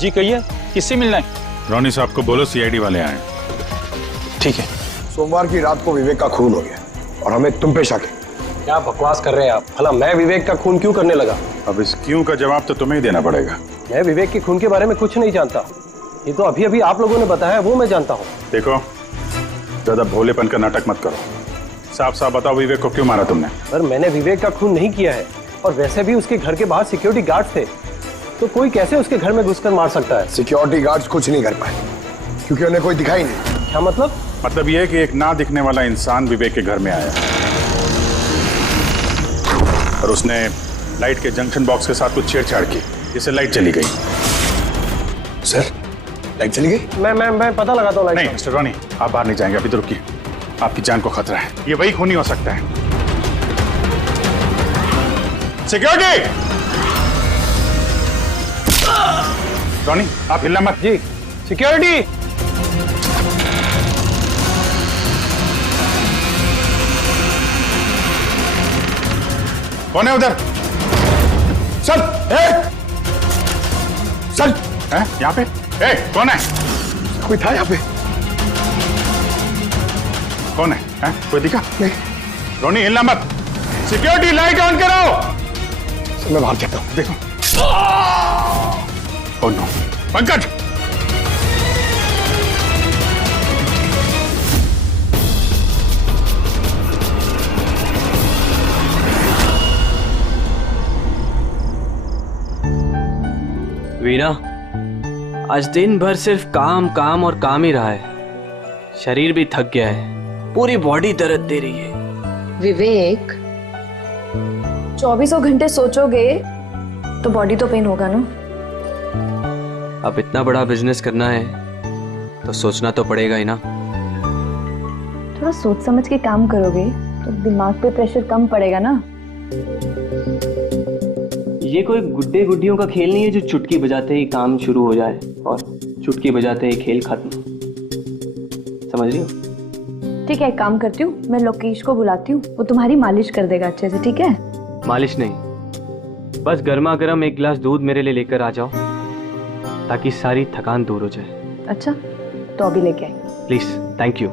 जी कहिए, किससे मिलना है? रोनी साहब को बोलो सीआईडी वाले आए। ठीक है। सोमवार की रात को विवेक का खून हो गया और हमें तुम पे शक है। क्या बकवास कर रहे हैं आप? भला मैं विवेक का खून क्यों करने लगा? अब इस क्यों का जवाब तो तुम्हें ही देना पड़ेगा। मैं विवेक के खून के बारे में कुछ नहीं जानता। ये तो अभी अभी आप लोगों ने बताया, वो मैं जानता हूँ। देखो, ज्यादा भोलेपन का नाटक मत करो। साफ साफ बताओ, विवेक को क्यों मारा तुमने? सर, मैंने विवेक का खून नहीं किया है, और वैसे भी उसके घर के बाहर सिक्योरिटी गार्ड थे, तो कोई कैसे उसके घर में घुसकर मार सकता है? सिक्योरिटी गार्ड्स कुछ नहीं कर पाए क्योंकि उन्हें कोई दिखाई नहीं। क्या मतलब? मतलब यह कि एक ना दिखने वाला इंसान विवेक के घर में आया और उसने लाइट के जंक्शन बॉक्स के साथ कुछ छेड़छाड़ की, जिससे लाइट चली गई। सर, लाइट चली गई? मैं पता लगाता हूँ। नहीं मिस्टर रॉनी, आप बाहर नहीं जाएंगे, अभी तो रुकिए, आपकी जान को खतरा है। ये वही खूनी हो सकता है। सिक्योरिटी! रॉनी, आप हिलना मत। जी, सिक्योरिटी! कौन है उधर? सर, सर, हैं? यहाँ पे? कौन है? कोई था यहाँ पे? कौन है? हैं? कोई दिखा? नहीं। रोनी, हिलना मत। सिक्योरिटी, लाइट ऑन करो। सर, मैं बाहर जाता हूँ। देखो। Oh no, Pankaj! वीना, आज दिन भर सिर्फ काम काम और काम ही रहा है। शरीर भी थक गया है, पूरी बॉडी दर्द दे रही है। विवेक, 24 घंटे सोचोगे तो बॉडी तो पेन होगा ना। अब इतना बड़ा बिजनेस करना है तो सोचना तो पड़ेगा ही ना। थोड़ा सोच समझ के काम करोगे तो दिमाग पे प्रेशर कम पड़ेगा ना। ये कोई गुड्डे गुड्डियों का खेल नहीं है जो चुटकी बजाते ही काम शुरू हो जाए और चुटकी बजाते ही खेल खत्म। समझ रही हो? ठीक है, एक काम करती हूँ, मैं लोकेश को बुलाती हूँ, वो तुम्हारी मालिश कर देगा अच्छे से। ठीक है? मालिश नहीं, बस गर्मा गर्म एक गिलास दूध मेरे लिए लेकर आ जाओ ताकि सारी थकान दूर हो जाए। अच्छा, तो अभी लेके आई। Please, thank you.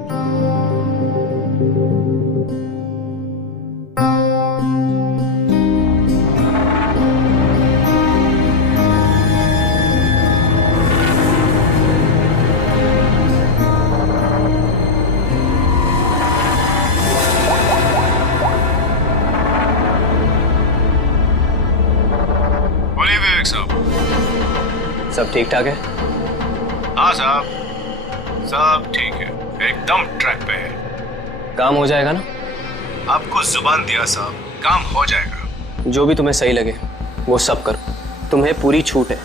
सब ठीक ठाक है? हाँ साहब, सब ठीक है, एकदम ट्रैक पे है। काम हो जाएगा ना? आपको जुबान दिया साहब, काम हो जाएगा। जो भी तुम्हें सही लगे वो सब करो, तुम्हें पूरी छूट है,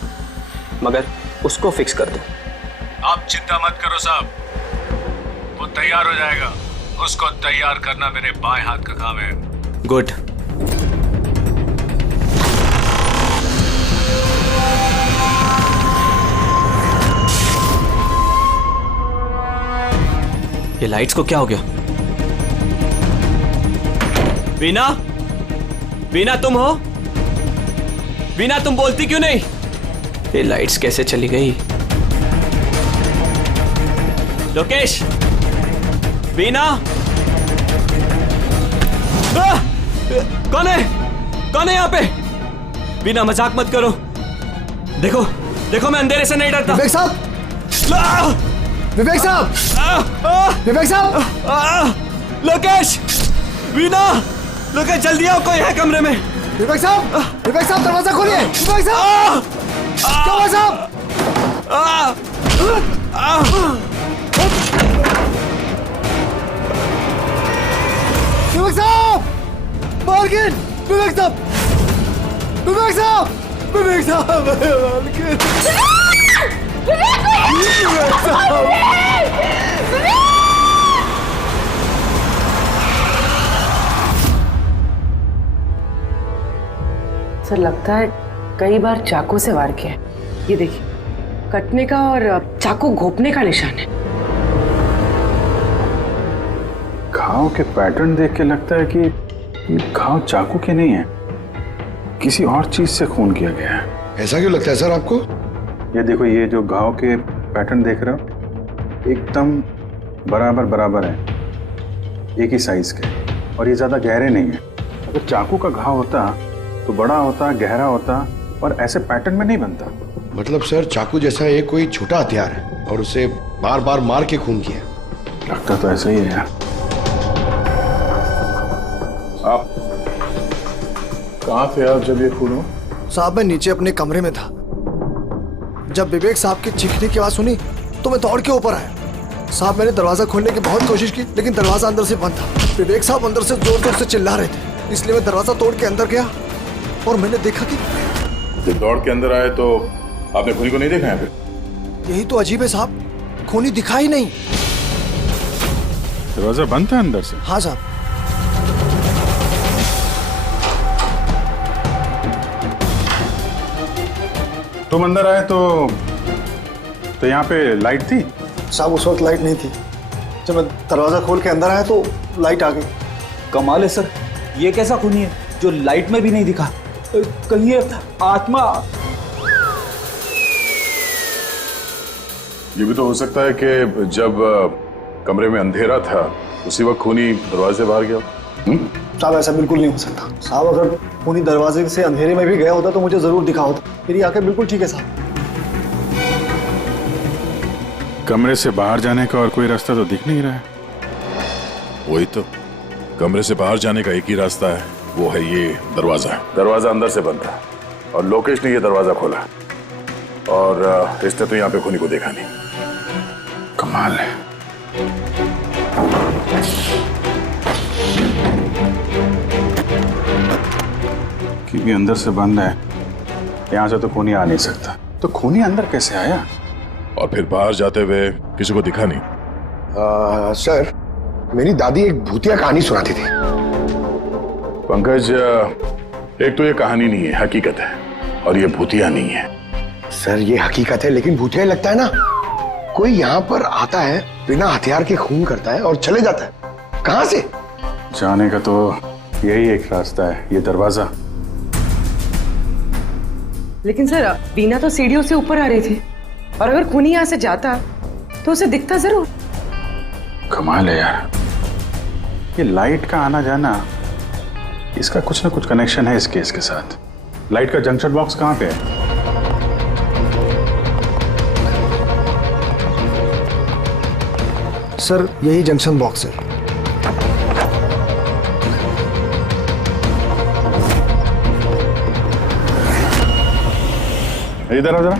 मगर उसको फिक्स कर दो। आप चिंता मत करो साहब, वो तैयार हो जाएगा। उसको तैयार करना मेरे बाएं हाथ का काम है। गुड। ये लाइट्स को क्या हो गया? वीना, वीना तुम हो? वीना, तुम बोलती क्यों नहीं? ये लाइट्स कैसे चली गई? लोकेश, वीना, कौन है? कौन है यहाँ पे? वीना, मजाक मत करो। देखो देखो, मैं अंधेरे से नहीं डरता। विवेक साहब! विवेक साहब! विवेक साहब! लोकेश! वीना! लोकेश, जल्दी आओ, कोई है कमरे में। विवेक साहब! विवेक साहब, दरवाजा खोलिए! विवेक साहब! क्या हुआ साहब? विवेक साहब! मालकिन! विवेक साहब! विवेक साहब! विवेक साहब! मालकिन! विवेक साहब! सर, लगता है कई बार चाकू से वार किया है। ये देखिए, कटने का और चाकू घोंपने का निशान है। घाव के पैटर्न देख के लगता है कि ये घाव चाकू के नहीं है, किसी और चीज से खून किया गया है। ऐसा क्यों लगता है सर आपको? ये देखो, ये जो घाव के पैटर्न देख रहे हो एकदम बराबर बराबर है, एक ही साइज के, और ये ज्यादा गहरे नहीं है। अगर चाकू का घाव होता तो बड़ा होता, गहरा होता, और ऐसे पैटर्न में नहीं बनता। मतलब सर चाकू जैसा ये कोई छोटा हथियार है और उसे बार बार मार के खून किया। लगता तो ऐसा ही है यार। आप कहाँ थे आप जब ये खून हो? साहब मैं नीचे अपने कमरे में था। जब विवेक साहब की चीखने की आवाज सुनी तो मैं दौड़ के ऊपर आया। साहब मैंने दरवाजा खोलने की बहुत कोशिश की, लेकिन दरवाजा अंदर से बंद था। विवेक साहब अंदर से जोर जोर से चिल्ला रहे थे, इसलिए मैं दरवाजा तोड़ के अंदर गया और मैंने देखा कि जब दौड़ के अंदर आए तो आपने खूनी को नहीं देखा है? फिर यही तो अजीब है साहब, खूनी दिखा ही नहीं। दरवाजा बंद था अंदर से? हाँ साहब। तुम अंदर आए तो यहाँ पे लाइट थी? साहब उस वक्त लाइट नहीं थी। जब मैं दरवाजा खोल के अंदर आया तो लाइट आ गई। कमाल है सर, ये कैसा खूनी है जो लाइट में भी नहीं दिखा? कहीं ये आत्मा। ये भी तो हो सकता है कि जब कमरे में अंधेरा था उसी वक्त खूनी दरवाजे से बाहर गया। साहब ऐसा बिल्कुल नहीं हो सकता। साहब अगर खूनी दरवाजे से अंधेरे में भी गया होता तो मुझे जरूर दिखा होता। मेरी आंखें बिल्कुल ठीक है साहब। कमरे से बाहर जाने का और कोई रास्ता तो दिख नहीं रहा है। वही तो, कमरे से बाहर जाने का एक ही रास्ता है, वो है ये दरवाजा। दरवाजा अंदर से बंद था और लोकेश ने ये दरवाजा खोला, और इसने तो यहाँ पे खूनी को देखा नहीं। कमाल है। क्योंकि अंदर से बंद है, यहाँ से तो खूनी आ नहीं सकता। तो खूनी अंदर कैसे आया? और फिर बाहर जाते हुए किसी को दिखा नहीं। सर मेरी दादी एक भूतिया कहानी सुनाती थी। पंकज, एक तो ये कहानी नहीं है, हकीकत है, और ये भूतिया नहीं है। सर ये हकीकत है लेकिन भूतिया लगता है ना। कोई यहाँ पर आता है, बिना हथियार के खून करता है और चले जाता है। कहाँ से? जाने का तो यही एक रास्ता है, ये दरवाजा। लेकिन सर वीना तो सीढ़ियों से ऊपर आ रही थी, और अगर खूनी यहाँ से जाता तो उसे दिखता जरूर। कमाल है यार, ये लाइट का आना जाना, इसका कुछ ना कुछ कनेक्शन है इस केस के साथ। लाइट का जंक्शन बॉक्स कहाँ पे है? सर यही जंक्शन बॉक्स है। इधर आओ जरा।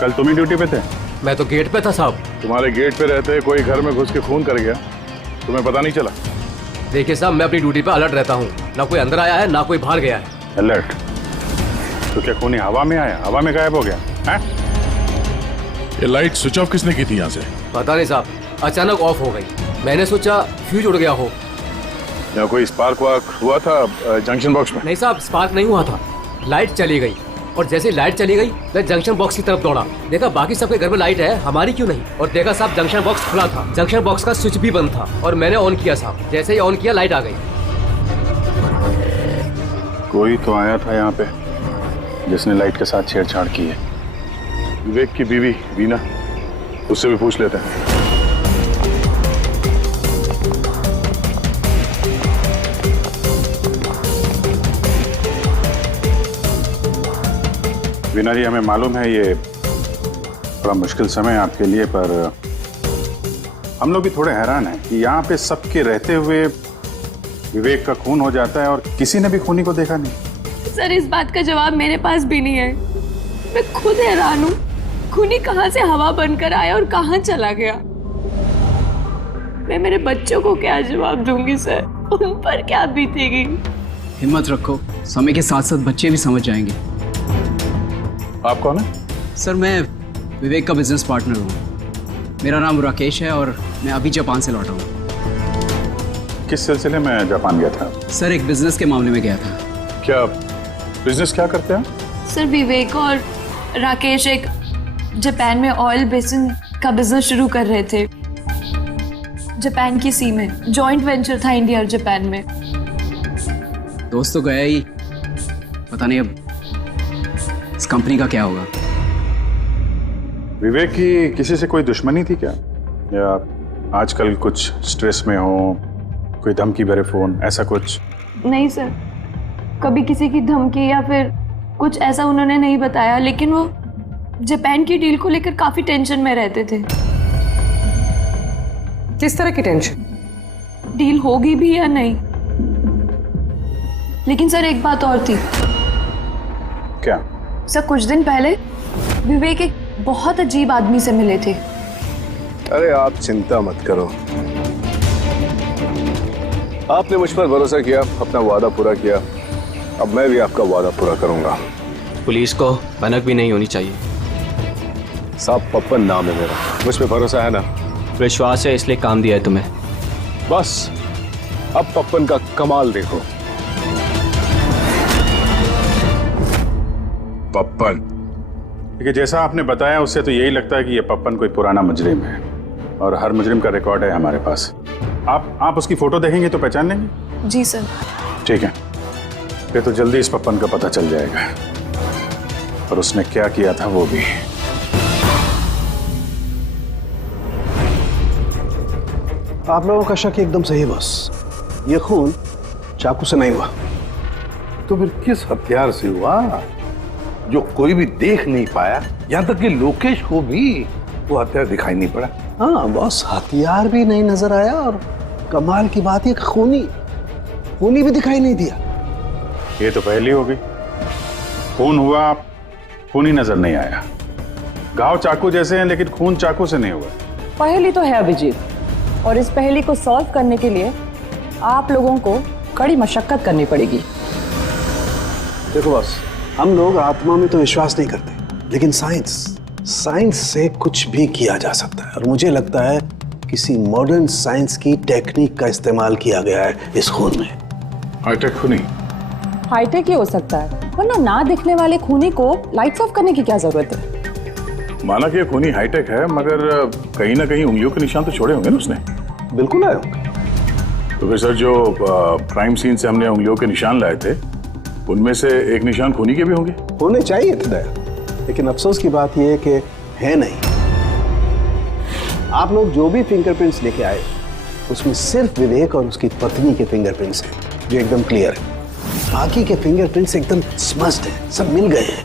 कल तुम ही ड्यूटी पे थे? मैं तो गेट पे था साहब। तुम्हारे गेट पे रहते कोई घर में घुस के खून कर गया, तुम्हें पता नहीं चला? देखिए साहब, मैं अपनी ड्यूटी पे अलर्ट रहता हूँ। ना कोई अंदर आया है ना कोई बाहर गया है। अलर्ट? तो क्या खूनी हवा में आया, हवा में गायब हो गया है? ये लाइट स्विच ऑफ किसने की थी यहाँ से? पता नहीं साहब, अचानक ऑफ हो गई। मैंने सोचा फ्यूज उड़ गया हो। या कोई स्पार्क वार्क हुआ था जंक्शन बॉक्स में? नहीं साहब, स्पार्क नहीं हुआ था। लाइट चली गई, और जैसे लाइट चली गई मैं जंक्शन बॉक्स की तरफ दौड़ा। देखा बाकी सबके घर में लाइट है, हमारी क्यों नहीं? और देखा साहब जंक्शन बॉक्स खुला था, जंक्शन बॉक्स का स्विच भी बंद था, और मैंने ऑन किया साहब। जैसे ही ऑन किया लाइट आ गई। कोई तो आया था यहाँ पे जिसने लाइट के साथ छेड़छाड़ की है। विवेक की बीवी वीना, उससे भी पूछ लेते हैं। वीना जी, हमें मालूम है ये बड़ा मुश्किल समय है आपके लिए, पर हम लोग भी थोड़े हैरान हैं कि यहाँ पे सबके रहते हुए विवेक का खून हो जाता है और किसी ने भी खूनी को देखा नहीं। सर इस बात का जवाब मेरे पास भी नहीं है। मैं खुद हैरान हूँ, खूनी कहाँ से हवा बनकर आया और कहाँ चला गया। मैं मेरे बच्चों को क्या जवाब दूंगी सर, उन पर क्या बीतेगी। हिम्मत रखो, समय के साथ साथ बच्चे भी समझ जाएंगे। आप कौन है? सर मैं विवेक का बिजनेस पार्टनर हूँ। मेरा नाम राकेश है और मैं अभी जापान से लौटा हूँ। किस सिलसिले में जापान गया था? सर एक बिजनेस के मामले में गया था। क्या बिजनेस क्या करते हैं? सर विवेक और राकेश एक जापान में ऑयल बेसिन का बिजनेस शुरू कर रहे थे। जापान की सी में जॉइंट वेंचर था इंडिया और जापान में। दोस्त तो गया ही, पता नहीं अब इस कंपनी का क्या होगा? विवेक की किसी से कोई दुश्मनी थी क्या, या आजकल कुछ स्ट्रेस में हो, कोई धमकी भरे फोन, ऐसा कुछ? नहीं सर, कभी किसी की धमकी या फिर कुछ ऐसा उन्होंने नहीं बताया, लेकिन वो जापान की डील को लेकर काफी टेंशन में रहते थे। किस तरह की टेंशन? डील होगी भी या नहीं। लेकिन सर एक बात और थी। क्या? सर कुछ दिन पहले विवेक एक बहुत अजीब आदमी से मिले थे। अरे आप चिंता मत करो, आपने मुझ पर भरोसा किया, अपना वादा पूरा किया, अब मैं भी आपका वादा पूरा करूंगा। पुलिस को भनक भी नहीं होनी चाहिए। साहब पप्पन नाम है मेरा, मुझ पे भरोसा है ना? विश्वास है इसलिए काम दिया है तुम्हें। बस अब पप्पन का कमाल देखो। पप्पन? देखिए, जैसा आपने बताया उससे तो यही लगता है कि ये पप्पन कोई पुराना मुजरिम है, और हर मुजरिम का रिकॉर्ड है हमारे पास। आप उसकी फोटो देखेंगे तो पहचान लेंगे? जी सर। ठीक है, फिर तो जल्दी इस पप्पन का पता चल जाएगा, और उसने क्या किया था वो भी। आप लोगों का शक एकदम सही है बॉस, ये खून चाकू से नहीं हुआ। तो फिर किस हथियार से हुआ जो कोई भी देख नहीं पाया, यहाँ तक कि लोकेश को भी वो हथियार दिखाई नहीं पड़ा? हाँ बॉस, हथियार भी नहीं नजर आया, और कमाल की बात है खूनी भी दिखाई नहीं दिया। ये तो पहली हो गई, खून हुआ, खून ही नजर नहीं आया। घाव चाकू जैसे हैं लेकिन खून चाकू से नहीं हुआ। पहेली तो है अभिजीत, और इस पहेली को सॉल्व करने के लिए आप लोगों को कड़ी मशक्कत करनी पड़ेगी। देखो बॉस, हम लोग आत्मा में तो विश्वास नहीं करते, लेकिन साइंस से कुछ भी किया जा सकता है, और मुझे लगता है किसी मॉडर्न साइंस की टेक्निक का इस्तेमाल किया गया है इस खून में। हाईटेक खूनी? हाईटेक ही हो सकता है, वरना ना दिखने वाले खूनी को लाइट्स ऑफ करने की क्या जरूरत है? माना कि ये खूनी हाईटेक है, मगर कहीं ना कहीं उंगलियों के निशान तो छोड़े होंगे ना उसने? बिल्कुल आए होंगे। तो फिर सर, जो क्राइम सीन से हमने उंगलियों के निशान लाए थे, उनमें से एक निशान खूनी के भी होंगे? होने चाहिए थे दया, लेकिन अफसोस की बात यह है कि है नहीं। आप लोग जो भी फिंगरप्रिंट्स लेके आए, उसमें सिर्फ विवेक और उसकी पत्नी के फिंगरप्रिंट्स हैं, जो एकदम क्लियर है। बाकी के फिंगरप्रिंट्स एकदम स्मस्ट हैं, सब मिल गए हैं।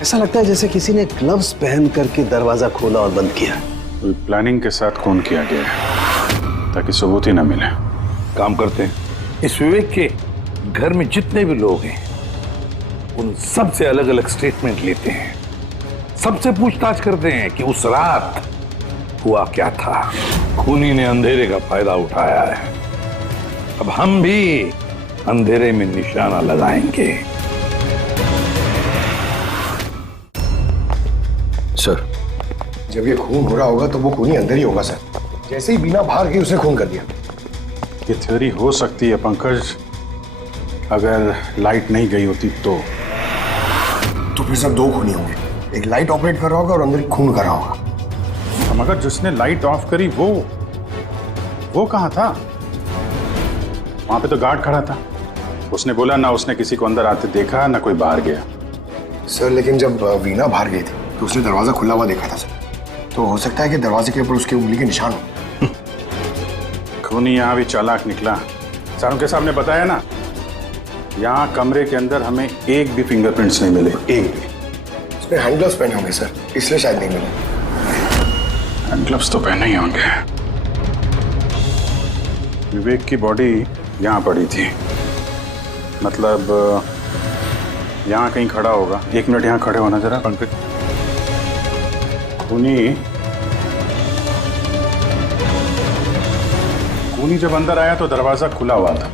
ऐसा लगता है जैसे किसी ने ग्लव्स पहन करके दरवाजा खोला और बंद किया। प्लानिंग के साथ खून किया गया है ताकि सबूत ही ना मिले। काम करते हैं, इस विवेक के घर में जितने भी लोग हैं उन सब से अलग अलग स्टेटमेंट लेते हैं, सबसे पूछताछ करते हैं कि उस रात हुआ क्या था। खूनी ने अंधेरे का फायदा उठाया है, अब हम भी अंधेरे में निशाना लगाएंगे। सर, जब ये खून हो रहा होगा तो वो खूनी अंदर ही होगा सर। जैसे ही बीना बाहर गई उसने खून कर दिया। ये थ्योरी हो सकती है पंकज, अगर लाइट नहीं गई होती तो फिर सब दो खूनी होंगे, एक लाइट ऑपरेट कर रहा होगा और अंदर खून कर रहा होगा। मगर जिसने लाइट ऑफ करी वो कहाँ था? वहां पे तो गार्ड खड़ा था, उसने बोला ना उसने किसी को अंदर आते देखा ना कोई बाहर गया। सर लेकिन जब वीना बाहर गई थी तो उसने दरवाजा खुला हुआ देखा था सर, तो हो सकता है कि दरवाजे के ऊपर उसकी उंगली के निशान हो। खूनी यहाँ भी चालाक निकला। सारुण के साहब ने बताया ना, यहाँ कमरे के अंदर हमें एक भी फिंगरप्रिंट्स नहीं मिले, एक भी। उसने हैंड ग्लव्स पहने होंगे सर, इसलिए शायद नहीं मिले। हैंड ग्लव्स तो पहने ही होंगे। विवेक की बॉडी यहाँ पड़ी थी, मतलब यहाँ कहीं खड़ा होगा। 1 मिनट यहाँ खड़े होना जरा पंकज। खूनी जब अंदर आया तो दरवाजा खुला हुआ था।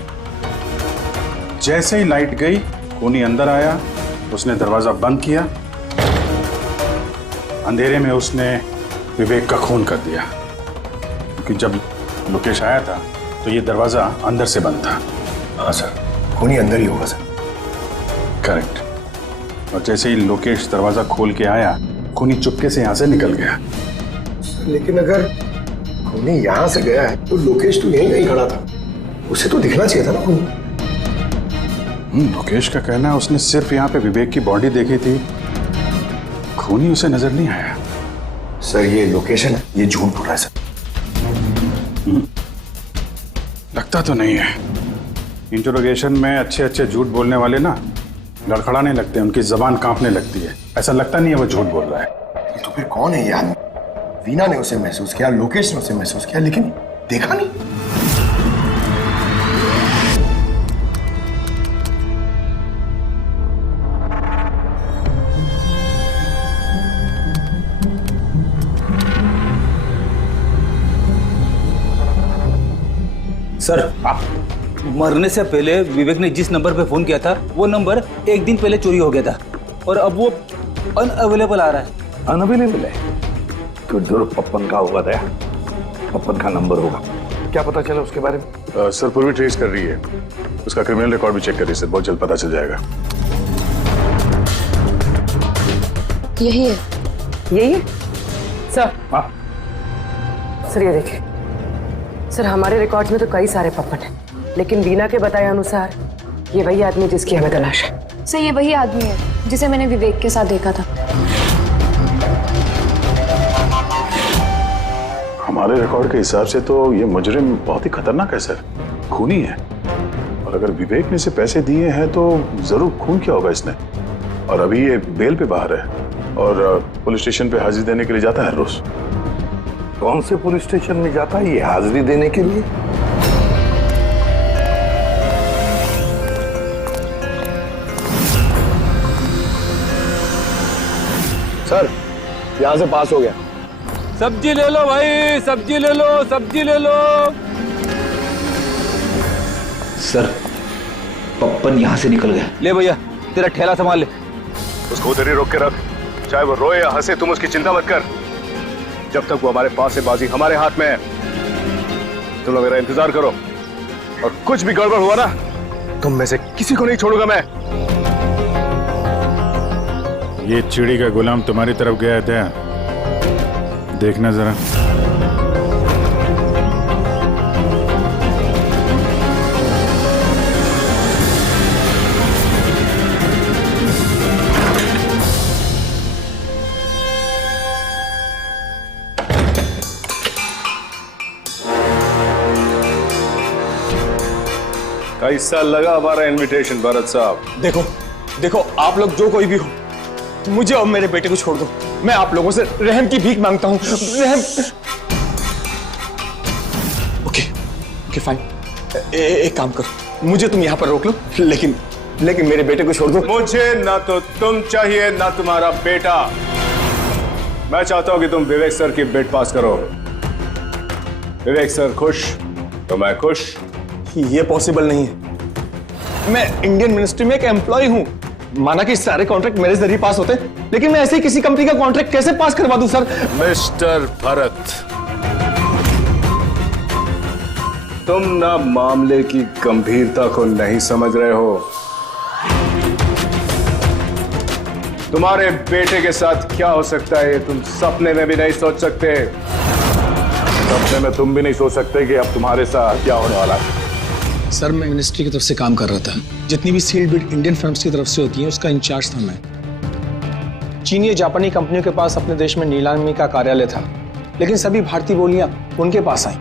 जैसे ही लाइट गई खूनी अंदर आया, उसने दरवाजा बंद किया, अंधेरे में उसने विवेक का खून कर दिया। क्योंकि जब लोकेश आया था तो ये दरवाजा अंदर से बंद था। हाँ सर, खूनी अंदर ही होगा सर। करेक्ट। और जैसे ही लोकेश दरवाजा खोल के आया, खूनी चुपके से यहाँ से निकल गया। लेकिन अगर खूनी यहाँ से गया है तो लोकेश तो यहीं कहीं खड़ा था, उसे तो दिखना चाहिए था ना खूनी। लोकेश का कहना है उसने सिर्फ यहाँ पे विवेक की बॉडी देखी थी, खूनी उसे नजर नहीं आया। सर ये लोकेशन है, ये झूठ बोल रहा है सर। लगता तो नहीं है। इंटरोगेशन में अच्छे अच्छे झूठ बोलने वाले ना लड़खड़ाने लगते हैं, उनकी जबान कांपने लगती है। ऐसा लगता नहीं है वो झूठ बोल रहा है। तो फिर कौन है ये आदमी? वीना ने उसे महसूस किया, लोकेश ने उसे महसूस किया, लेकिन देखा नहीं। सर मरने से पहले विवेक ने जिस नंबर पे फोन किया था वो नंबर एक दिन पहले चोरी हो गया था और अब वो अनअवेलेबल आ रहा है। अनअवेलेबल है? तो जरूर पप्पन का होगा था, पप्पन का नंबर होगा। क्या पता चला उसके बारे में? सर पूरी ट्रेस कर रही है, उसका क्रिमिनल रिकॉर्ड भी चेक कर रही है सर, बहुत जल्द पता चल जाएगा। यही है, यही है सर। हाँ सर ये देखिए सर, हमारे रिकॉर्ड्स में तो कई सारे पप्पन हैं, लेकिन वीना के बताए अनुसार ये वही आदमी जिसकी हमें तलाश है। सर ये वही आदमी है जिसे मैंने विवेक के साथ देखा था। हमारे रिकॉर्ड के हिसाब से तो ये मुजरिम बहुत ही खतरनाक है सर, खूनी है। और अगर विवेक ने इसे पैसे दिए हैं तो जरूर खून किया होगा इसने। और अभी ये बेल पे बाहर है और पुलिस स्टेशन पे हाजिरी देने के लिए जाता है रोज। कौन से पुलिस स्टेशन में जाता है ये हाजिरी देने के लिए? सर यहां से पास हो गया। सब्जी ले लो भाई, सब्जी ले लो, सब्जी ले लो। सर पप्पन यहां से निकल गया। ले भैया तेरा ठेला संभाल ले। उसको उधर ही रोक के रख, चाहे वो रोए या हंसे तुम उसकी चिंता मत कर। जब तक वो हमारे पास है बाजी हमारे हाथ में है। तुम लोग मेरा इंतजार करो और कुछ भी गड़बड़ हुआ ना तुम में से किसी को नहीं छोड़ूंगा मैं। ये चिड़ी का गुलाम तुम्हारी तरफ गया था, देखना जरा। कैसा लगा हमारा इनविटेशन भरत साहब? देखो देखो आप लोग जो कोई भी हो, मुझे और मेरे बेटे को छोड़ दो। मैं आप लोगों से रहम की भीख मांगता हूं, रहम। ओके फाइन, एक काम करो, मुझे तुम यहां पर रोक लो, लेकिन मेरे बेटे को छोड़ दो। मुझे ना तो तुम चाहिए ना तुम्हारा बेटा। मैं चाहता हूं कि तुम विवेक सर की बिड पास करो। विवेक सर खुश तो मैं खुश। ये पॉसिबल नहीं है। मैं इंडियन मिनिस्ट्री में एक एम्प्लॉय हूं। माना कि सारे कॉन्ट्रैक्ट मेरे जरिए पास होते, लेकिन मैं ऐसे ही किसी कंपनी का कॉन्ट्रैक्ट कैसे पास करवा दूं सर? मिस्टर भरत, तुम ना मामले की गंभीरता को नहीं समझ रहे हो। तुम्हारे बेटे के साथ क्या हो सकता है ये तुम सपने में भी नहीं सोच सकते। सपने में तुम भी नहीं सोच सकते कि अब तुम्हारे साथ क्या होने वाला है। सर मैं मिनिस्ट्री की तरफ से काम कर रहा था। जितनी भी सील्ड बिड इंडियन फर्म्स की तरफ से होती हैं उसका इंचार्ज था मैं। चीनी या जापानी कंपनियों के पास अपने देश में नीलामी का कार्यालय था, लेकिन सभी भारतीय बोलियां उनके पास आई।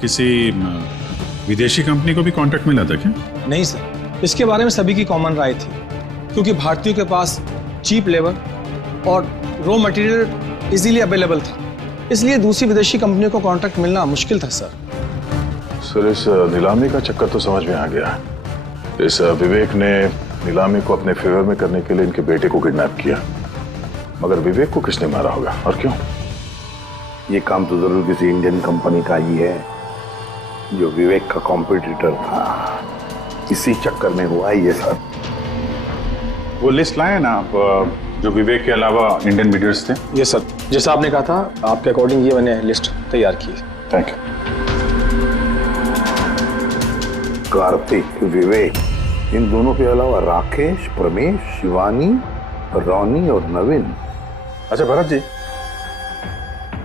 किसी विदेशी कंपनी को भी कॉन्ट्रैक्ट मिला था क्या? नहीं सर, इसके बारे में सभी की कॉमन राय थी, क्योंकि भारतीयों के पास चीप लेबर और रॉ मटेरियल इजीली अवेलेबल था, इसलिए दूसरी विदेशी कंपनियों को कॉन्ट्रैक्ट मिलना मुश्किल था सर। सर इस नीलामी का चक्कर तो समझ में आ गया। इस विवेक ने नीलामी को अपने फेवर में करने के लिए इनके बेटे को किडनैप किया, मगर विवेक को किसने मारा होगा और क्यों? ये काम तो जरूर किसी इंडियन कंपनी का ही है जो विवेक का कॉम्पिटिटर था। इसी चक्कर में हुआ ये सब। वो लिस्ट लाए ना आप, जो विवेक के अलावा इंडियन मीडियर्स थे? ये सर, जैसा आपने कहा था आपके अकॉर्डिंग ये मैंने लिस्ट तैयार की। Thank you. कार्तिक, विवेक, इन दोनों के अलावा राकेश, प्रमेश, शिवानी, रोनी और नवीन। अच्छा भरत जी,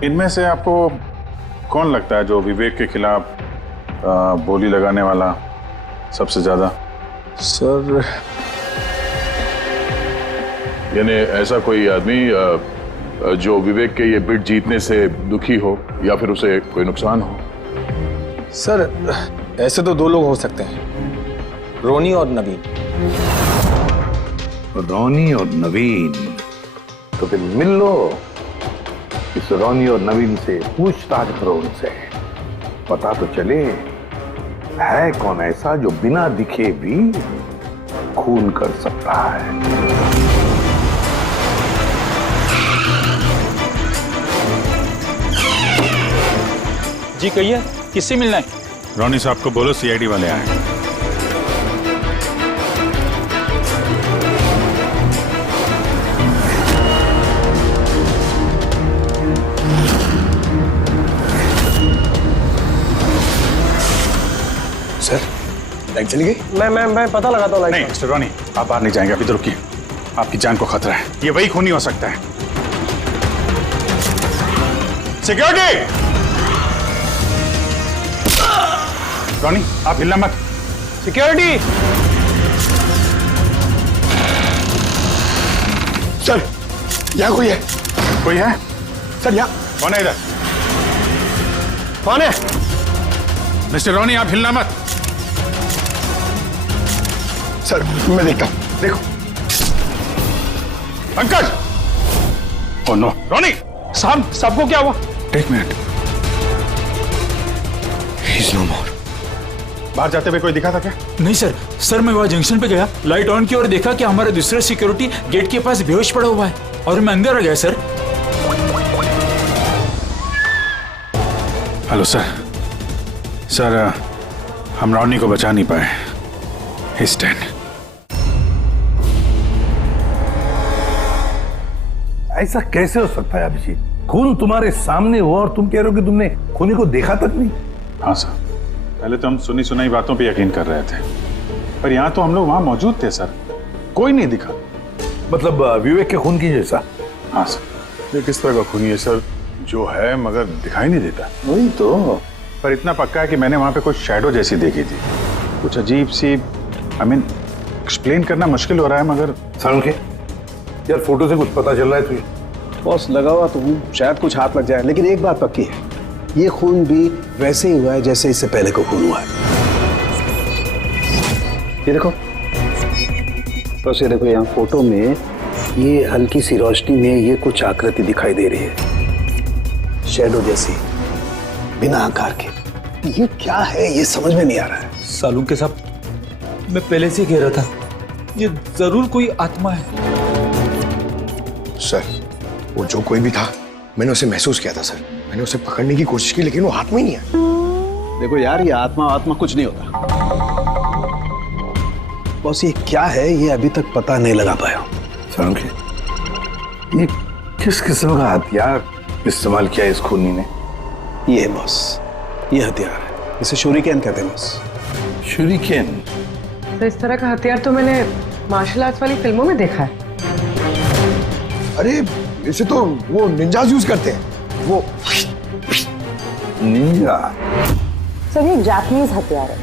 इनमें से आपको कौन लगता है जो विवेक के खिलाफ बोली लगाने वाला सबसे ज्यादा? सर यानी ऐसा कोई आदमी जो विवेक के ये बिड जीतने से दुखी हो या फिर उसे कोई नुकसान हो? सर ऐसे तो दो लोग हो सकते हैं, रोनी और नवीन। रोनी और नवीन? तो फिर मिल लो, इस रोनी और नवीन से पूछताछ करो, उनसे पता तो चले है कौन ऐसा जो बिना दिखे भी खून कर सकता है। जी कहिए, किससे मिलना है? रोनी साहब को बोलो सीआईडी वाले आए। सर लाइट चली गई? मैं पता लगाता हूँ लाइट। नहीं मिस्टर रोनी, आप बाहर नहीं जाएंगे, अभी तो रुकिए, आपकी जान को खतरा है, ये वही खूनी हो सकता है। सिक्योरिटी! रोनी आप हिलना मत। सिक्योरिटी! सर यहाँ कोई है? कोई है? सर यहाँ कौन है इधर? कौन है? मिस्टर रोनी आप हिलना मत। सर मैं देखता हूँ, देखो। पंकज! Oh no. रोनी! साहब, सबको क्या हुआ? एक मिनट। He's no more. बाहर जाते हुए कोई दिखा था क्या? नहीं सर, सर मैं वहाँ जंक्शन पे गया, लाइट ऑन की और देखा कि हमारा दूसरा सिक्योरिटी गेट के पास बेहोश पड़ा हुआ है और मैं अंदर आ गया सर। Hello sir. सर हम रोनी को बचा नहीं पाए। He's dead. ऐसा कैसे हो सकता है अभिजीत? खून तुम्हारे सामने हुआ और तुम कह रहे हो कि तुमने खूनी को देखा तक नहीं? हाँ सर, पहले तो हम सुनी सुनाई बातों पे यकीन कर रहे थे, पर यहाँ तो हम लोग वहां मौजूद थे सर, कोई नहीं दिखा। मतलब विवेक के खून की जैसा? हाँ सर। ये किस तरह का खूनी है सर, जो है मगर दिखाई नहीं देता? वही तो। पर इतना पक्का है कि मैंने वहां पे कुछ शैडो जैसी देखी थी, कुछ अजीब सी, एक्सप्लेन करना मुश्किल हो रहा है मगर। के यार फोटो से कुछ पता चल रहा है तुझे? बॉस लगा हुआ तो हूँ, शायद कुछ हाथ लग जाए, लेकिन एक बात पक्की है, ये खून भी वैसे ही हुआ है जैसे इससे पहले को खून हुआ है। ये देखो बस, ये देखो यहाँ फोटो में ये हल्की सी रोशनी में ये कुछ आकृति दिखाई दे रही है, शैडो जैसी, बिना आकार के। ये क्या है ये समझ में नहीं आ रहा है। सालू के साथ मैं पहले से कह रहा था, ये जरूर कोई आत्मा है। सर वो जो कोई भी था, मैंने उसे महसूस किया था सर, मैंने उसे पकड़ने की कोशिश की लेकिन वो हाथ में ही नहीं है। देखो यार, ये आत्मा कुछ नहीं होता। बॉस ये क्या है ये अभी तक पता नहीं लगा पाया। सर ये किस किस्म का हथियार इस्तेमाल किया इस खूनी ने? ये बॉस, ये हथियार है, इसे शूरिकेन कहते हैं बॉस। शूरिकेन? तो इस तरह का हथियार तो मैंने मार्शल आर्ट्स वाली फिल्मों में देखा है। अरे इसे तो वो निंजाज यूज करते हैं, वो निंजा। सर ये जापानीज हथियार है,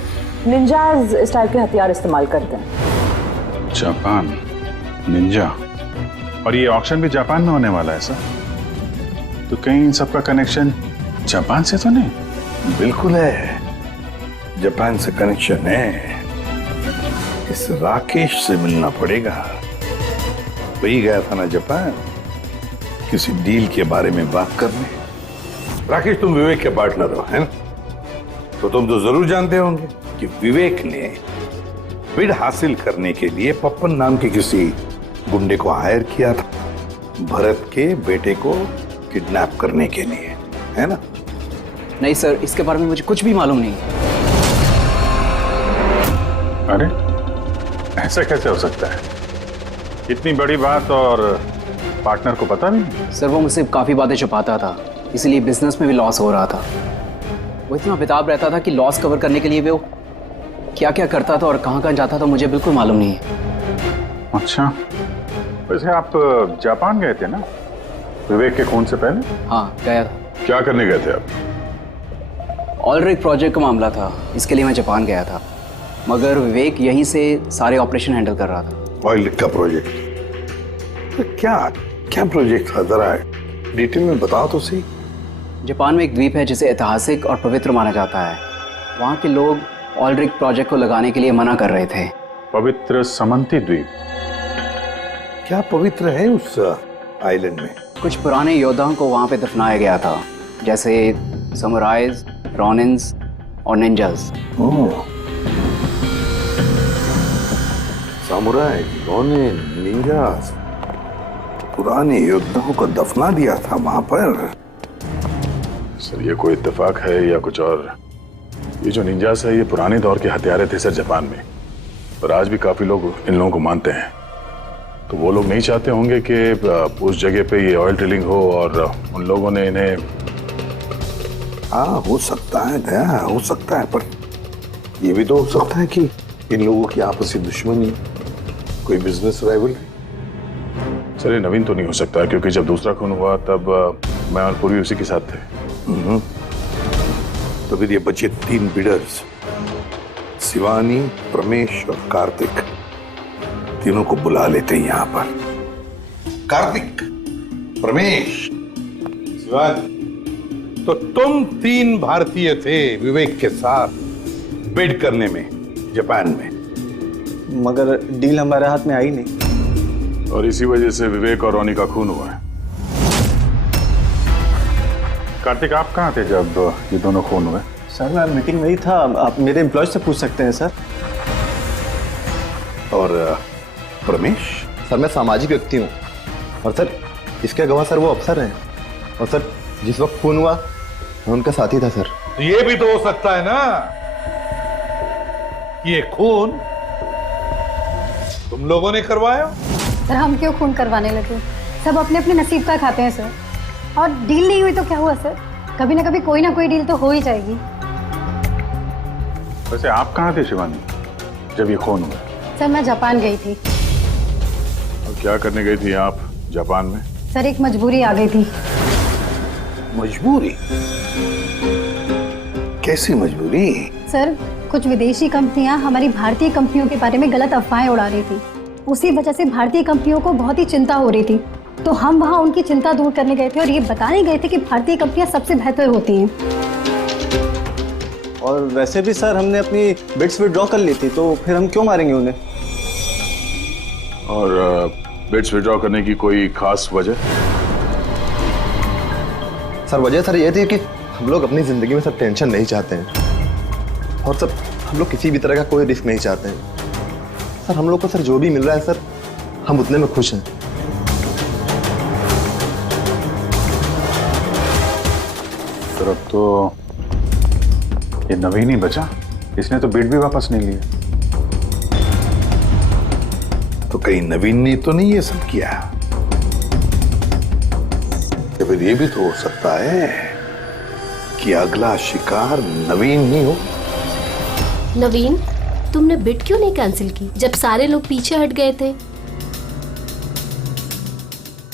निंजाज स्टाइल के हथियार इस्तेमाल करते हैं। जापान निंजा, और ये ऑक्शन भी जापान में होने वाला है सर, तो कहीं इन सबका कनेक्शन जापान से तो नहीं? बिल्कुल है, जापान से कनेक्शन है। इस राकेश से मिलना पड़ेगा, वही गया था ना जापान किसी डील के बारे में बात करने। राकेश तुम विवेक के पार्टनर हो, है ना? तो तुम तो जरूर जानते होंगे कि विवेक ने बिड हासिल करने के लिए पप्पन नाम के किसी गुंडे को हायर किया था, भरत के बेटे को किडनैप करने के लिए, है ना? नहीं सर, इसके बारे में मुझे कुछ भी मालूम नहीं। अरे ऐसा कैसे हो सकता है? इतनी बड़ी बात और पार्टनर को पता भी नहीं? सर वो मुझसे काफ़ी बातें छुपाता था, इसलिए बिजनेस में भी लॉस हो रहा था। वो इतना बेताब रहता था कि लॉस कवर करने के लिए वो क्या क्या करता था और कहाँ कहाँ जाता था मुझे बिल्कुल मालूम नहीं है। अच्छा, वैसे आप जापान गए थे ना विवेक के खून से पहले? हाँ गया था। क्या करने गए थे आप? ऑलरेडी प्रोजेक्ट का मामला था, इसके लिए मैं जापान गया था। मगर विवेक यहीं से सारे ऑपरेशन हैंडल कर रहा था। ऑयल का प्रोजेक्ट? तो क्या क्या प्रोजेक्ट था, जरा डिटेल में बताओ तो सही। जापान में एक द्वीप है जिसे ऐतिहासिक और पवित्र माना जाता है। वहाँ के लोग ऑयल रिग प्रोजेक्ट को लगाने के लिए मना कर रहे थे। पवित्र समंती द्वीप? क्या पवित्र है उस आइलैंड में? कुछ पुराने योद्धाओं को वहाँ पे दफनाया गया था, जैसे समुराइज, रॉनिन्स और निंजास। सामुराई, रोनिन, निंजास, पुराने योद्धाओं को दफना दिया था वहां पर। सर ये कोई इत्तेफाक है या कुछ और? ये जो निंजास है ये पुराने दौर के हथियारे थे सर जापान में, और आज भी काफी लोग इन लोगों को मानते हैं। तो वो लोग नहीं चाहते होंगे कि उस जगह पे ये ऑयल ड्रिलिंग हो और उन लोगों ने इन्हें। हाँ हो सकता है दया, हो सकता है, पर ये भी तो हो सकता है कि इन लोगों की आपसी दुश्मनी है, कोई बिजनेस राइवल। सर ये नवीन तो नहीं हो सकता, क्योंकि जब दूसरा खून हुआ तब मैं और पूर्वी उसी के साथ थे। तो फिर ये बचे 3 बिडर्स, शिवानी, प्रमेश और कार्तिक, तीनों को बुला लेते हैं यहाँ पर। कार्तिक, प्रमेश, शिवानी, तो तुम 3 भारतीय थे विवेक के साथ बिड करने में जापान में, मगर डील हमारे हाथ में आई नहीं, और इसी वजह से विवेक और रोनी का खून हुआ है। कार्तिक आप कहाँ थे जब ये दोनों खून हुए? सर मैं मीटिंग में ही था, आप मेरे एम्प्लॉय से पूछ सकते हैं सर। और प्रमेश? सर मैं सामाजिक व्यक्ति हूँ, और सर इसके गवाह सर वो अफसर हैं, और सर जिस वक्त खून हुआ मैं उनका साथी था सर। ये भी तो हो सकता है ना, ये खून तुम लोगों ने करवाया? सर हम क्यों खून करवाने लगे, सब अपने अपने नसीब का खाते हैं सर। और डील नहीं हुई तो क्या हुआ सर, कभी ना कभी कोई ना कोई डील तो हो ही जाएगी। वैसे आप कहाँ थे शिवानी जब ये खून हुआ? सर मैं जापान गई थी। और क्या करने गई थी आप जापान में? सर एक मजबूरी आ गई थी। मजबूरी? कैसी मजबूरी? सर कुछ विदेशी कंपनियां हमारी भारतीय कंपनियों के बारे में गलत अफवाहें उड़ा रही थी, उसी वजह से भारतीय कंपनियों को बहुत ही चिंता हो रही थी। तो हम वहां उनकी चिंता दूर करने गए थे और ये बताने गए थे कि भारतीय कंपनियां सबसे बेहतर होती हैं। और वैसे भी सर हमने अपनी बिड्स विड्रॉ कर ली थी, तो फिर हम क्यों मारेंगे उन्हें? और बिड्स विड्रॉ करने की कोई खास वजह? सर वजह सर ये थी कि हम लोग अपनी जिंदगी में सर टेंशन नहीं चाहते हैं, और सर हम लोग किसी भी तरह का कोई रिस्क नहीं चाहते हैं। सर हम लोग को सर जो भी मिल रहा है सर हम उतने में खुश हैं। सर अब तो ये नवीन ही बचा, इसने तो बिड भी वापस नहीं लिया। तो कहीं नवीन ने तो नहीं ये सब किया? या फिर ये भी तो हो सकता है कि अगला शिकार नवीन ही हो। नवीन, तुमने बिड क्यों नहीं कैंसिल की जब सारे लोग पीछे हट गए थे?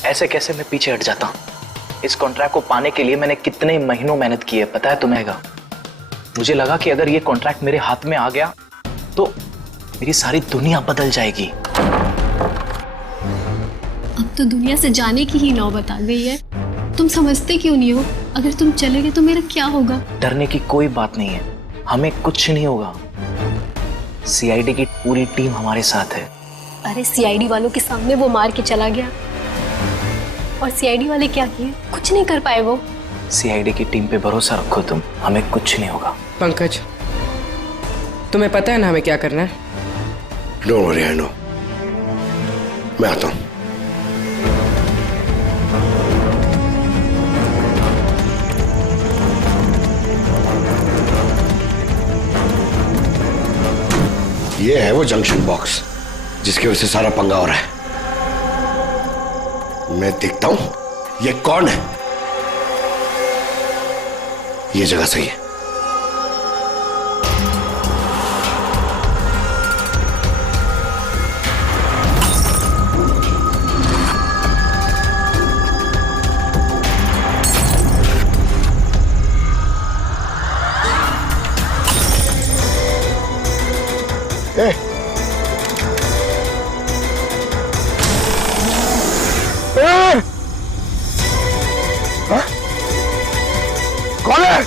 ऐसे कैसे मैं पीछे हट जाता? इस कॉन्ट्रैक्ट को पाने के लिए मैंने कितने महीनों मेहनत की है पता है तुम्हें? मुझे लगा कि अगर ये कॉन्ट्रैक्ट मेरे हाथ में आ गया तो मेरी सारी दुनिया बदल जाएगी। अब तो दुनिया से जाने की ही नौबत आ गई है। तुम समझते क्यों नहीं हो? अगर तुम चले गए तो मेरा क्या होगा? डरने की कोई बात नहीं है, हमें कुछ नहीं होगा। सीआईडी की पूरी टीम हमारे साथ है। अरे सीआईडी वालों के सामने वो मार के चला गया, और सीआईडी वाले क्या किए? कुछ नहीं कर पाए वो। सीआईडी की टीम पे भरोसा रखो तुम, हमें कुछ नहीं होगा। पंकज तुम्हें पता है ना हमें क्या करना है? Don't worry, I know. मैं आता हूं। ये है वो जंक्शन बॉक्स जिसकी वजह से सारा पंगा हो रहा है। मैं देखता हूं ये कौन है। ये जगह सही है। ए, ए! हाँ? कौन है?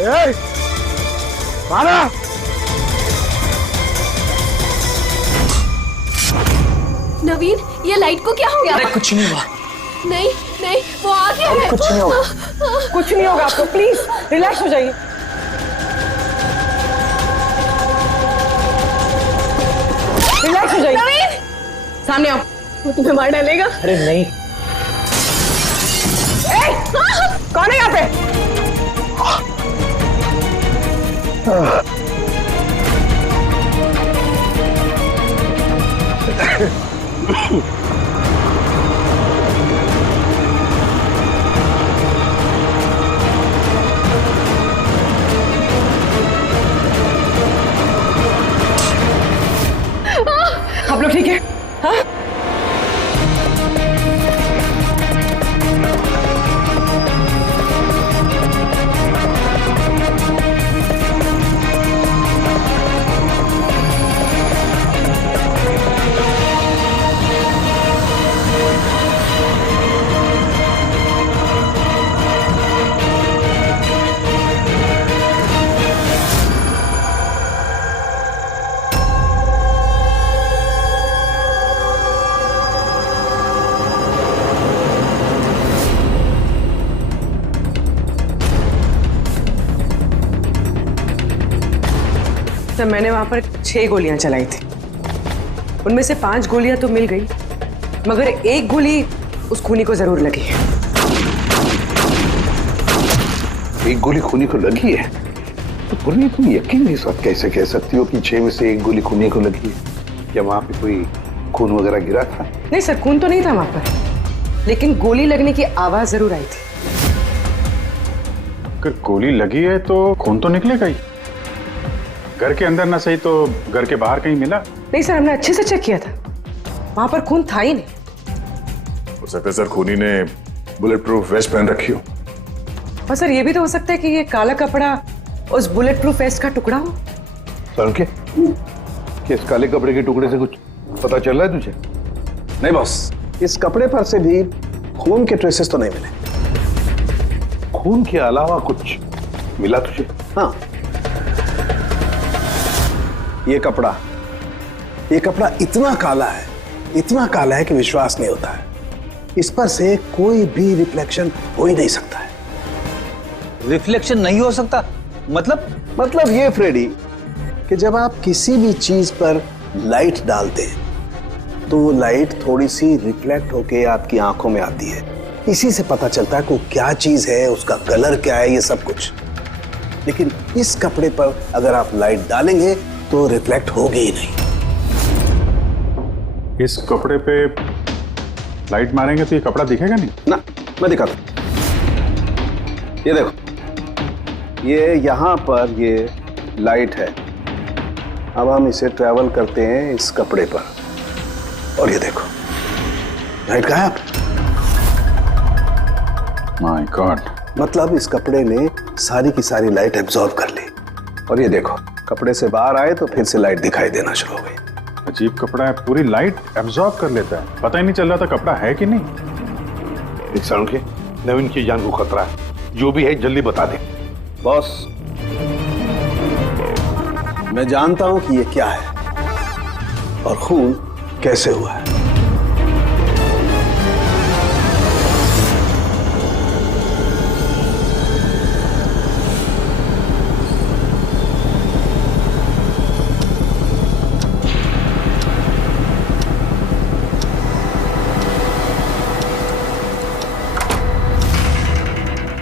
ए! मारा! नवीन, ये लाइट को क्या हो गया? अरे कुछ नहीं हुआ। नहीं नहीं, वो आ गया है। कुछ नहीं होगा। कुछ नहीं होगा आपको, प्लीज रिलैक्स हो जाइए। रिलैक्स हो जाइए। नवीन, सामने आओ। वो तुम्हें मार डालेगा। अरे नहीं। कौन है यहाँ पे? आप लोग ठीक है? हाँ? सर, मैंने वहां पर 6 गोलियां चलाई थी। उनमें से 5 गोलियां तो मिल गई, मगर एक गोली उस खूनी को जरूर लगी है। एक गोली खूनी को लगी है? तो पूरी तुम यकीन के साथ कैसे कह सकती हो कि 6 में से एक गोली खूनी को लगी है? क्या वहां पे कोई खून वगैरह गिरा था? नहीं सर, खून तो नहीं था वहां पर, लेकिन गोली लगने की आवाज जरूर आई थी। अगर गोली लगी है तो खून तो निकलेगा ही। घर के अंदर ना सही तो घर के बाहर कहीं मिला? नहीं सर, हमने अच्छे से चेक किया था, वहां पर खून था ही नहीं। हो सकता है सर खूनी ने बुलेट प्रूफ वेस्ट पहन रखी हो। और सर, ये भी तो हो सकता है कि ये काला कपड़ा उस बुलेट प्रूफ वेस्ट का टुकड़ा हो। सर के इस काले कपड़े के टुकड़े से कुछ पता चल रहा है तुझे? नहीं बॉस, इस कपड़े पर से भी खून के ट्रेसेस तो नहीं मिले। खून के अलावा कुछ मिला तुझे? हाँ, ये कपड़ा इतना काला है कि विश्वास नहीं होता है। इस पर से कोई भी रिफ्लेक्शन हो ही नहीं सकता है। रिफ्लेक्शन नहीं हो सकता? मतलब ये फ्रेडी कि जब आप किसी भी चीज पर लाइट डालते हैं तो वो लाइट थोड़ी सी रिफ्लेक्ट होके आपकी आंखों में आती है। इसी से पता चलता है कि वो क्या चीज है, उसका कलर क्या है, ये सब कुछ। लेकिन इस कपड़े पर अगर आप लाइट डालेंगे तो रिफ्लेक्ट होगी ही नहीं। इस कपड़े पे लाइट मारेंगे तो ये कपड़ा दिखेगा नहीं ना। मैं दिखाता हूं, ये देखो, ये यहां पर ये लाइट है। अब हम इसे ट्रैवल करते हैं इस कपड़े पर और ये देखो, लाइट गायब। माय गॉड, मतलब इस कपड़े ने सारी की सारी लाइट एब्जॉर्ब कर ली। और ये देखो, कपड़े से बाहर आए तो फिर से लाइट दिखाई देना शुरू हो गई। अजीब कपड़ा है, पूरी लाइट एब्जॉर्ब कर लेता है। पता ही नहीं चल रहा था कपड़ा है कि नहीं। इंसान के नवीन की जान को खतरा है, जो भी है जल्दी बता दे। बॉस, मैं जानता हूं कि ये क्या है और खून कैसे हुआ है।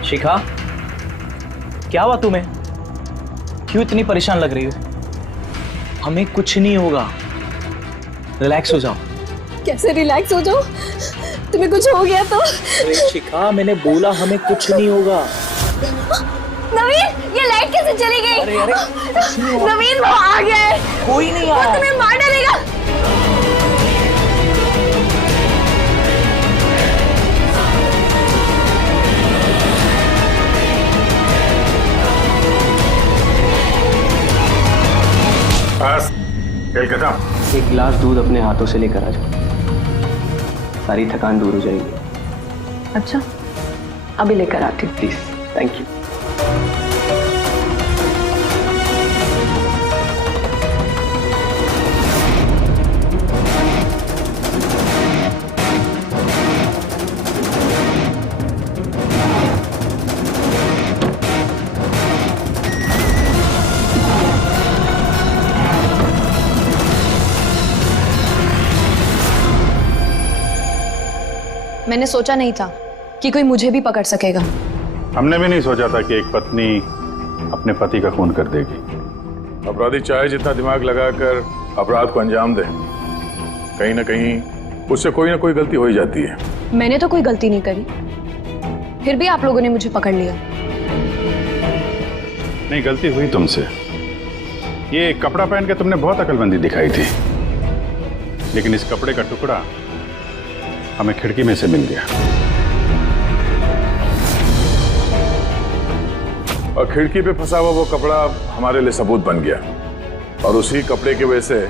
शिखा, क्या हुआ तुम्हें? क्यों इतनी परेशान लग रही हो? हमें कुछ नहीं होगा, रिलैक्स हो जाओ। कैसे रिलैक्स हो जाओ? तुम्हें कुछ हो गया तो? अरे शिखा, मैंने बोला हमें कुछ नहीं होगा। नवीन, ये लाइट कैसे चली गई? अरे नवीन, वो आ गया है। कोई नहीं वो आया। तुम्हें मार डालेगा। खेल खत्म। एक गिलास दूध अपने हाथों से लेकर आ जाओ, सारी थकान दूर हो जाएगी। अच्छा, अभी लेकर आती हूँ। Please, thank you. मैंने सोचा नहीं था कि कोई मुझे भी पकड़ सकेगा। हमने भी नहीं सोचा था कि एक पत्नी अपने पति का खून कर देगी। अपराधी चाहे जितना दिमाग लगाकर अपराध को अंजाम दे, कहीं ना कहीं उससे कोई ना कोई गलती हो ही जाती है। मैंने तो कोई गलती नहीं करी, फिर भी आप लोगों ने मुझे पकड़ लिया। नहीं, गलती हुई तुमसे। ये कपड़ा पहन के तुमने बहुत अकलमंदी दिखाई थी, लेकिन इस कपड़े का टुकड़ा हमें खिड़की में से मिल गया। और खिड़की पे फंसा हुआ वो कपड़ा हमारे लिए सबूत बन गया, और उसी कपड़े की वजह से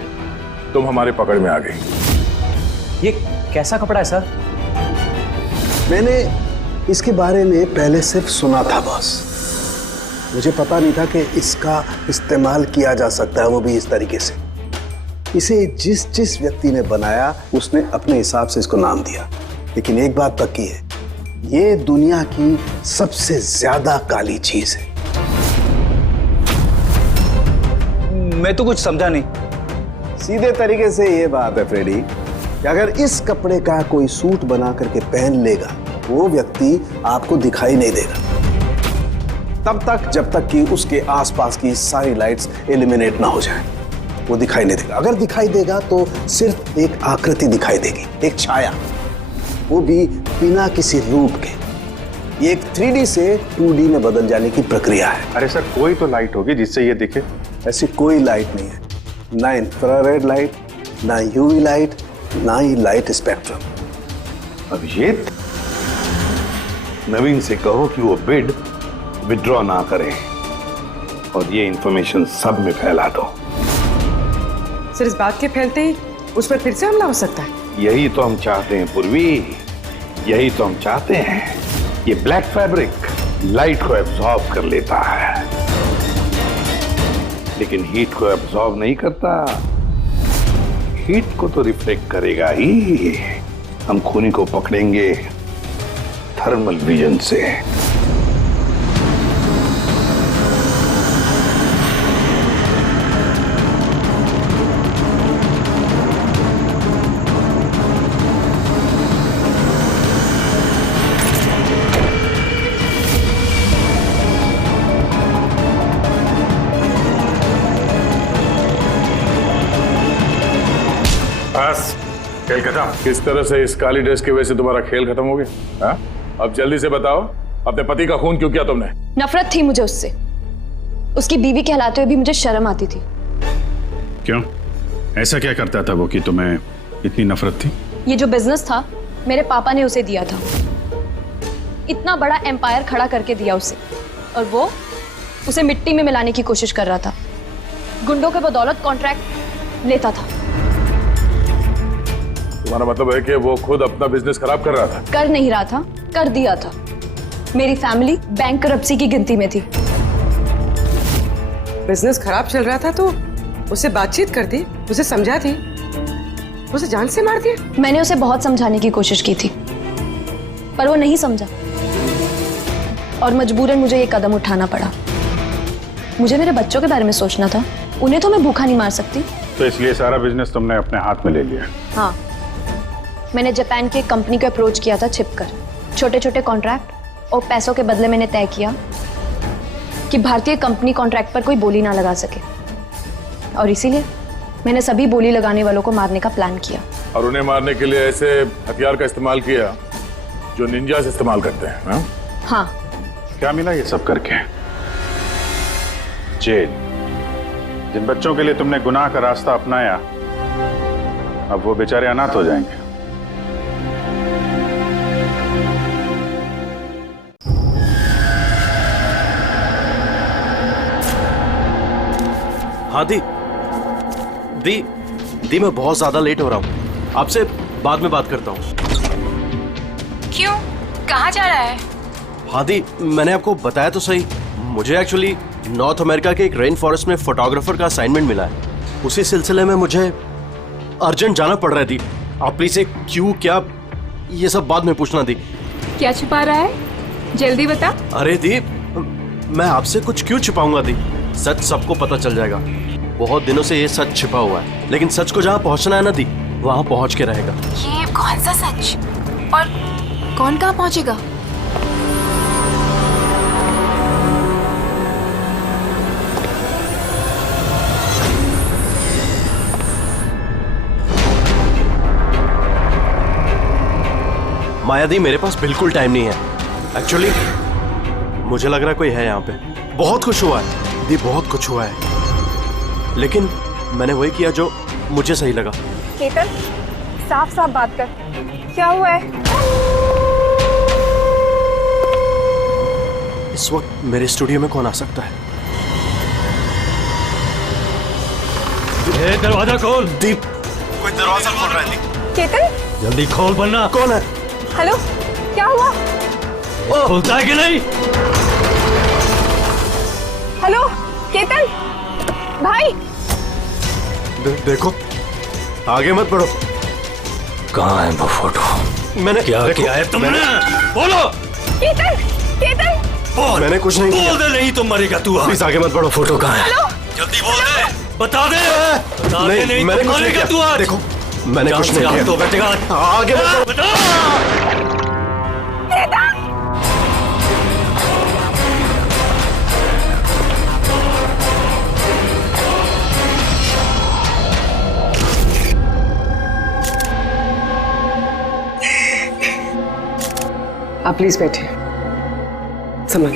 तुम हमारे पकड़ में आ गई। ये कैसा कपड़ा है सर? मैंने इसके बारे में पहले सिर्फ सुना था बॉस। मुझे पता नहीं था कि इसका इस्तेमाल किया जा सकता है, वो भी इस तरीके से। इसे जिस जिस व्यक्ति ने बनाया उसने अपने हिसाब से इसको नाम दिया, लेकिन एक बात पक्की है, ये दुनिया की सबसे ज्यादा काली चीज है। मैं तो कुछ समझा नहीं। सीधे तरीके से ये बात है फ्रेडी कि अगर इस कपड़े का कोई सूट बना करके पहन लेगा, वो व्यक्ति आपको दिखाई नहीं देगा तब तक जब तक कि उसके आसपास की सारी लाइट्स एलिमिनेट ना हो जाए। वो दिखाई नहीं देगा। अगर दिखाई देगा तो सिर्फ एक आकृति दिखाई देगी, एक छाया, वो भी बिना किसी रूप के। ये एक 3D से 2D में बदल जाने की प्रक्रिया है। अरे सर, कोई तो लाइट होगी जिससे ये दिखे। ऐसी कोई लाइट नहीं है, ना इंफ्रारेड लाइट, ना यूवी लाइट, ना ही लाइट स्पेक्ट्रम। अब ये नवीन से कहो कि वो बिड विड्रॉ ना करे और ये इंफॉर्मेशन सब में फैला दो। सर, इस बात के फैलते ही उस पर फिर से हमला हो सकता है। यही तो हम चाहते हैं पूर्वी, यही तो हम चाहते हैं। ये ब्लैक फैब्रिक लाइट को एब्जॉर्ब कर लेता है, लेकिन हीट को एब्जॉर्ब नहीं करता। हीट को तो रिफ्लेक्ट करेगा ही। हम खूनी को पकड़ेंगे थर्मल विजन से। खेल खत्म। किस तरह से इस काली ड्रेस की वजह से तुम्हारा खेल खत्म हो गया? हाँ? अब जल्दी से बताओ, अपने पति का खून क्यों किया तुमने? नफरत थी मुझे उससे। उसकी बीवी कहलाते हुए भी मुझे शर्म आती थी। क्यों? ऐसा क्या करता था वो कि तुम्हें इतनी नफरत थी? ये जो बिजनेस था मेरे पापा ने उसे दिया था। इतना बड़ा एम्पायर खड़ा करके दिया उसे, और वो उसे मिट्टी में मिलाने की कोशिश कर रहा था। गुंडों के बदौलत कॉन्ट्रैक्ट लेता था। तुम्हारा मतलब है कि वो खुद अपना बिजनेस खराब कर रहा था? कर नहीं रहा था, कर दिया था। मेरी फैमिली बैंकरप्सी की गिनती में थी। बिजनेस खराब चल रहा था तो उससे बातचीत कर दी, उसे समझा दी, उसे जान से मार दिया। मैंने उसे बहुत समझाने की कोशिश की थी, पर वो नहीं समझा, और मजबूरन मुझे ये कदम उठाना पड़ा। मुझे मेरे बच्चों के बारे में सोचना था, उन्हें तो मैं भूखा नहीं मार सकती। तो इसलिए सारा बिजनेस तुमने अपने हाथ में ले लिया? हाँ, मैंने जापान की एक कंपनी को अप्रोच किया था छिपकर। छोटे छोटे कॉन्ट्रैक्ट और पैसों के बदले मैंने तय किया कि भारतीय कंपनी कॉन्ट्रैक्ट पर कोई बोली ना लगा सके, और इसीलिए मैंने सभी बोली लगाने वालों को मारने का प्लान किया। और उन्हें मारने के लिए ऐसे हथियार का इस्तेमाल किया जो निंजा से इस्तेमाल करते हैं? हाँ? हाँ। क्या मिला ये सब करके? जेल। जिन बच्चों के लिए तुमने गुनाह का रास्ता अपनाया, अब वो बेचारे अनाथ हो जाएंगे। हाँ दी, दी मैं बहुत ज्यादा लेट हो रहा हूँ, आपसे बाद में बात करता हूँ। क्यों? कहाँ जा रहा है? हाँ दी, मैंने आपको बताया तो सही, मुझे एक्चुअली नॉर्थ अमेरिका के एक रेन फॉरेस्ट में फोटोग्राफर का असाइनमेंट मिला है। उसी सिलसिले में मुझे अर्जेंट जाना पड़ रहा है दी। आप प्लीज से क्यों क्या ये सब बाद में पूछना दी। क्या छुपा रहा है? जल्दी बता। अरे दी, मैं आपसे कुछ क्यों छुपाऊंगा दी, सच सबको पता चल जाएगा। बहुत दिनों से ये सच छिपा हुआ है, लेकिन सच को जहाँ पहुँचना है ना दी, वहाँ पहुँच के रहेगा। ये कौन सा सच? और कौन कहाँ पहुँचेगा? माया दी, मेरे पास बिल्कुल टाइम नहीं है। एक्चुअली मुझे लग रहा है कोई है यहाँ पे। बहुत कुछ हुआ है दी, बहुत कुछ हुआ है, लेकिन मैंने वही किया जो मुझे सही लगा। केतन, साफ साफ बात कर, क्या हुआ है? इस वक्त मेरे स्टूडियो में कौन आ सकता है? दरवाजा खोल। दीप, कोई दरवाजा खोल रहा है। दीप, केतन, जल्दी खोल वरना। कौन है? हेलो, क्या हुआ? खुलता है कि नहीं? हेलो केतन भाई। देखो, आगे मत बढ़ो। कहाँ है वो फोटो? मैंने क्या किया है तुमने? बोलो। केतन, केतन, बोल। मैंने कुछ नहीं किया। बोल दे, नहीं तो मरेगा तू। प्लीज आगे मत बढ़ो। फोटो कहाँ है? हेलो, जल्दी बोल दे, बता दे। बता दे, नहीं मैंने तो कुछ नहीं मरेगा किया। तू आज। देखो, मैंने कुछ नहीं किया। तो बैठेगा। आगे मत केतन, आप प्लीज बैठिए। समझ।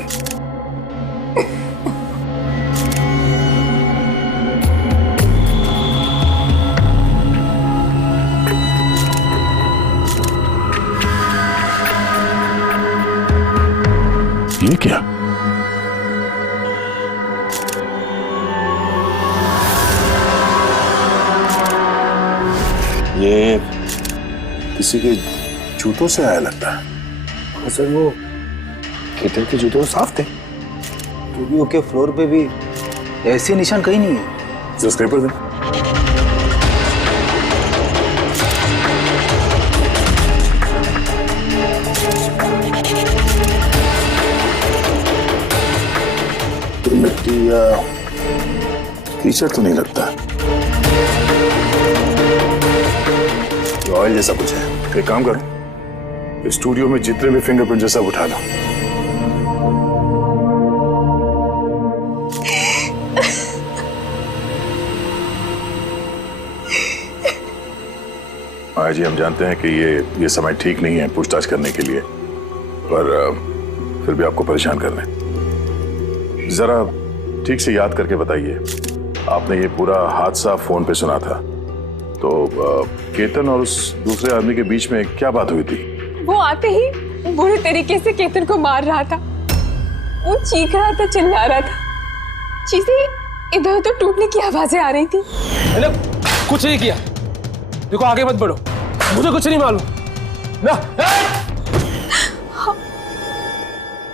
ये क्या? ये किसी के जूतों से आया लगता है। सर वो केतन के जूते तो साफ थे। स्टूडियो के फ्लोर पे भी ऐसे निशान कहीं नहीं है। जो स्क्रेपर दे। तो मिट्टी या कीचड़ तो नहीं लगता, ऑयल जैसा कुछ है। एक काम करो, स्टूडियो में जितने भी फिंगरप्रिंट सब उठा लो। आज जी हम जानते हैं कि ये समय ठीक नहीं है पूछताछ करने के लिए, पर फिर भी आपको परेशान कर रहे हैं। जरा ठीक से याद करके बताइए, आपने ये पूरा हादसा फोन पे सुना था, तो केतन और उस दूसरे आदमी के बीच में क्या बात हुई थी? वो आते ही बुरे तरीके से केतन को मार रहा था। वो चीख रहा था, चिल्ला रहा था, चीजें इधर उधर टूटने की आवाजें आ रही थी। मैंने कुछ नहीं किया। देखो, आगे मत बढ़ो, मुझे कुछ नहीं मालूम ना। हाँ,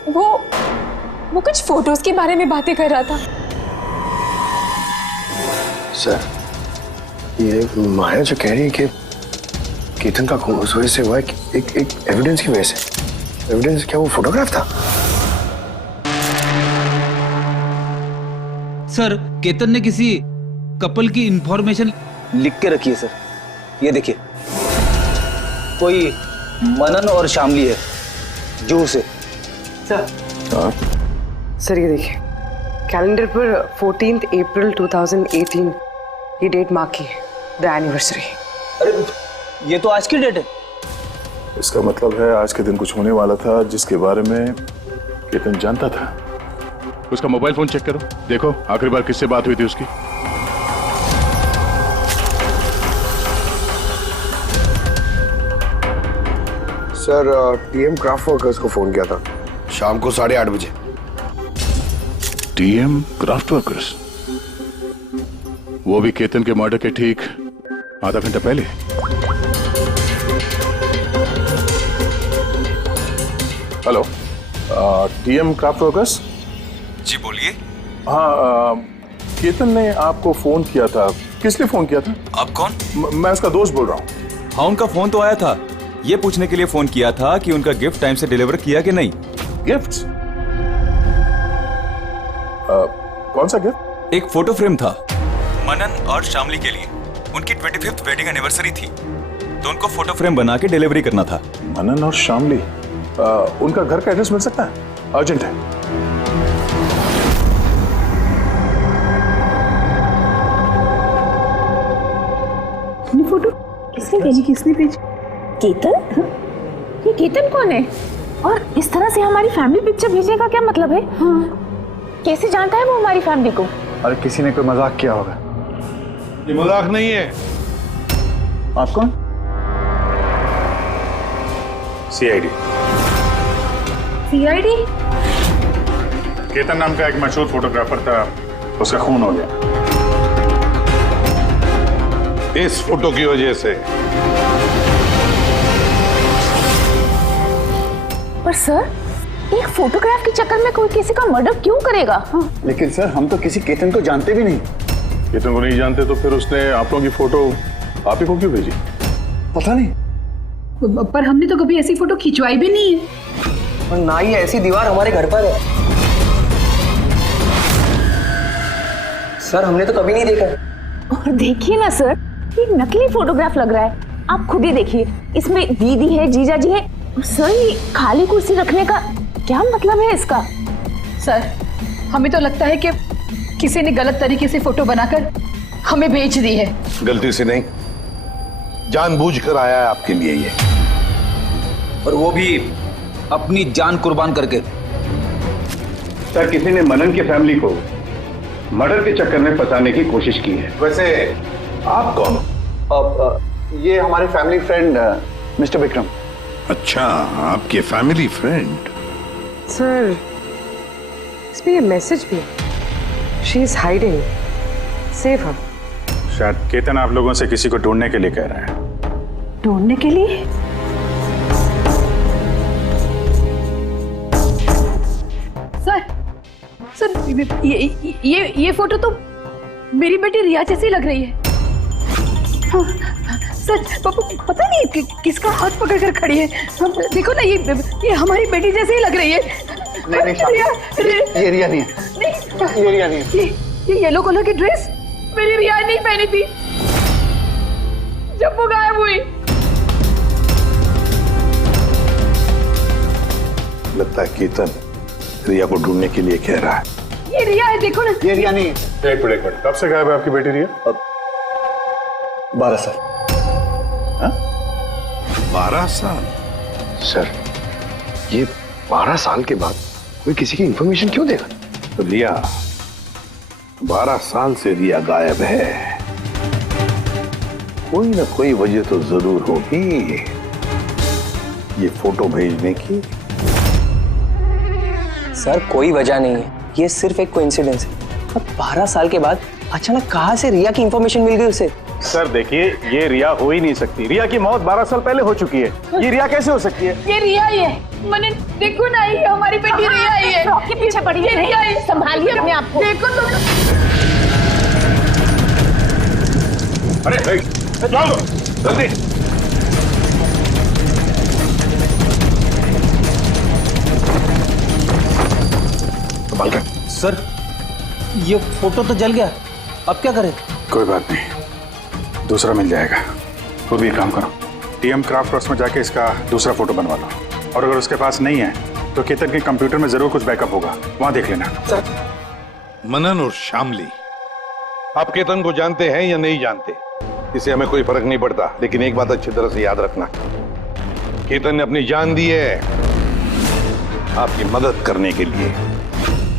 वो कुछ फोटोज के बारे में बातें कर रहा था। सर, ये माया जो कह रही है कि केतन का खून उस वजह से हुआ है, एक एविडेंस की वजह से। एविडेंस क्या? वो फोटोग्राफ था? सर, केतन ने किसी कपल की इंफॉर्मेशन लिख के रखी है सर। ये देखिए, कोई मनन और शामली है, जूहू से। सर ये देखिए, कैलेंडर पर 14 अप्रैल 2018 ये डेट मार्क की है, द एनिवर्सरी। अरे ये तो आज की डेट है। इसका मतलब है आज के दिन कुछ होने वाला था जिसके बारे में केतन जानता था। उसका मोबाइल फोन चेक करो, देखो आखिरी बार किससे बात हुई थी उसकी। सर, टीएम क्राफ्ट वर्कर्स को फोन किया था शाम को 8:30 बजे। TM craft workers? वो भी केतन के मर्डर के ठीक आधा घंटा पहले? Hello, TM craft workers? जी बोलिए। हाँ, केतन ने आपको फोन किया था। किस लिए फोन किया था? आप कौन? मैं उसका दोस्त बोल रहा हूँ। हाँ, उनका फोन तो आया था। ये पूछने के लिए फोन किया था कि उनका गिफ्ट टाइम से डिलीवर किया कि नहीं। गिफ्ट्स? कौन सा गिफ्ट? एक फोटो फ्रेम था मनन और शामली के लिए। उनकी 25th वेडिंग एनिवर्सरी थी, तो उनको फोटो फ्रेम बना के डिलीवरी करना था। मनन और शामली, उनका घर का एड्रेस मिल सकता है? अर्जेंट है। फोटो किसने भेजी? केतन? ये केतन कौन है? और इस तरह से हमारी फैमिली पिक्चर भेजने का क्या मतलब है? हाँ। कैसे जानता है वो हमारी फैमिली को? अरे किसी ने कोई मजाक किया होगा। ये मजाक नहीं है। आप कौन? सीआईडी। सीआईडी? केतन नाम का एक मशहूर फोटोग्राफर था, उसका खून हो गया इस फोटो की वजह से। पर सर, एक फोटोग्राफ के चक्कर में कोई किसी का मर्डर क्यों करेगा? लेकिन सर, हम तो किसी केतन को जानते भी नहीं। केतन को नहीं जानते तो फिर उसने आप लोगों की फोटो आप ही को क्यों भेजी? पता नहीं। पर हमने तो कभी ऐसी फोटो खिंचवाई भी नहीं है। और ना ही ऐसी दीवार हमारे घर पर है। सर, हमने तो कभी नहीं देखा। और देखिए ना सर, ये नकली फोटोग्राफ लग रहा है। आप खुद ही देखिए, इसमें दीदी है, जीजा जी है। सर, ये खाली कुर्सी रखने का क्या मतलब है इसका? सर, हमें तो लगता है कि किसी ने गलत तरीके से फोटो बनाकर हमें बेच दी है। गलती से नहीं, जानबूझकर आया है आपके लिए ये। और वो भी अपनी जान कुर्बान करके। सर, किसी ने मनन की फैमिली को मर्डर के चक्कर में फंसाने की कोशिश की है। वैसे आप कौन हो? ये हमारे फैमिली फ्रेंड मिस्टर विक्रम। अच्छा, आपके फैमिली फ्रेंड। सर, इसमें ये मैसेज भी है। शी इज हाइडिंग, सेफ हर। शायद केतन आप लोगों से किसी को ढूंढने के लिए कह रहा है। ढूंढने के लिए? सर, ये फोटो तो मेरी बेटी रिया जैसी लग रही है। हाँ, सर, पता नहीं किसका हाथ पकड़ कर खड़ी है। देखो ना, ये हमारी बेटी जैसी ही लग रही है। नहीं, ये रिया नहीं है। ये रिया नहीं है। ये येलो कलर की ड्रेस मेरी रिया नहीं पहनी थी जब वो गायब हुई। लगता है केतन रिया को ढूंढने के लिए कह रहा है। ये रिया है, देखो ना। ये रिया नहीं है। एक मिनट, कब से गायब है आपकी बेटी रिया? 12 साल। 12 साल? सर, ये 12 साल के बाद कोई किसी की इंफॉर्मेशन क्यों देगा? रिया, 12 साल से रिया गायब है। कोई ना कोई वजह तो जरूर होगी ये फोटो भेजने की। सर, कोई वजह नहीं है, ये सिर्फ एक कोइंसिडेंस है। अब 12 साल के बाद अचानक कहां से रिया की इंफॉर्मेशन मिल गई उसे? सर देखिए, ये रिया हो ही नहीं सकती। रिया की मौत 12 साल पहले हो चुकी है। ये रिया कैसे हो सकती है? ये रिया ही है। मैंने देखो ना, ये हमारी बेटी रिया ही है। आपके पीछे पड़ी है। रिया ही। संभालिए अपने आप को। देखो तुम। अरे जाओ जल्दी। सर, ये फोटो तो जल गया, अब क्या करें? कोई बात नहीं, दूसरा मिल जाएगा। खुद भी काम करो, टीएम क्राफ्ट वर्क्स में जाके इसका दूसरा फोटो बनवा लो। और अगर उसके पास नहीं है तो केतन के कंप्यूटर में जरूर कुछ बैकअप होगा, वहां देख लेना। सर, मनन और शामली, आप केतन को जानते हैं या नहीं जानते, इसे हमें कोई फर्क नहीं पड़ता। लेकिन एक बात अच्छी तरह से याद रखना, केतन ने अपनी जान दी है आपकी मदद करने के लिए।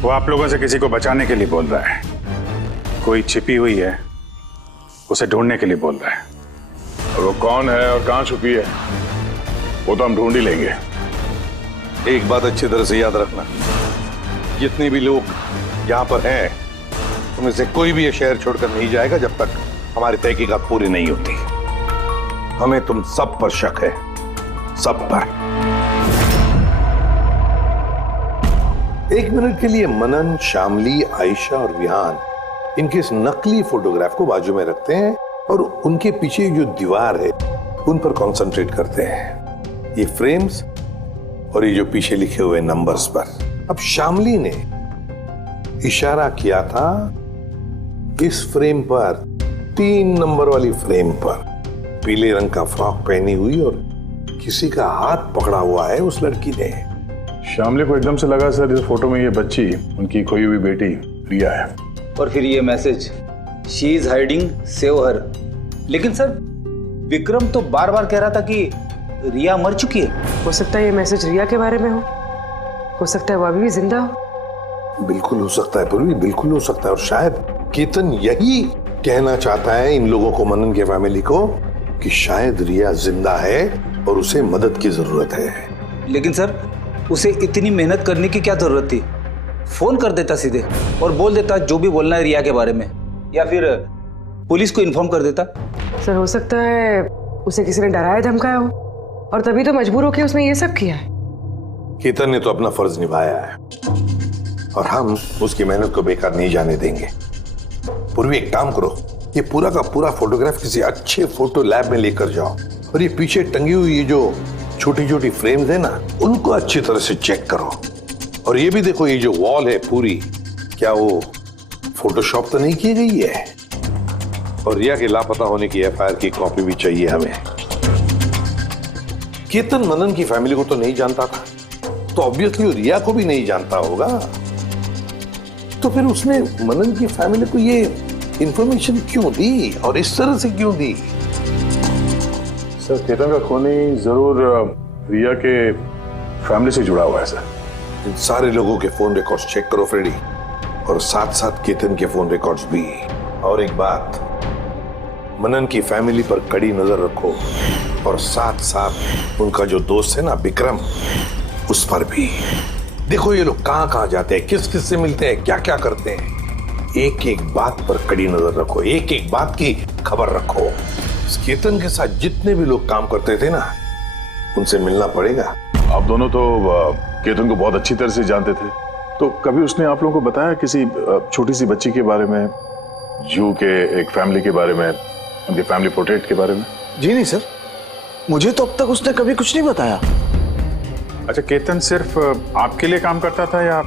वो आप लोगों से किसी को बचाने के लिए बोल रहा है। कोई छिपी हुई है, उसे ढूंढने के लिए बोल रहा है। और वो कौन है और कहां छुपी है वो तो हम ढूंढ ही लेंगे। एक बात अच्छी तरह से याद रखना, जितने भी लोग यहाँ पर हैं उनमें से कोई भी ये शहर छोड़कर नहीं जाएगा जब तक हमारी तहकीकात पूरी नहीं होती। हमें तुम सब पर शक है, सब पर। एक मिनट के लिए मनन, शामली, आयशा और विहान इनके इस नकली फोटोग्राफ को बाजू में रखते हैं और उनके पीछे जो दीवार है उन पर कंसंट्रेट करते हैं, ये फ्रेम्स और ये जो पीछे लिखे हुए नंबर्स पर। अब शामली ने इशारा किया था इस फ्रेम पर, 3 नंबर वाली फ्रेम पर, पीले रंग का फ्रॉक पहनी हुई और किसी का हाथ पकड़ा हुआ है उस लड़की ने। शामली को एकदम से लगा सर इस फोटो में ये बच्ची उनकी खोई हुई बेटी रिया है। और फिर ये message, she is hiding, save her. लेकिन सर विक्रम तो बार बार कह रहा था कि रिया मर चुकी है। हो सकता है ये मैसेज रिया के बारे में हो सकता है वो अभी भी जिंदा हो। बिल्कुल हो सकता है पूर्वी, बिल्कुल हो सकता है। और शायद केतन यही कहना चाहता है इन लोगों को, मनन के फैमिली को, कि शायद रिया जिंदा है और उसे मदद की जरूरत है। लेकिन सर उसे इतनी मेहनत करने की क्या जरूरत थी? फोन कर देता सीधे और बोल देता जो भी बोलना है रिया के बारे में, या फिर पुलिस को इन्फॉर्म कर देता। सर हो सकता है उसे किसी ने डराया धमकाया हो और तभी तो मजबूर होकर उसने ये सब किया है। केतन ने तो अपना फर्ज निभाया है और हम उसकी मेहनत को बेकार नहीं जाने देंगे। पूर्वी एक काम करो, ये पूरा का पूरा फोटोग्राफ किसी अच्छे फोटो लैब में लेकर जाओ और ये पीछे टंगी हुई ये जो छोटी छोटी फ्रेम्स है ना, उनको अच्छी तरह से चेक करो। और ये भी देखो, ये जो वॉल है पूरी, क्या वो फोटोशॉप तो नहीं की गई है? और रिया के लापता होने की एफआईआर की कॉपी भी चाहिए हमें। केतन मनन की फैमिली को तो नहीं जानता था, तो ऑब्वियसली रिया को भी नहीं जानता होगा। तो फिर उसने मनन की फैमिली को ये इंफॉर्मेशन क्यों दी और इस तरह से क्यों दी? सर केतन का खूनी जरूर रिया के फैमिली से जुड़ा हुआ है सर। इन सारे लोगों के फोन रिकॉर्ड्स चेक करो फ्रेडी, और साथ साथ केतन के फोन रिकॉर्ड्स भी। और एक बात, मनन की फैमिली पर कड़ी नजर रखो और साथ साथ उनका जो दोस्त है ना विक्रम, उस पर भी देखो। ये लोग कहां कहां जाते हैं, किस किस से मिलते हैं, क्या क्या करते हैं। एक एक बात पर कड़ी नजर रखो, एक एक बात की खबर रखो। केतन के साथ जितने भी लोग काम करते थे ना, उनसे मिलना पड़ेगा। आप दोनों तो केतन को बहुत अच्छी तरह से जानते थे, तो कभी उसने आप लोगों को बताया किसी छोटी सी बच्ची के बारे में, जू के एक फैमिली के बारे में, उनके फैमिली पोर्ट्रेट के बारे में? जी नहीं सर, मुझे तो अब तक उसने कभी कुछ नहीं बताया। अच्छा, केतन सिर्फ आपके लिए काम करता था या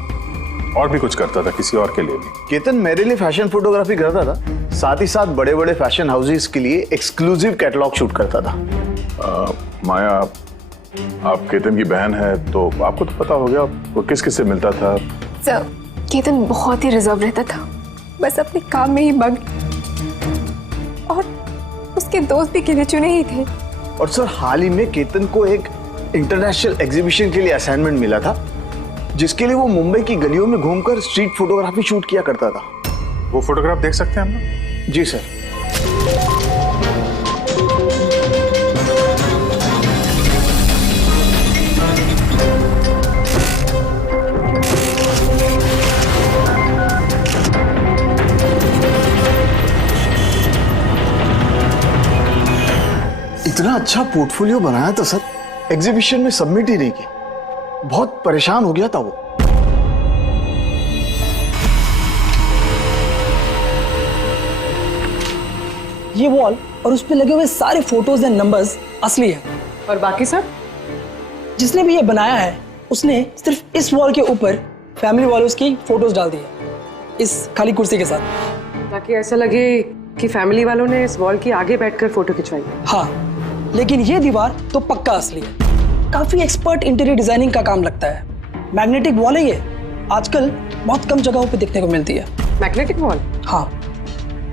और भी कुछ करता था किसी और के लिए भी? केतन मेरे लिए फैशन फोटोग्राफी करता था, साथ ही साथ बड़े बड़े फैशन हाउसेस के लिए एक्सक्लूसिव कैटलॉग शूट करता था। माया, आप केतन की बहन है तो आपको तो पता हो गया वो किस किस से मिलता था। सर केतन बहुत ही रिजर्व रहता था, बस अपने काम में ही मग्न, और उसके दोस्त भी गिने चुने ही थे। और सर हाल ही में केतन को एक इंटरनेशनल एग्जीबिशन के लिए असाइनमेंट मिला था, जिसके लिए वो मुंबई की गलियों में घूमकर स्ट्रीट फोटोग्राफी शूट किया करता था। वो फोटोग्राफ देख सकते हैं हम लोग? जी सर। इतना अच्छा पोर्टफोलियो बनाया था सर, एग्जीबिशन में सबमिट ही नहीं किया। बहुत परेशान हो गया था वो। ये वॉल और उस पे लगे हुए सारे फोटोज एंड नंबर्स असली है। और बाकी सब? जिसने भी ये बनाया है उसने सिर्फ इस वॉल के ऊपर फैमिली वालों की फोटोज डाल दी है, इस खाली कुर्सी के साथ, ताकि ऐसा लगे कि फैमिली वालों ने इस वॉल के आगे बैठकर फोटो खिंचवाई। हाँ, लेकिन ये दीवार तो पक्का असली है। काफी एक्सपर्ट इंटीरियर डिजाइनिंग का काम लगता है। मैग्नेटिक वॉल है ये, आजकल बहुत कम जगहों पे देखने को मिलती है। Magnetic wall? हाँ,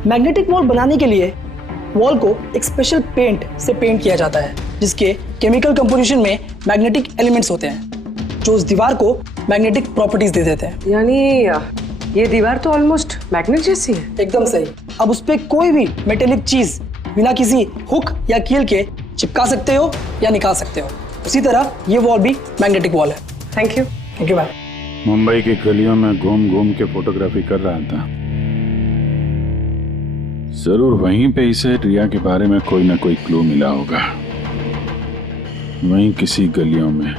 मैग्नेटिक वॉल बनाने के लिए वॉल को एक स्पेशल पेंट से पेंट किया जाता है, जिसके केमिकल कंपोजिशन में मैग्नेटिक एलिमेंट्स होते हैं, जो उस दीवार को मैग्नेटिक प्रॉपर्टीज दे देते हैं। यानी ये दीवार तो ऑलमोस्ट मैग्नेट जैसी है। एकदम सही। अब उस पे कोई भी मेटेलिक चीज बिना किसी हुक या कील के चिपका सकते हो या निकाल सकते हो। उसी तरह ये वॉल भी मैग्नेटिक वॉल है। Thank you. Thank you ma'am. Mumbai की गलियों में घूम घूम के फोटोग्राफी कर रहा था, जरूर वहीं पे इसे रिया के बारे में कोई ना कोई क्लू मिला होगा, वहीं किसी गलियों में।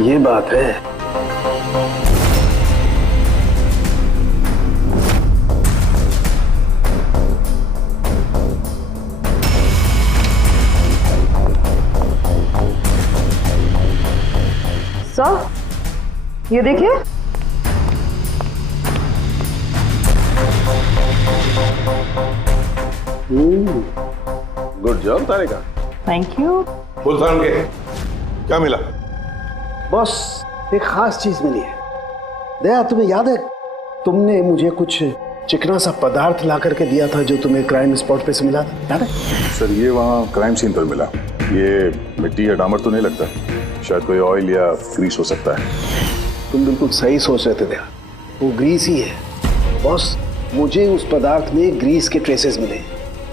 ये बात है। सर, ये देखिए। Good job Tarika. Thank you. बोल साहब के क्या मिला? बॉस, एक खास चीज मिली है। दया, तुम्हें याद है तुमने मुझे कुछ चिकना सा पदार्थ ला करके दिया था जो तुम्हें क्राइम स्पॉट पे से मिला था, याद है? सर ये वहाँ क्राइम सीन पर मिला। ये मिट्टी या डामर तो नहीं लगता, शायद कोई ऑयल या ग्रीस हो सकता है। तुम बिल्कुल सही सोच रहे थे दया, वो ग्रीस ही है। बॉस, मुझे उस पदार्थ में ग्रीस के ट्रेसेस मिले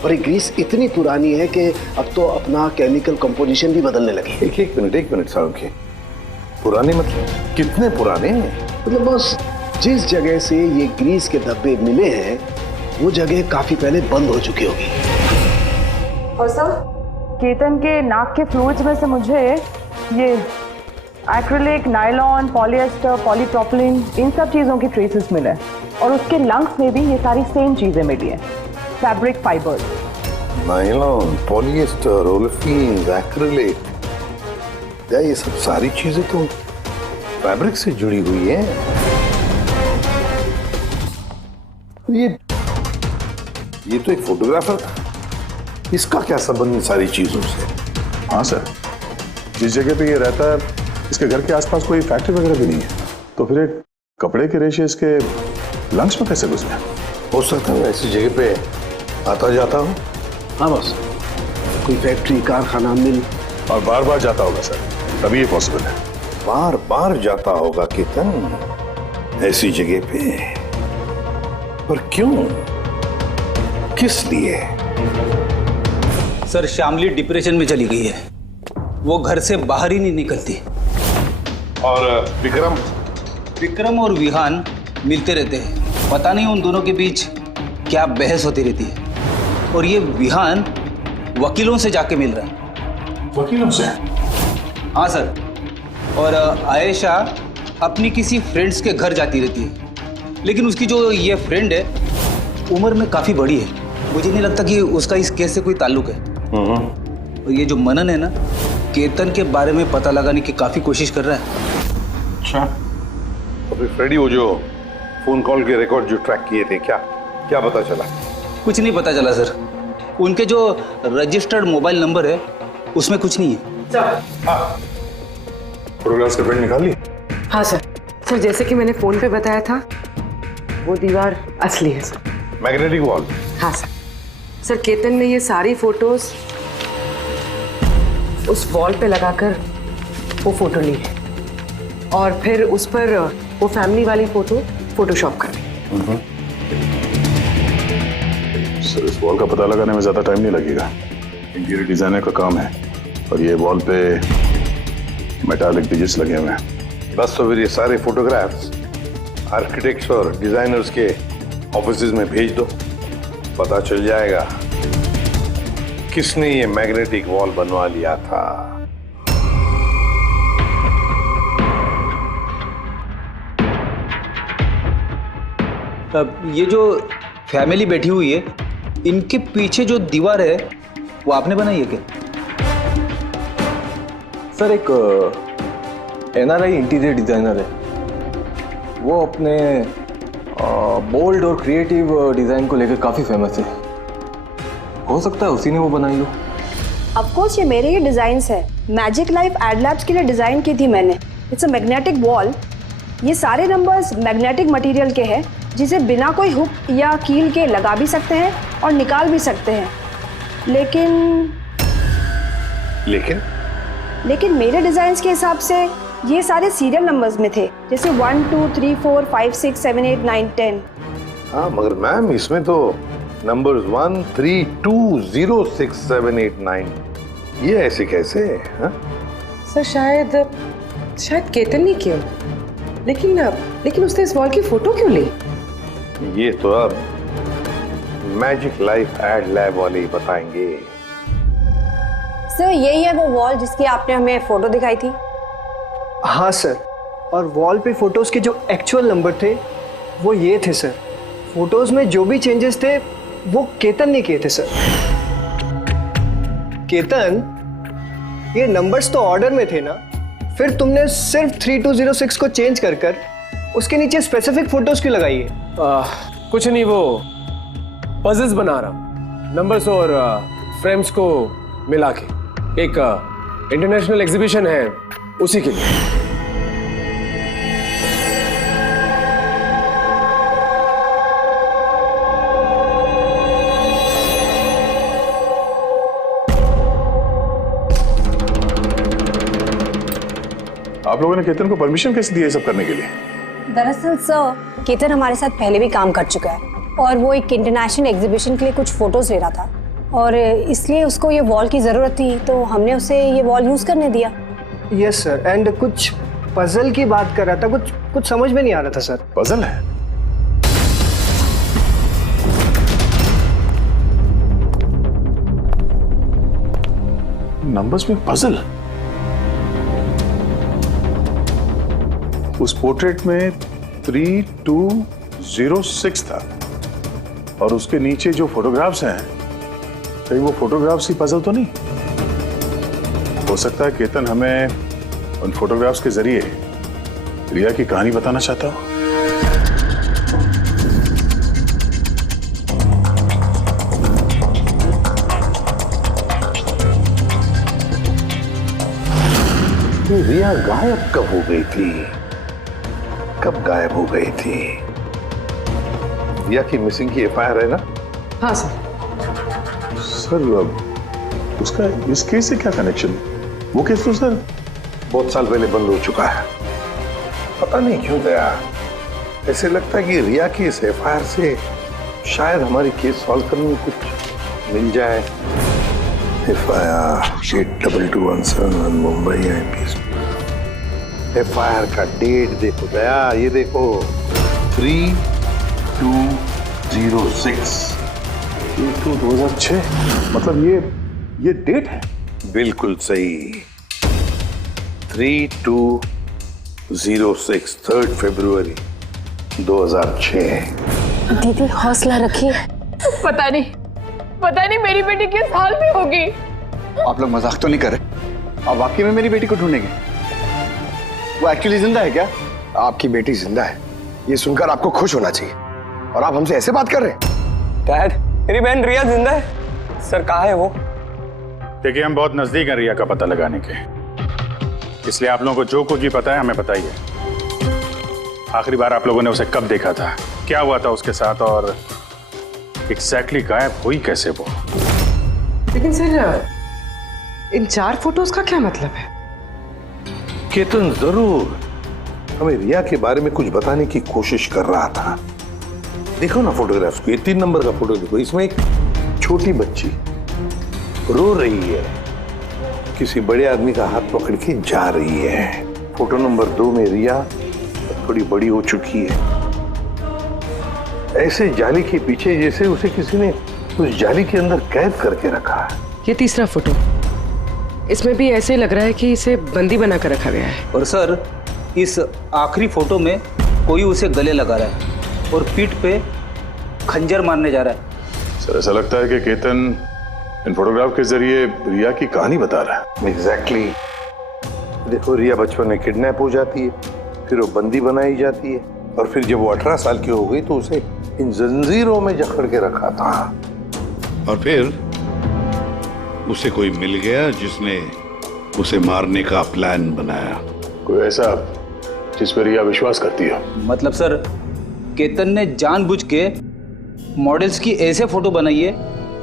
और ये ग्रीस इतनी पुरानी है कि अब तो अपना केमिकल कंपोजिशन भी बदलने लगी। एक मिनट साहब के, पुराने मतलब कितने पुराने? मतलब बॉस, जिस जगह से ये ग्रीस के धब्बे मिले हैं वो जगह काफी पहले बंद हो चुकी होगी। और सर, केतन के नाक के फ्लूइड्स में से मुझे ये एक्रिलिक, नायलॉन, पॉलिएस्टर, पॉलीप्रोपिलीन, इन सब चीजों की ट्रेसेस मिले और उसके लंग्स में भी ये सारी सेम चीजें मिली हैं, fabric fibres. Nylon, polyester, olefin, acrylic, ये सब सारी चीजें तो फैब्रिक से जुड़ी हुई है। ये तो एक फोटोग्राफर था, इसका क्या संबंध इन सारी चीजों से? हाँ सर, जिस जगह पे ये रहता है इसके घर के आसपास कोई फैक्ट्री वगैरह भी नहीं है, तो फिर एक कपड़े के रेशे इसके लंग्स में कैसे घुस गया? हो सकता है ऐसी जगह पे आता जाता हूँ। हाँ बॉस, कोई फैक्ट्री, कारखाना, मिल। और बार बार जाता होगा सर, तभी ये पॉसिबल है। बार बार जाता होगा केतन ऐसी जगह पे, पर क्यों, किस लिए? सर, श्यामली डिप्रेशन में चली गई है, वो घर से बाहर ही नहीं निकलती। और विक्रम और विहान मिलते रहते हैं, पता नहीं उन दोनों के बीच क्या बहस होती रहती है। और ये विहान वकीलों से जाके मिल रहा है। वकीलों से? हाँ सर, और आयशा अपनी किसी फ्रेंड्स के घर जाती रहती है, लेकिन उसकी जो ये फ्रेंड है उम्र में काफ़ी बड़ी है, मुझे नहीं लगता कि उसका इस केस से कोई ताल्लुक है। और ये जो मनन है ना, केतन के बारे में पता लगाने की काफ़ी कोशिश कर रहा है। अच्छा, अभी फ्रेडी वो जो फोन कॉल के रिकॉर्ड जो ट्रैक किए थे, क्या पता चला? कुछ नहीं पता चला सर, उनके जो रजिस्टर्ड मोबाइल नंबर है उसमें कुछ नहीं है। फोटोग्राफ्स का प्रिंट निकाल ली? हाँ सर। सर, जैसे कि मैंने फोन पे बताया था, वो दीवार असली है सर। Magnetic wall? हाँ सर। सर, केतन ने ये सारी फोटोज उस वॉल पे लगाकर वो फोटो ली है और फिर उस पर वो फैमिली वाली फोटो फोटोशॉप कर दी। सर, इस वॉल का पता लगाने में ज्यादा टाइम नहीं लगेगा, इंटीरियर डिजाइनर का काम है, और ये वॉल पे मेटालिक डिजिट्स लगे हुए हैं। बस तो फिर ये सारे फोटोग्राफ्स आर्किटेक्ट्स और डिजाइनर्स के ऑफिसेज में भेज दो, पता चल जाएगा किसने ये मैग्नेटिक वॉल बनवा लिया था। अब ये जो फैमिली बैठी हुई है, इनके पीछे जो दीवार है वो आपने बनाई है क्या? सर, एक NRI इंटीरियर डिजाइनर है, वो अपने बोल्ड और क्रिएटिव डिजाइन को लेकर काफी फेमस है, हो सकता है उसी ने वो बनाई हो। ऑफ कोर्स ये मेरे ही डिजाइन्स है, मैजिक लाइफ एड लैब्स के लिए डिजाइन की थी मैंने। इट्स अ मैग्नेटिक वॉल, ये सारे नंबर्स मैग्नेटिक मटेरियल के हैं जिसे बिना कोई हुक या कील के लगा भी सकते हैं और निकाल भी सकते हैं। लेकिन मेरे डिजाइन्स के हिसाब से ये सारे सीरियल नंबर्स में थे, जैसे 1 2 3 4 5 6 7 8 9 10। हाँ मगर मैम इसमें तो नंबर्स 1 3 2 0 6 7 8 9 ये ऐसे कैसे? हाँ? सर शायद केतन ने किया, लेकिन उसने इस वॉल की फोटो क्यों ली? ये तो अब मैजिक लाइफ एड लैब वाले ही बताएंगे। सर यही है वो वॉल जिसकी आपने हमें फोटो दिखाई थी? हाँ सर, और वॉल पे फोटोज के जो एक्चुअल नंबर थे वो ये थे सर। फोटोज में जो भी चेंजेस थे वो केतन ने किए थे सर। केतन, ये नंबर्स तो ऑर्डर में थे ना, फिर तुमने सिर्फ 3206 को चेंज कर उसके नीचे स्पेसिफिक फोटोज क्यों लगाई है? कुछ नहीं, वो पजल्स बना रहा, नंबर्स और फ्रेम्स को मिला के एक इंटरनेशनल एग्जीबिशन है उसी के लिए। आप लोगों ने केतन को परमिशन कैसे दी है सब करने के लिए? दरअसल सर, केतन हमारे साथ पहले भी काम कर चुका है और वो एक इंटरनेशनल एग्जीबिशन के लिए कुछ फोटोज ले रहा था और इसलिए उसको ये वॉल की ज़रूरत थी, तो हमने उसे ये वॉल यूज़ करने दिया। यस सर, एंड कुछ पजल की बात कर रहा था, कुछ समझ में नहीं आ रहा था सर। पजल है? नंबर्स में पजल? उस पोर्ट्रेट में 3206 था और उसके नीचे जो फोटोग्राफ्स हैं, कहीं वो फोटोग्राफ्स की पजल तो नहीं? हो सकता है केतन हमें उन फोटोग्राफ्स के जरिए रिया की कहानी बताना चाहता हो। रिया गायब कब हो गई थी? कब गायब हो गई थी? रिया की मिसिंग की एफआईआर है ना? हाँ सर। सर उसका इस केस से क्या कनेक्शन? वो केस तो सर बहुत साल पहले बंद हो चुका है। पता नहीं क्यों दया, ऐसे लगता है कि रिया की इस एफआईआर से शायद हमारी केस सॉल्व करने में कुछ मिल जाए। FIR 8221 Mumbai IPS. एफआईआर का डेट देखो दया, ये देखो 3206। 2006, मतलब ये डेट है? बिल्कुल सही, 3206, 3 फरवरी 2006। दीदी हौसला रखिए। पता नहीं मेरी बेटी किस हाल में होगी। आप लोग मजाक तो नहीं कर रहे? आप वाकई में मेरी बेटी को ढूंढेंगे? वो एक्चुअली जिंदा है क्या? आपकी बेटी जिंदा है, ये सुनकर आपको खुश होना चाहिए, और आप हमसे ऐसे बात कर रहे हैं? डैड, मेरी बहन रिया जिंदा है। सर कहाँ है वो? देखिए हम बहुत नजदीक हैं रिया का पता लगाने के, इसलिए आप लोगों को जो कुछ भी पता है हमें बताइए। आखिरी बार आप लोगों ने उसे कब देखा था, क्या हुआ था उसके साथ, और एग्जैक्टली गायब हुई कैसे वो? लेकिन सर इन 4 फोटोज का क्या मतलब है? केतन जरूर हमें रिया के बारे में कुछ बताने की कोशिश कर रहा था। देखो ना फोटोग्राफ्स को, ये 3 नंबर का फोटो देखो, इसमें एक छोटी बच्ची रो रही है, किसी बड़े आदमी का हाथ पकड़ के जा रही है। फोटो नंबर 2 में रिया थोड़ी बड़ी हो चुकी है, ऐसे जाली के पीछे जैसे उसे किसी ने उस जाली के अंदर कैद करके रखा है। ये तीसरा फोटो, इसमें भी ऐसे लग रहा है कि इसे बंदी बनाकर रखा गया है। और सर इस आखिरी फोटो में कोई उसे गले लगा रहा है और पीठ पे खंजर मारने जा रहा है। सर ऐसा लगता है कि केतन इन फोटोग्राफ के जरिए रिया की कहानी बता रहा है। एग्जैक्टली। देखो रिया बचपन में किडनैप हो जाती है, फिर वो बंदी बनाई जाती है, और फिर जब वो 18 साल की हो गई तो उसे इन जंजीरों में जकड़ के रखा था। और फिर उसे कोई मिल गया जिसने उसे मारने का प्लान बनाया। कोई ऐसा जिस पर रिया विश्वास करती है? मतलब सर केतन ने जानबूझ के मॉडल्स की ऐसे फोटो बनाई है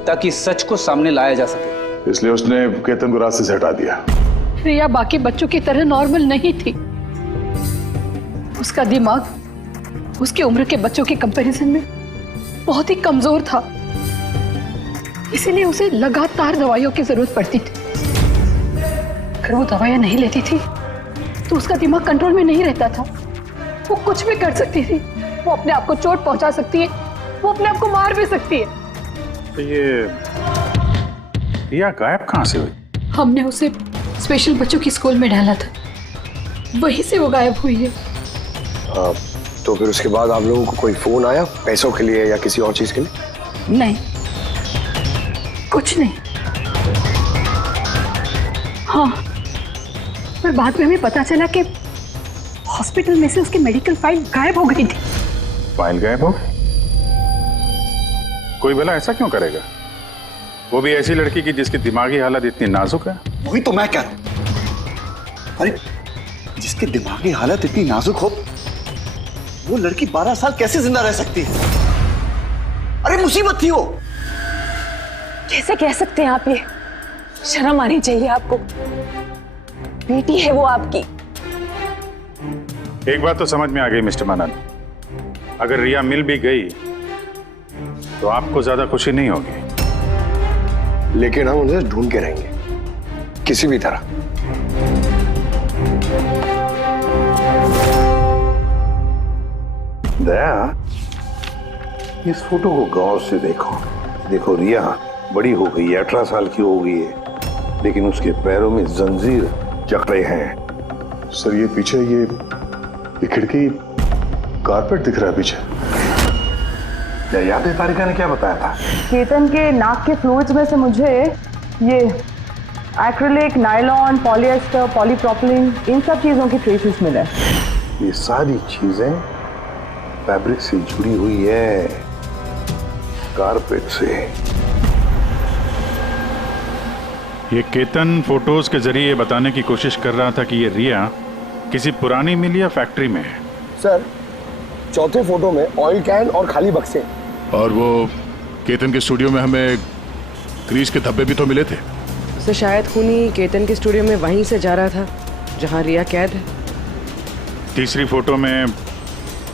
ताकि सच को सामने लाया जा सके। इसलिए उसने केतन को रास्ते से हटा दिया। रिया बाकी बच्चों की तरह नॉर्मल नहीं थी। उसका दिमाग उसकी उम्र के बच्चों के कंपैरिजन में बहुत ही कमजोर था, इसीलिए उसे लगातार दवाइयों की जरूरत पड़ती थी। अगर वो दवाइयां नहीं लेती थी तो उसका दिमाग कंट्रोल में नहीं रहता था। वो कुछ भी कर सकती थी, वो अपने आप को चोट पहुंचा सकती है, वो अपने आप को मार भी सकती है। तो ये रिया गायब कहाँ से हुई? हमने उसे स्पेशल बच्चों की स्कूल में डाला था, वहीं से वो गायब हुई है। तो फिर उसके बाद आप लोगों को कोई फोन आया पैसों के लिए या किसी और चीज के लिए? नहीं, कुछ नहीं। हाँ, पर बाद में हमें पता चला कि हॉस्पिटल में से उसकी मेडिकल फाइल गायब हो गई थी। फाइल गायब हो? कोई भला ऐसा क्यों करेगा? वो भी ऐसी लड़की की जिसकी दिमागी हालत इतनी नाजुक है। वही तो मैं कह रहा हूं। अरे जिसकी दिमागी हालत इतनी नाजुक हो, वो लड़की 12 साल कैसे जिंदा रह सकती है? अरे मुसीबत थी वो। कैसे कह सकते हैं आप ये? शर्म आनी चाहिए आपको। बेटी है वो आपकी। एक बात तो समझ में आ गई मिस्टर मनन, अगर रिया मिल भी गई तो आपको ज्यादा खुशी नहीं होगी। लेकिन हम उन्हें ढूंढ के रहेंगे किसी भी तरह। दया, इस फोटो को गौर से देखो। देखो रिया बड़ी हो गई है, 18 साल की हो गई है, लेकिन उसके पैरों में जंजीर जकड़े हैं। सर ये पीछे ये खिड़की कारपेट दिख रहा है पीछे। याद है तारिका ने क्या बताया था? केतन के नाक के फ्लूइड्स में से मुझे ये एक्रिलिक, नायलॉन, पॉलिएस्टर, पॉलीप्रोपिलीन, इन सब चीजों की ट्रेसेस मिले। ये सारी चीजें फैब्रिक से जुड़ी हुई है, कारपेट से। ये केतन फोटोज के जरिए बताने की कोशिश कर रहा था कि ये रिया किसी पुरानी मिल या फैक्ट्री में है। सर, चौथे फोटो में ऑयल कैन और खाली बक्से। और वो केतन के स्टूडियो में हमें ग्रीस के धब्बे भी तो मिले थे। तो शायद खूनी केतन के स्टूडियो में वहीं से जा रहा था जहां रिया कैद है। तीसरी फोटो में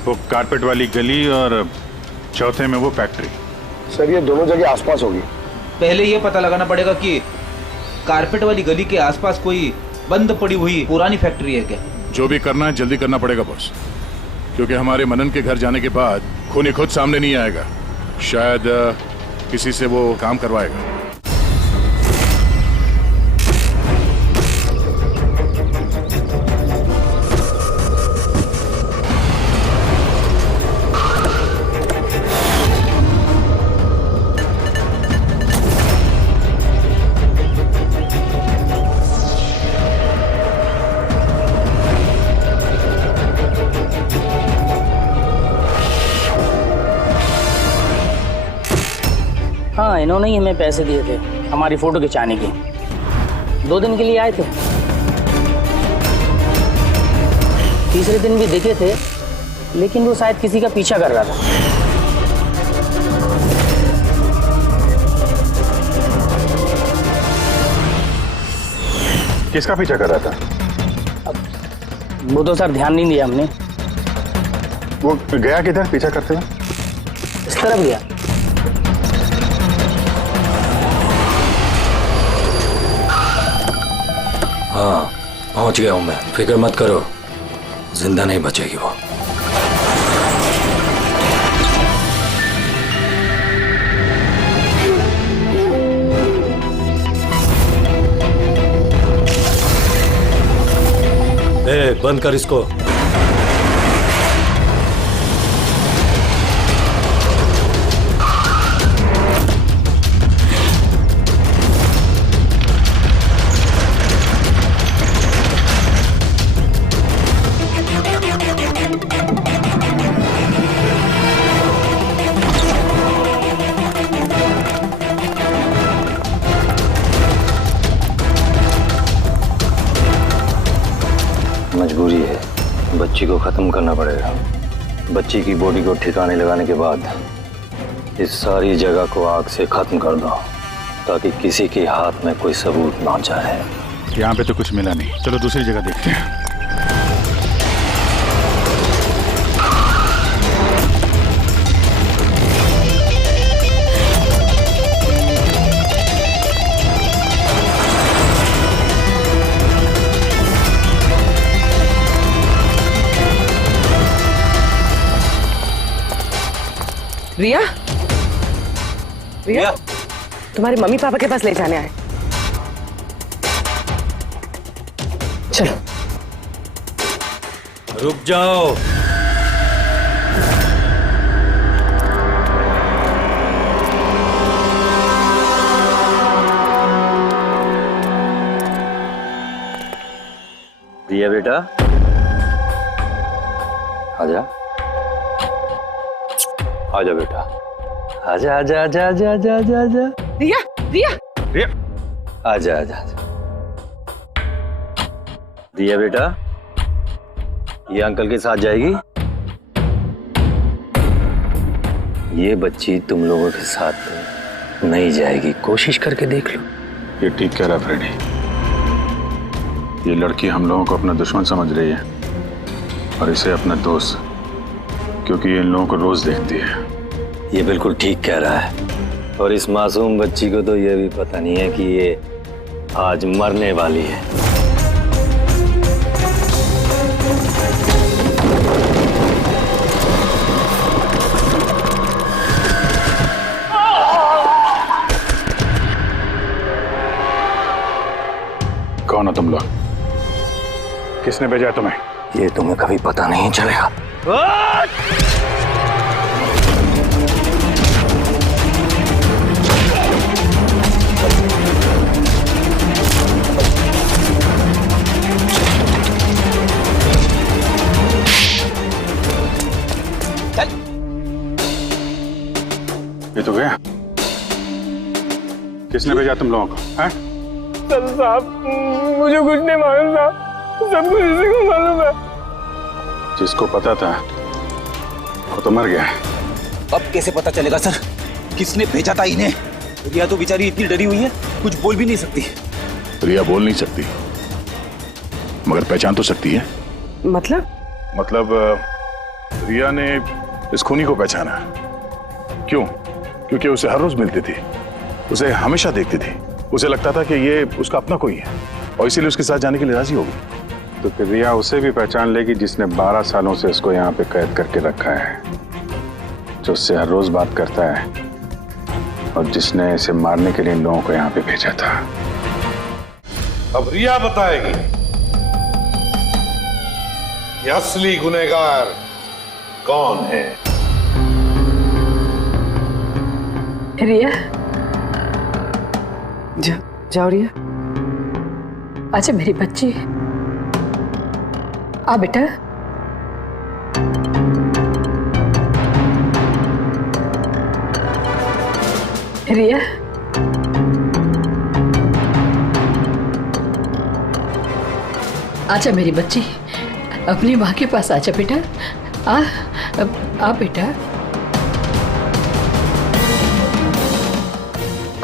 वो कारपेट वाली गली और चौथे में वो फैक्ट्री। सर ये दोनों जगह आसपास होगी। पहले ये पता लगाना पड़ेगा कि कारपेट वाली गली के आसपास कोई बंद पड़ी हुई पुरानी फैक्ट्री है क्या? जो भी करना है जल्दी करना पड़ेगा बॉस, क्योंकि हमारे मनन के घर जाने के बाद खूनी खुद सामने नहीं आएगा। शायद किसी से वो काम करवाएगा। हाँ, इन्होंने ही हमें पैसे दिए थे हमारी फोटो खिंचाने की। 2 दिन के लिए आए थे, तीसरे दिन भी दिखे थे, लेकिन वो शायद किसी का पीछा कर रहा था। किसका पीछा कर रहा था? वो तो सर ध्यान नहीं दिया हमने। वो गया किधर पीछा करते हुए? इस तरफ गया। हाँ, पहुंच गया हूं मैं, फिक्र मत करो, जिंदा नहीं बचेगी वो। बंद कर इसको। मजबूरी है, बच्ची को खत्म करना पड़ेगा। बच्ची की बॉडी को ठिकाने लगाने के बाद इस सारी जगह को आग से खत्म कर दो, ताकि किसी के हाथ में कोई सबूत ना जाए। यहाँ पे तो कुछ मिला नहीं, चलो दूसरी जगह देखते हैं। रिया, रिया, तुम्हारे मम्मी पापा के पास ले जाने आए। चलो। रुक जाओ। रिया बेटा, आजा आजा बेटा, आजा आजा आजा आजा आजा आजा आजा। रिया, रिया, रिया, आजा आजा आजा। रिया बेटा, ये अंकल के साथ जाएगी। ये बच्ची तुम लोगों के साथ नहीं जाएगी, कोशिश करके देख लो। ये ठीक कह रहा फ्रेडी। ये लड़की हम लोगों को अपना दुश्मन समझ रही है और इसे अपना दोस्त, क्योंकि ये इन लोगों को रोज देखती है। ये बिल्कुल ठीक कह रहा है, और इस मासूम बच्ची को तो ये भी पता नहीं है कि ये आज मरने वाली है। कौन हो तुम लोग? किसने भेजा तुम्हें? ये तुम्हें कभी पता नहीं चलेगा। ये तो गया। किसने भेजा तुम लोगों को? हैं? सर साहब, मुझे कुछ नहीं मालूम था, सब कुछ इसी को मालूम है। जिसको पता था वो तो मर गया। अब कैसे पता चलेगा सर किसने भेजा था इन्हें? रिया तो बेचारी इतनी डरी हुई है, कुछ बोल भी नहीं सकती। रिया बोल नहीं सकती, मगर पहचान तो सकती है। मतलब रिया ने इस खूनी को पहचाना। क्यों? क्योंकि उसे हर रोज मिलती थी, उसे हमेशा देखती थी, उसे लगता था कि ये उसका अपना कोई है और इसीलिए उसके साथ जाने के लिए राजी हो गई। तो फिर रिया उसे भी पहचान लेगी जिसने 12 सालों से इसको यहाँ पे कैद करके रखा है, जो उससे हर रोज बात करता है और जिसने इसे मारने के लिए इन लोगों को यहाँ पे भेजा था। अब रिया बताएगी कि असली गुनहगार कौन है। रिया, जाओ रिया। अच्छा मेरी बच्ची, आ बेटा। रिया, आजा मेरी बच्ची, अपनी माँ के पास आजा बेटा। आ बेटा,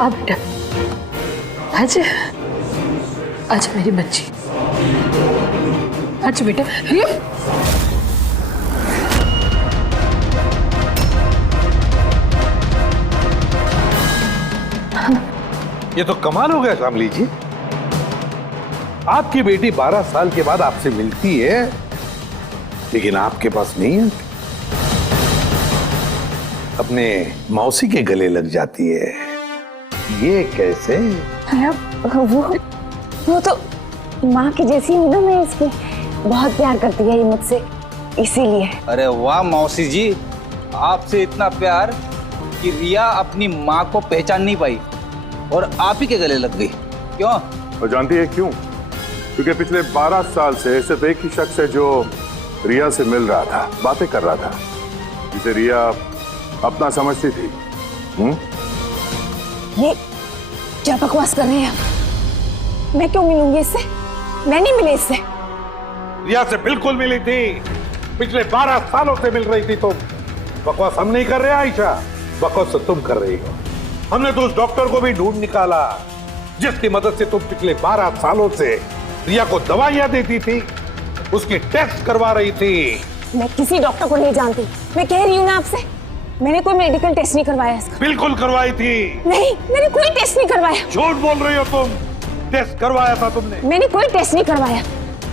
आ बेटा, आजा आजा मेरी बच्ची, आजा बेटा। रिया, ये तो कमाल हो गया कामली जी। आपकी बेटी 12 साल के बाद आपसे मिलती है, लेकिन आपके पास नहीं है। अपने मौसी के गले लग जाती है। ये कैसे? वो तो माँ की जैसी हूँ ना मैं, इसकी बहुत प्यार करती है ये मुझसे, इसीलिए। अरे वाह मौसी जी, आपसे इतना प्यार कि रिया अपनी माँ को पहचान नहीं पाई और आप ही के गले लग गई। क्यों? और जानती है क्यों? क्योंकि पिछले 12 साल से सिर्फ एक ही शख्स है जो रिया से मिल रहा था, बातें कर रहा था, जिसे रिया अपना समझती थी। ये क्या बकवास कर रहे हैं? मैं क्यों मिलूंगी इससे? मैं नहीं मिली इससे। रिया से बिल्कुल मिली थी, पिछले 12 सालों से मिल रही थी तुम। बकवास हम नहीं कर रहे आयशा, बकवास तो तुम कर रही हो। हमने तो उस डॉक्टर को भी ढूंढ निकाला जिसकी मदद से तुम पिछले 12 सालों से रिया को दवाइयां देती थी, उसकी टेस्ट करवा रही थी। मैं किसी डॉक्टर को नहीं जानती, मैं कह रही हूँ ना आपसे, मैंने कोई मेडिकल टेस्ट नहीं करवाया इसका। बिल्कुल करवाई थी। नहीं, मैंने कोई टेस्ट नहीं करवाया। झूठ बोल रही हो तुम, टेस्ट करवाया था तुमने। मैंने कोई टेस्ट नहीं करवाया,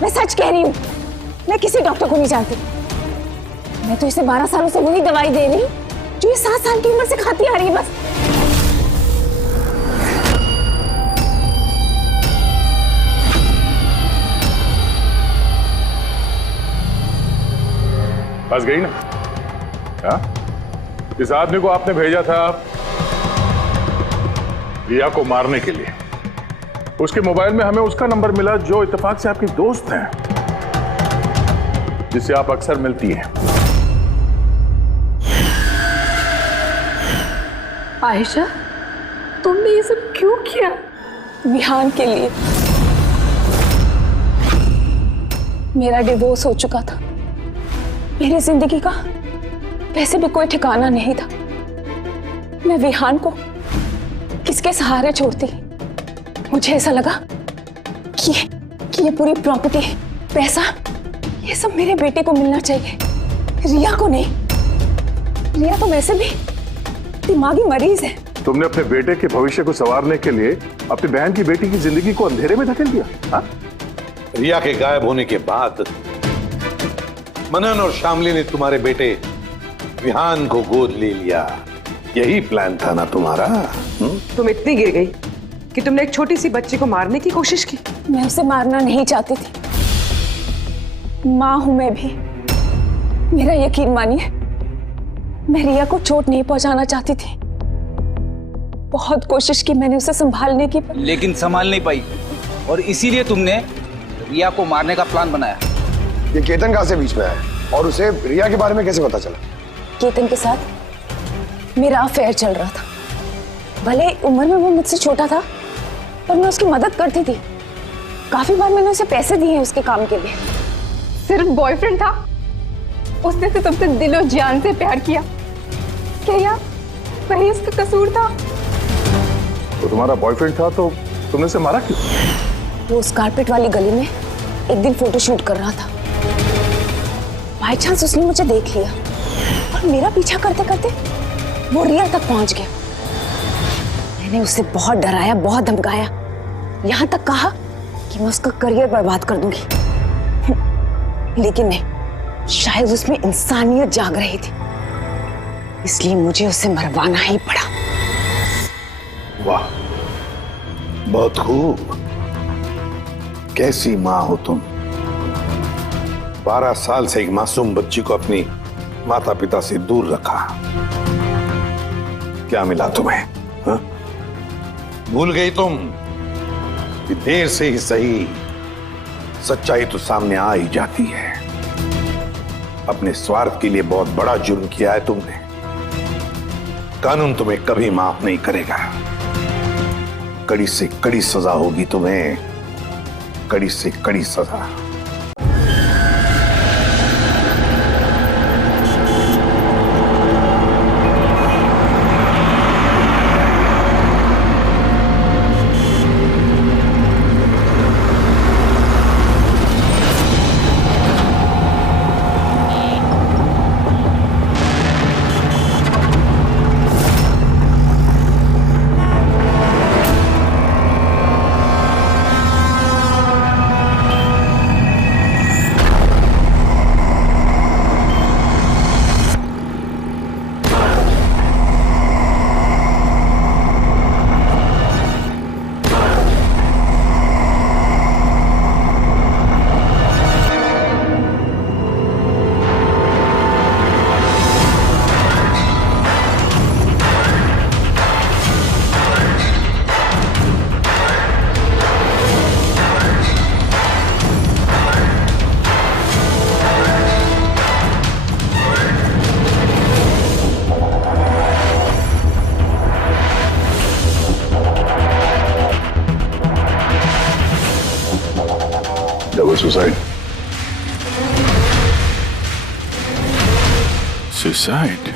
मैं सच कह रही हूँ। मैं किसी डॉक्टर को नहीं जानती। मैं तो इसे 12 सालों से वही दवाई दे रही हूँ जो ये 7 साल की उम्र से खाती आ रही है बस। फंस गई ना? हाँ? इस आदमी को आपने भेजा था रिया को मारने के लिए। उसके मोबाइल में हमें उसका नंबर मिला जो इत्तेफाक से आपकी दोस्त है, जिससे आप अक्सर मिलती हैं। आयशा, तुमने ये सब क्यों किया? विहान के लिए। मेरा डिवोर्स हो चुका था, मेरी जिंदगी का वैसे भी कोई ठिकाना नहीं था। मैं विहान को किसके सहारे छोड़ती? मुझे ऐसा लगा कि ये पूरी प्रॉपर्टी, पैसा, ये सब मेरे बेटे को मिलना चाहिए, रिया को नहीं। रिया तो वैसे भी दिमागी मरीज है। तुमने अपने बेटे के भविष्य को संवारने के लिए अपनी बहन की बेटी की जिंदगी को अंधेरे में धकेल दिया। हाँ? रिया के गायब होने के बाद मनन और शामली ने तुम्हारे बेटे विहान को गोद ले लिया। यही प्लान था ना तुम्हारा? तुम इतनी गिर गई कि तुमने एक छोटी सी बच्ची को मारने की कोशिश की। मैं उसे मारना नहीं चाहती थी, माँ हूं मैं भी। मेरा यकीन मानिए, मैं रिया को चोट नहीं पहुंचाना चाहती थी। बहुत कोशिश की मैंने उसे संभालने की, लेकिन संभाल नहीं पाई और इसीलिए तुमने रिया को मारने का प्लान बनाया। ये केतन कहां से बीच में आया और उसे रिया के बारे में कैसे पता चला? केतन के साथ मेरा अफेयर चल रहा था। भले उम्र में वो मुझसे छोटा था, पर मैं उसकी मदद करती थी। काफी बार मैंने उसे पैसे दिए उसके काम के लिए। सिर्फ बॉयफ्रेंड था, उसने तो तुमसे दिलो जान से प्यार किया। क्या वही उसका कसूर था? तो तुम्हारा बॉयफ्रेंड था तो तुमने उसे मारा क्यों? वो उस कारपेट वाली गली में एक दिन फोटोशूट कर रहा था। बाई चांस उसने मुझे देख लिया और मेरा पीछा करते करते वो रिया तक पहुंच गया। मैंने उसे बहुत डराया, बहुत धमकाया, यहां तक कहा कि मैं उसका करियर बर्बाद कर दूंगी। लेकिन नहीं, शायद उसमें इंसानियत जाग रही थी, इसलिए मुझे उसे मरवाना ही पड़ा। वाह, बहुत खूब। कैसी माँ हो तुम? 12 साल से एक मासूम बच्ची को अपनी माता पिता से दूर रखा। क्या मिला तुम्हें? हा? भूल गई तुम कि देर से ही सही सच्चाई तो सामने आ ही जाती है। अपने स्वार्थ के लिए बहुत बड़ा जुर्म किया है तुमने। कानून तुम्हें कभी माफ नहीं करेगा। कड़ी से कड़ी सजा होगी तुम्हें, कड़ी से कड़ी सजा। सुसाइड?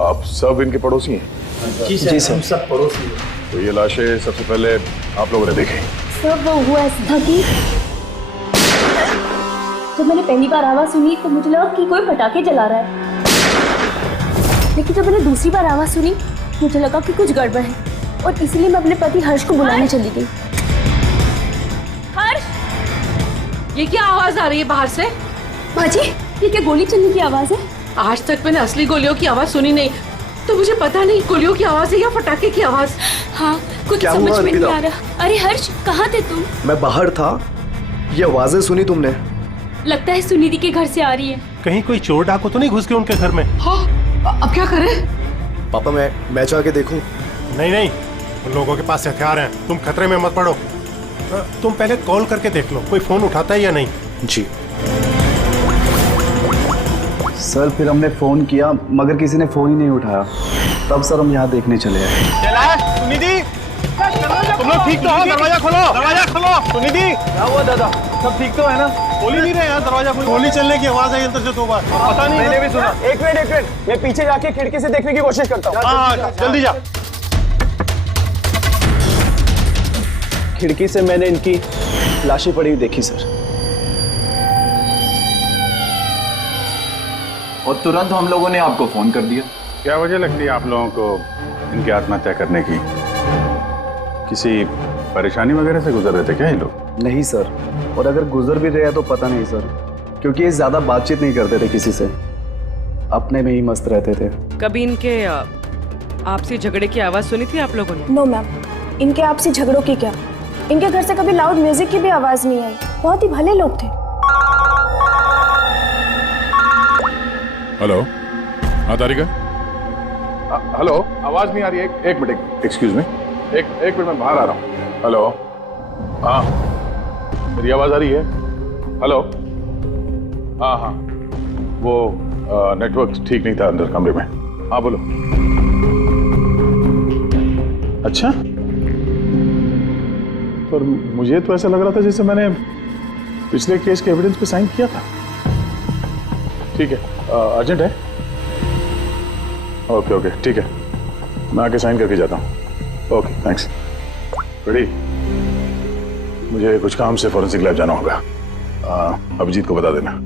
आप सब इनके पड़ोसी हैं? जी सर, हम सब पड़ोसी हैं। तो ये लाशें सबसे पहले आप लोगों ने देखी? सर वो हुआ ऐसा था कि जब मैंने पहली बार आवाज सुनी तो मुझे लगा कि कोई पटाखे जला रहा है, लेकिन जब मैंने दूसरी बार आवाज सुनी मुझे लगा कि कुछ गड़बड़ है और इसलिए मैं अपने पति हर्ष को बुलाने चली गई। हर्ष, ये क्या आवाज आ रही है बाहर से? बाजी, ये क्या गोली चलने की आवाज है? आज तक मैंने असली गोलियों की आवाज सुनी नहीं, तो मुझे पता नहीं गोलियों की आवाज है या पटाखे की आवाज। हाँ, कुछ क्या समझ हुआ, में नहीं अर्पिता? आ रहा। अरे हर्ष, कहाँ थे तुम? मैं बाहर था, ये आवाजें सुनी तुमने? लगता है सुनिधि के घर से आ रही है। कहीं कोई चोर डाकू तो नहीं घुस गए उनके घर में? हाँ, अब क्या करें? पापा मैं जाके देखूं? नहीं नहीं, उन लोगों के पास हथियार हैं, तुम खतरे में मत पड़ो। तुम पहले कॉल करके देख लो कोई फोन उठाता है या नहीं। जी सर, फिर हमने फोन किया मगर किसी ने फोन ही नहीं उठाया, तब सर हम यहाँ देखने चले आए। सुनिधि, तुम लोग ठीक तो हो? दरवाजा खोलो, दरवाजा खोलो। सुनिधि, क्या हुआ दादा, सब ठीक तो है ना? खोल ही नहीं रहे यार दरवाजा। गोली चलने की आवाज आई अंदर से 2 बार। पता नहीं, मैंने भी सुना। एक मिनट, मैं पीछे जाके खिड़की से देखने की कोशिश करता हूँ। हाँ, जल्दी जा। खिड़की से मैंने इनकी लाशें पड़ी हुई देखी सर, और तुरंत हम लोगों ने आपको फोन कर दिया। क्या वजह लगती है आप लोगों को इनकी आत्महत्या करने की? किसी परेशानी वगैरह से गुजर रहे थे क्या ये लोग? नहीं सर, और अगर गुजर भी रहे तो पता नहीं सर, क्योंकि ये ज्यादा बातचीत नहीं करते थे किसी से, अपने में ही मस्त रहते थे। कभी इनके आपसी झगड़े की आवाज सुनी थी आप लोगों ने? नो मैम, इनके आपसी झगड़ों की क्या, इनके घर से कभी लाउड म्यूजिक की भी आवाज नहीं आई। बहुत ही भले लोग थे। हेलो, हाँ तारिका? हेलो, आवाज नहीं आ रही है। एक मिनट, एक्सक्यूज मी, एक मिनट, मैं बाहर आ रहा हूँ। हेलो, हाँ, मेरी आवाज आ रही है? हेलो, हाँ, वो नेटवर्क ठीक नहीं था अंदर कमरे में। हाँ बोलो। अच्छा, पर मुझे तो ऐसा लग रहा था जैसे मैंने पिछले केस के एविडेंस पे साइन किया था। ठीक है, अर्जेंट है? ओके, ठीक है, मैं आके साइन करके जाता हूँ। Okay, thanks. बड़ी, मुझे कुछ काम से फॉरेंसिक लैब जाना होगा। अभिजीत को बता देना।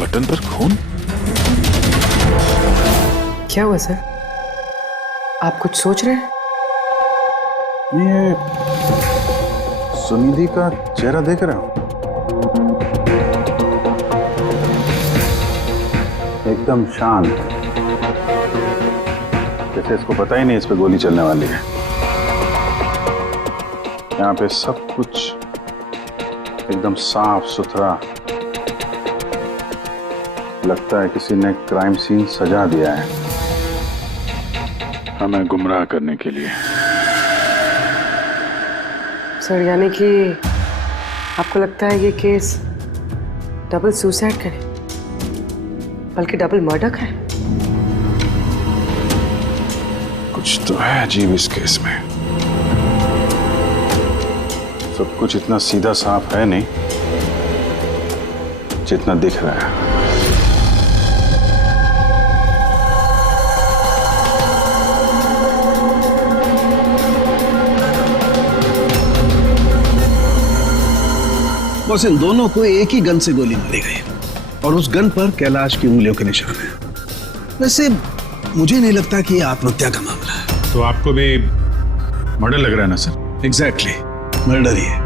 बटन पर खून? क्या हुआ सर, आप कुछ सोच रहे हैं? ये सुनिधि का चेहरा देख रहे हो? एकदम शांत, जैसे इसको पता ही नहीं इस पे गोली चलने वाली है। यहाँ पे सब कुछ एकदम साफ सुथरा, लगता है किसी ने क्राइम सीन सजा दिया है हमें गुमराह करने के लिए। सर, यानी कि आपको लगता है ये केस डबल सुसाइड का है, बल्कि डबल मर्डर का है? कुछ तो है अजीब इस केस में। सब कुछ इतना सीधा साफ है नहीं जितना दिख रहा है। बस इन दोनों को एक ही गन से गोली मारी गई और उस गन पर कैलाश की उंगलियों के निशान हैं। वैसे मुझे नहीं लगता कि ये आत्महत्या का मामला है। तो आपको भी मर्डर लग रहा है ना सर? एग्जैक्टली, मर्डर ही है।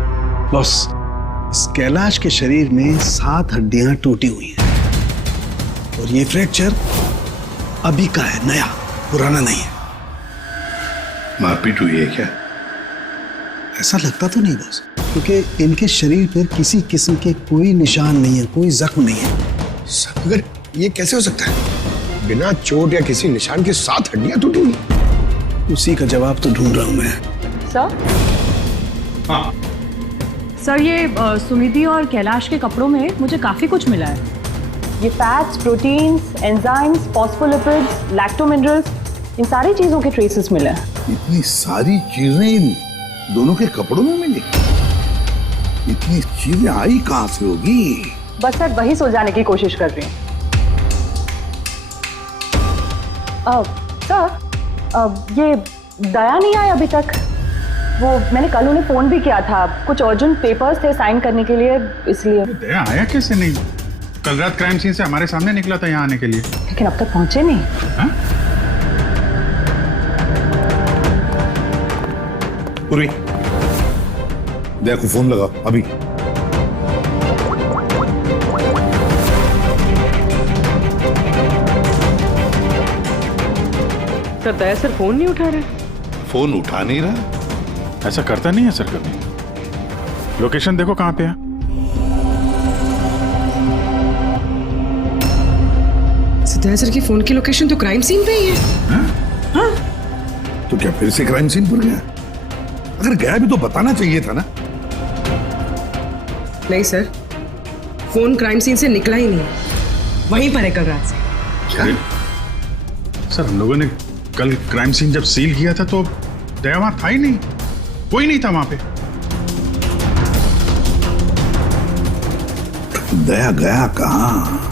बस इस कैलाश के शरीर में 7 हड्डियां टूटी हुई हैं और ये फ्रैक्चर अभी का है, नया, पुराना नहीं है। मारपीट हुई है क्या? ऐसा लगता तो नहीं बॉस, क्योंकि इनके शरीर पर किसी किस्म के कोई निशान नहीं है, कोई जख्म नहीं है। सर मगर ये कैसे हो सकता है? बिना चोट या किसी निशान के 7 हड्डियां टूटेंगी? उसी का जवाब तो ढूंढ रहा हूं मैं। सर? हाँ सर, ये सुनिधि और कैलाश के कपड़ों में मुझे काफी कुछ मिला है। ये फैट्स, प्रोटीन्स, एंजाइम्स, फॉस्फोलिपिड्स, लैक्टोमिनरल्स, इन सारी चीजों के ट्रेसेस मिले हैं। इतनी सारी चीजें इन दोनों के कपड़ों में मिली? इतनी चीजें आई कहां से होगी? बस सर वही सुलझाने की कोशिश कर रही हूँ। सर, ये दया नहीं आया अभी तक। वो मैंने कल उन्हें फोन भी किया था, कुछ अर्जेंट पेपर्स थे साइन करने के लिए, इसलिए। दया आया कैसे नहीं? कल रात क्राइम सीन से हमारे सामने निकला था यहाँ आने के लिए। लेकिन अब तक पहुंचे नहीं। पूर्वी, दया को फोन लगाओ अभी। सर दया सर फोन नहीं उठा रहे। फोन उठा नहीं रहा? ऐसा करता नहीं है सर कभी। लोकेशन देखो कहाँ पे है। दया सर की फोन की लोकेशन तो क्राइम सीन पे ही है। हाँ? तो क्या फिर से क्राइम सीन पर गया? अगर गया भी तो बताना चाहिए था ना। नहीं सर, फोन क्राइम सीन से निकला ही नहीं है, वहीं पर है कल रात से। क्या? सर हम लोगों ने कल क्राइम सीन जब सील किया था तो दया वहां था ही नहीं, कोई नहीं था वहां पे। दया गया कहां?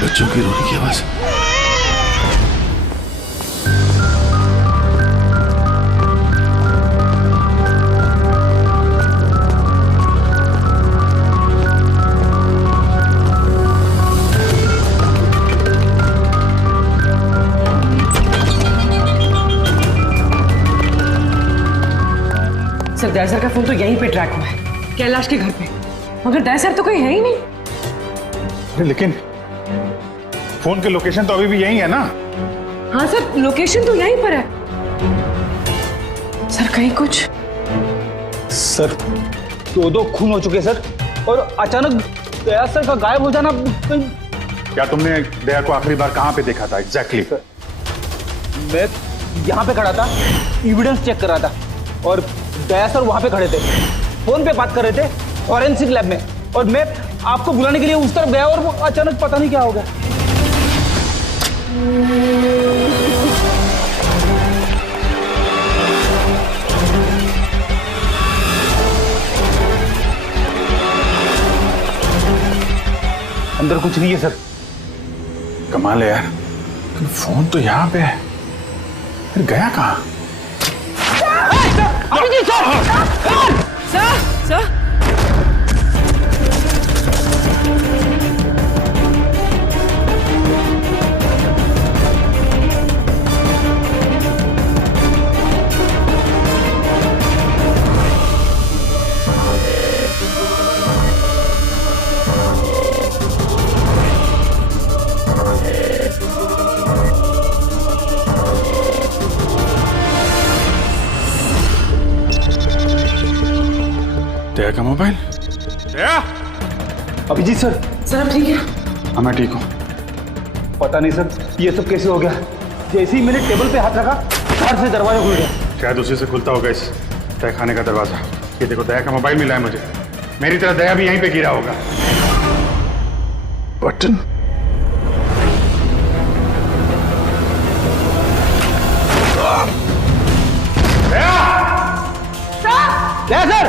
बच्चों की रोने की आवाज। सर दया सर का फोन तो यहीं पे ट्रैक हुआ है, कैलाश के घर पे, मगर दया सर तो कोई है ही नहीं। लेकिन फोन के लोकेशन तो अभी भी यही है ना? हाँ सर, लोकेशन तो यहीं पर है। सर कहीं कुछ? सर 2 खून हो चुके सर, और अचानक दया सर का गायब हो जाना। क्या तुमने दया को आखिरी बार कहाँ पे देखा था एग्जैक्टली? मैं यहाँ पे खड़ा था, एविडेंस चेक कर रहा था, और दया सर वहां पे खड़े थे, फोन पे बात कर रहे थे फॉरेंसिक लैब में, और मैं आपको बुलाने के लिए उस तरफ गया और वो अचानक पता नहीं क्या हो गया। अंदर कुछ नहीं है सर। कमाल है यार, लेकिन फोन तो यहाँ पे है, फिर गया कहाँ? सर दया का मोबाइल? दया! अभिजीत सर। सर आप ठीक है? हाँ मैं ठीक हूँ। पता नहीं सर ये सब कैसे हो गया। जैसे ही मैंने टेबल पे हाथ रखा बाहर से दरवाजा खुल गया। शायद उसी से खुलता होगा इस तय खाने का दरवाजा। ये देखो दया का मोबाइल मिला है मुझे। मेरी तरह दया भी यहीं पे गिरा होगा। बटन क्या सर?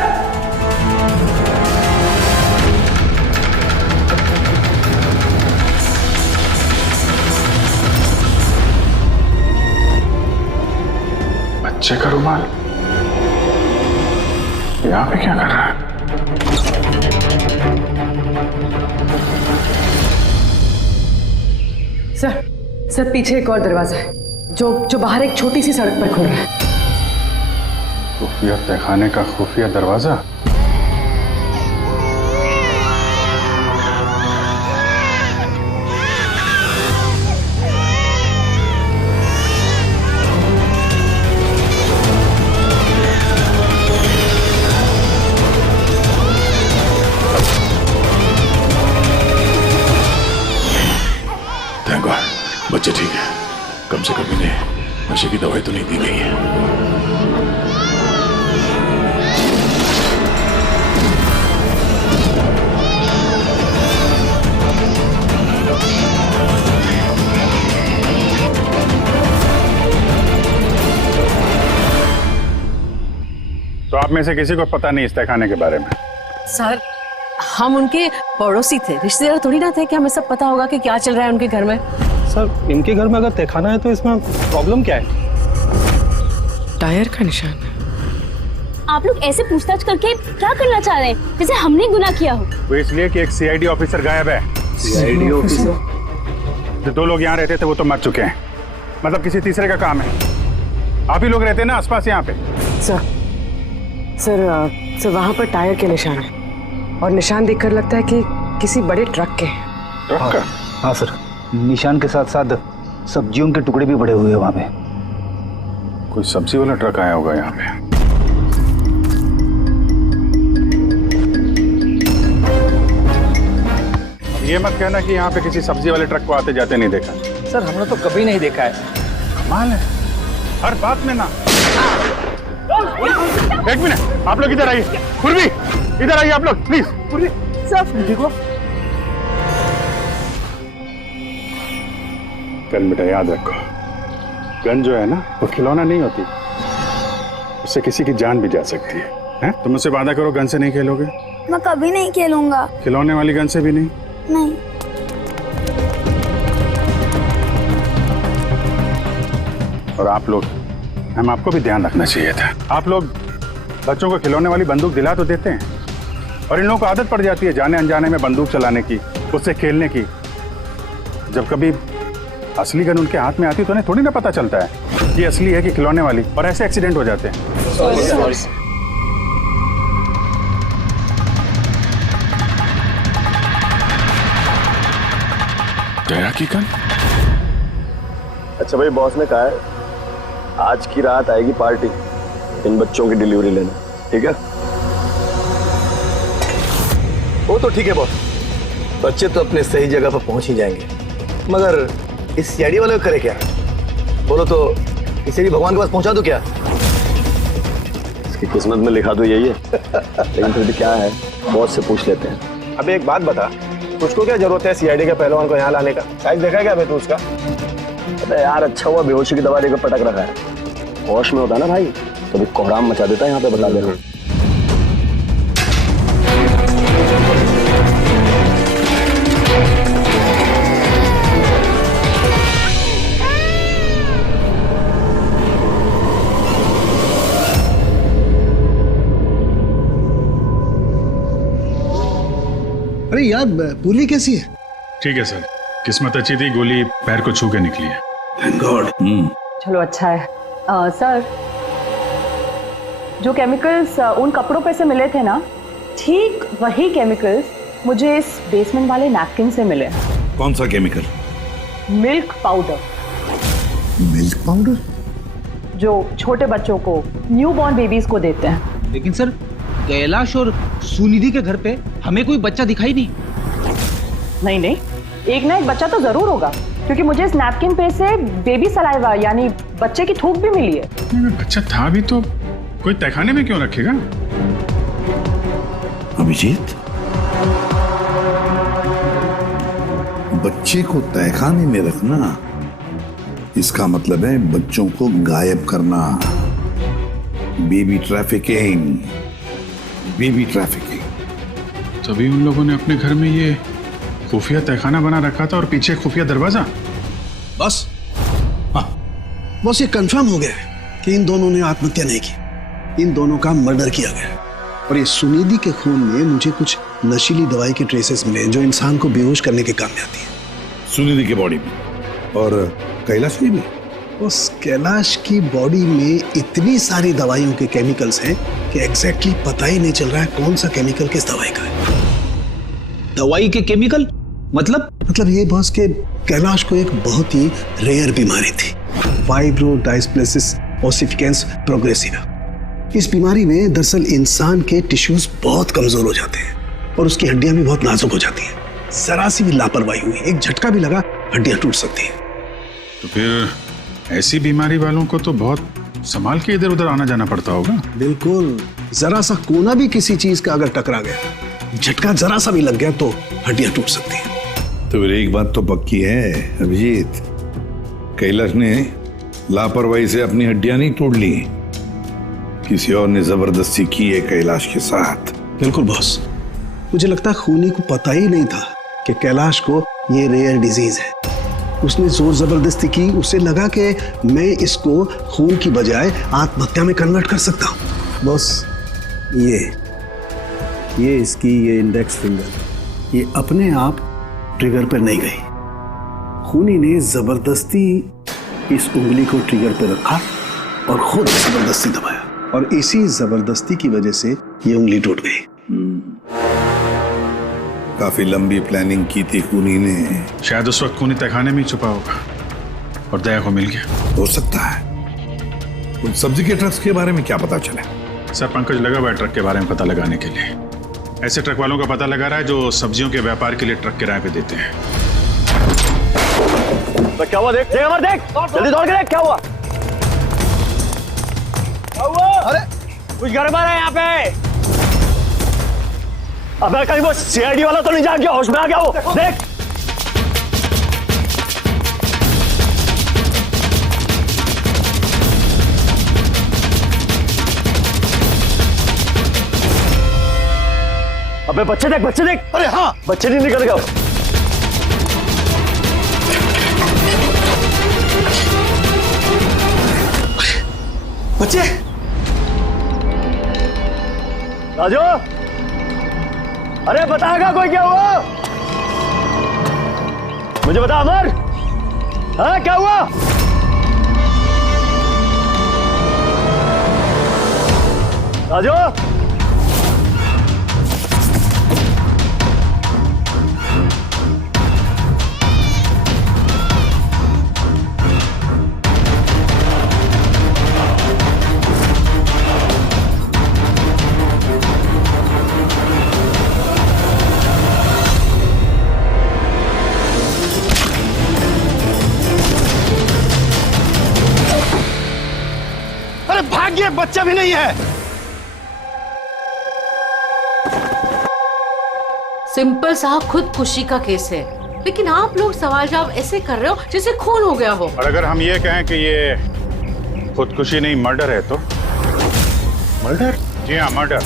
बच्चे का रुमाल यहाँ पे क्या कर रहा है? सर पीछे एक और दरवाजा है जो बाहर एक छोटी सी सड़क पर खुल रहा है। खुफिया तहखाने का खुफिया दरवाजा? थैंक गॉड, बच्चे ठीक है। कम से कम इन्हें नशे की दवाई तो नहीं दी गई है। तो आप में से किसी को पता नहीं इस तहखाने के बारे में? सर हम उनके पड़ोसी थे, रिश्तेदार थोड़ी ना थे कि हमें सब पता होगा कि क्या चल रहा है उनके घर में। सर इनके घर में अगर तहखाना है तो इसमें प्रॉब्लम क्या है? टायर का निशान। आप लोग ऐसे पूछताछ करके क्या करना चाह रहे हैं, जैसे हमने गुनाह किया हो? वो इसलिए कि एक सीआईडी ऑफिसर गायब है। CID officer? जो 2 लोग यहाँ रहते थे वो तो मर चुके हैं। मतलब किसी तीसरे का काम है। आप ही लोग रहते हैं ना आसपास यहाँ पे? सर वहाँ पर टायर के निशान है और निशान देखकर लगता है कि किसी बड़े ट्रक के हैं। ट्रक का? हाँ सर, निशान के साथ साथ सब्जियों के टुकड़े भी पड़े हुए हैं वहाँ पे। कोई सब्जी वाला ट्रक आया होगा यहाँ पे। ये मत कहना कि यहाँ पे किसी सब्जी वाले ट्रक को आते जाते नहीं देखा। सर हमने तो कभी नहीं देखा है। कमाल है, हर बात में ना। एक मिनट, आप लोग इधर आइए। पूर्वी, इधर आइए आप लोग प्लीज। पूर्वी सर ठीक हो? गन बेटा याद रखो, गन जो है ना वो खिलौना नहीं होती, उससे किसी की जान भी जा सकती है। हैं? तुम मुझसे वादा करो गन से नहीं खेलोगे। मैं कभी नहीं खेलूंगा। खिलौने वाली गन से भी नहीं? नहीं। और आप लोग, हम आपको भी ध्यान रखना चाहिए था। आप लोग बच्चों को खिलौने वाली बंदूक दिला तो देते हैं, और इन लोगों को आदत पड़ जाती है जाने अनजाने में बंदूक चलाने की, उससे खेलने की। जब कभी असली गन उनके हाथ में आती है तो उन्हें थोड़ी ना पता चलता है कि असली है कि खिलौने वाली, और ऐसे एक्सीडेंट हो जाते हैं। दया की गन? अच्छा भाई, बॉस ने कहा है आज की रात आएगी पार्टी इन बच्चों की डिलीवरी लेने, ठीक है? वो तो ठीक है बॉस, बच्चे तो अपने सही जगह पर पहुंच ही जाएंगे, मगर इस सीआईडी वाले को करे क्या? बोलो तो इसे भी भगवान के पास पहुंचा दो क्या? इसकी किस्मत में लिखा तो यही है। लेकिन फिर भी क्या है, बॉस से पूछ लेते हैं। अब एक बात बता, तुझको क्या जरूरत है सीआईडी के पहलवान को यहाँ लाने का? साइज देखा क्या तू उसका? अबे यार, अच्छा हुआ बेहोशी की दवा देकर पटक रखा है। होश में होता ना भाई तो भी कोहराम मचा देता है यहाँ पे, बता देना। यार, पूली कैसी है? ठीक है सर, किस्मत अच्छी थी, गोली पैर को छू के निकली है। Thank God. चलो अच्छा है। सर, जो केमिकल्स उन कपड़ों पे से मिले थे ना, ठीक वही केमिकल्स मुझे इस बेसमेंट वाले नैपकिन से मिले। कौन सा chemical? Milk powder. Milk powder? जो छोटे बच्चों को, न्यू बॉर्न बेबीज को देते हैं। लेकिन सर, कैलाश और सुनिधि के घर पे हमें कोई बच्चा दिखाई नहीं। नहीं, एक ना एक बच्चा तो जरूर होगा, क्योंकि मुझे इस नैपकिन पे से बेबी सलाइवा यानी बच्चे की थूक भी मिली है। बच्चा था भी तो कोई तहखाने में क्यों रखेगा? अभिजीत, बच्चे को तहखाने में रखना, इसका मतलब है बच्चों को गायब करना। Baby trafficking, baby trafficking. तभी उन लोगों ने अपने घर में ये खुफिया तहखाना बना रखा था और पीछे खुफिया दरवाजा। बस बस ये कंफर्म हो गया है कि इन दोनों ने आत्महत्या नहीं की, इन दोनों का मर्डर किया गया। और ये सुनिधि के खून में मुझे कुछ नशीली दवाई के ट्रेसेस मिले जो इंसान को बेहोश करने के काम में आती है। सुनिधि की बॉडी में और कैलाश की भी? उस कैलाश की बॉडी में इतनी सारी दवाइयों के केमिकल्स हैं कि एग्जैक्टली पता ही नहीं चल रहा है कौन सा केमिकल किस दवाई का है। दवाई के केमिकल? मतलब ये बॉस के कैलाश को एक बहुत ही रेयर बीमारी थी, फाइब्रोडायस्प्लेसिस ओसिफिकेंस प्रोग्रेसिवा। इस बीमारी में दरअसल इंसान के टिश्यूज बहुत कमजोर हो जाते हैं और उसकी हड्डियां भी बहुत नाजुक हो जाती हैं। जरा सी भी लापरवाही हुई, एक झटका भी लगा, हड्डियां टूट सकती हैं। तो फिर ऐसी बीमारी वालों को तो बहुत संभाल के इधर उधर आना जाना पड़ता होगा। बिल्कुल, जरा सा कोना भी किसी चीज का अगर टकरा गया, झटका जरा सा भी लग गया तो हड्डियां टूट सकती हैं। तो फिर एक बात तो पक्की है अभिजीत, कैलाश ने लापरवाही से अपनी हड्डियां नहीं तोड़ ली, किसी और ने जबरदस्ती की है कैलाश के साथ। बिल्कुल बॉस, मुझे लगता है खूनी को पता ही नहीं था कि कैलाश को ये रेयर डिजीज है। उसने जोर जबरदस्ती की, उसे लगा कि मैं इसको खून की बजाय आत्महत्या में कन्वर्ट कर सकता हूँ। बॉस, ये इसकी ये इंडेक्स फिंगर ये अपने आप ट्रिगर पर नहीं गई, खूनी ने जबरदस्ती इस उंगली को ट्रिगर पर रखा और खुद जबरदस्ती दबाया, और इसी जबरदस्ती की वजह से ये उंगली टूट गई। काफी लंबी प्लानिंग की थी खूनी ने। शायद उस वक्त खूनी तहखाने में ही छुपा होगा और दया को मिल गया। हो सकता है। उन सब्जी के ट्रक्स के बारे में क्या पता चला? सर, पंकज लगा हुआ है ट्रक के बारे में पता लगाने के लिए। ऐसे ट्रक वालों का पता लगा रहा है जो सब्जियों के व्यापार के लिए ट्रक किराए पे देते हैं। तो क्या हुआ? देख अमर, देख जल्दी दौड़ के देख क्या हुआ। अरे कुछ गड़बड़ है यहाँ पे। अबे कहीं वो सीआईडी वाला तो नहीं जाग गया, होश में आ गया वो? देख अबे बच्चे देख, बच्चे देख। अरे हाँ, बच्चे नहीं निकल गए। बच्चे, राजू, अरे बताएगा कोई क्या हुआ? मुझे बता अमर, हाँ क्या हुआ? राजू, भाग्य बच्चा भी नहीं है। सिंपल सा खुदकुशी का केस है, लेकिन आप लोग सवाल जवाब ऐसे कर रहे हो जैसे खून हो गया हो। और अगर हम ये कहें कि ये खुदकुशी नहीं मर्डर है तो? मर्डर? जी हाँ, मर्डर।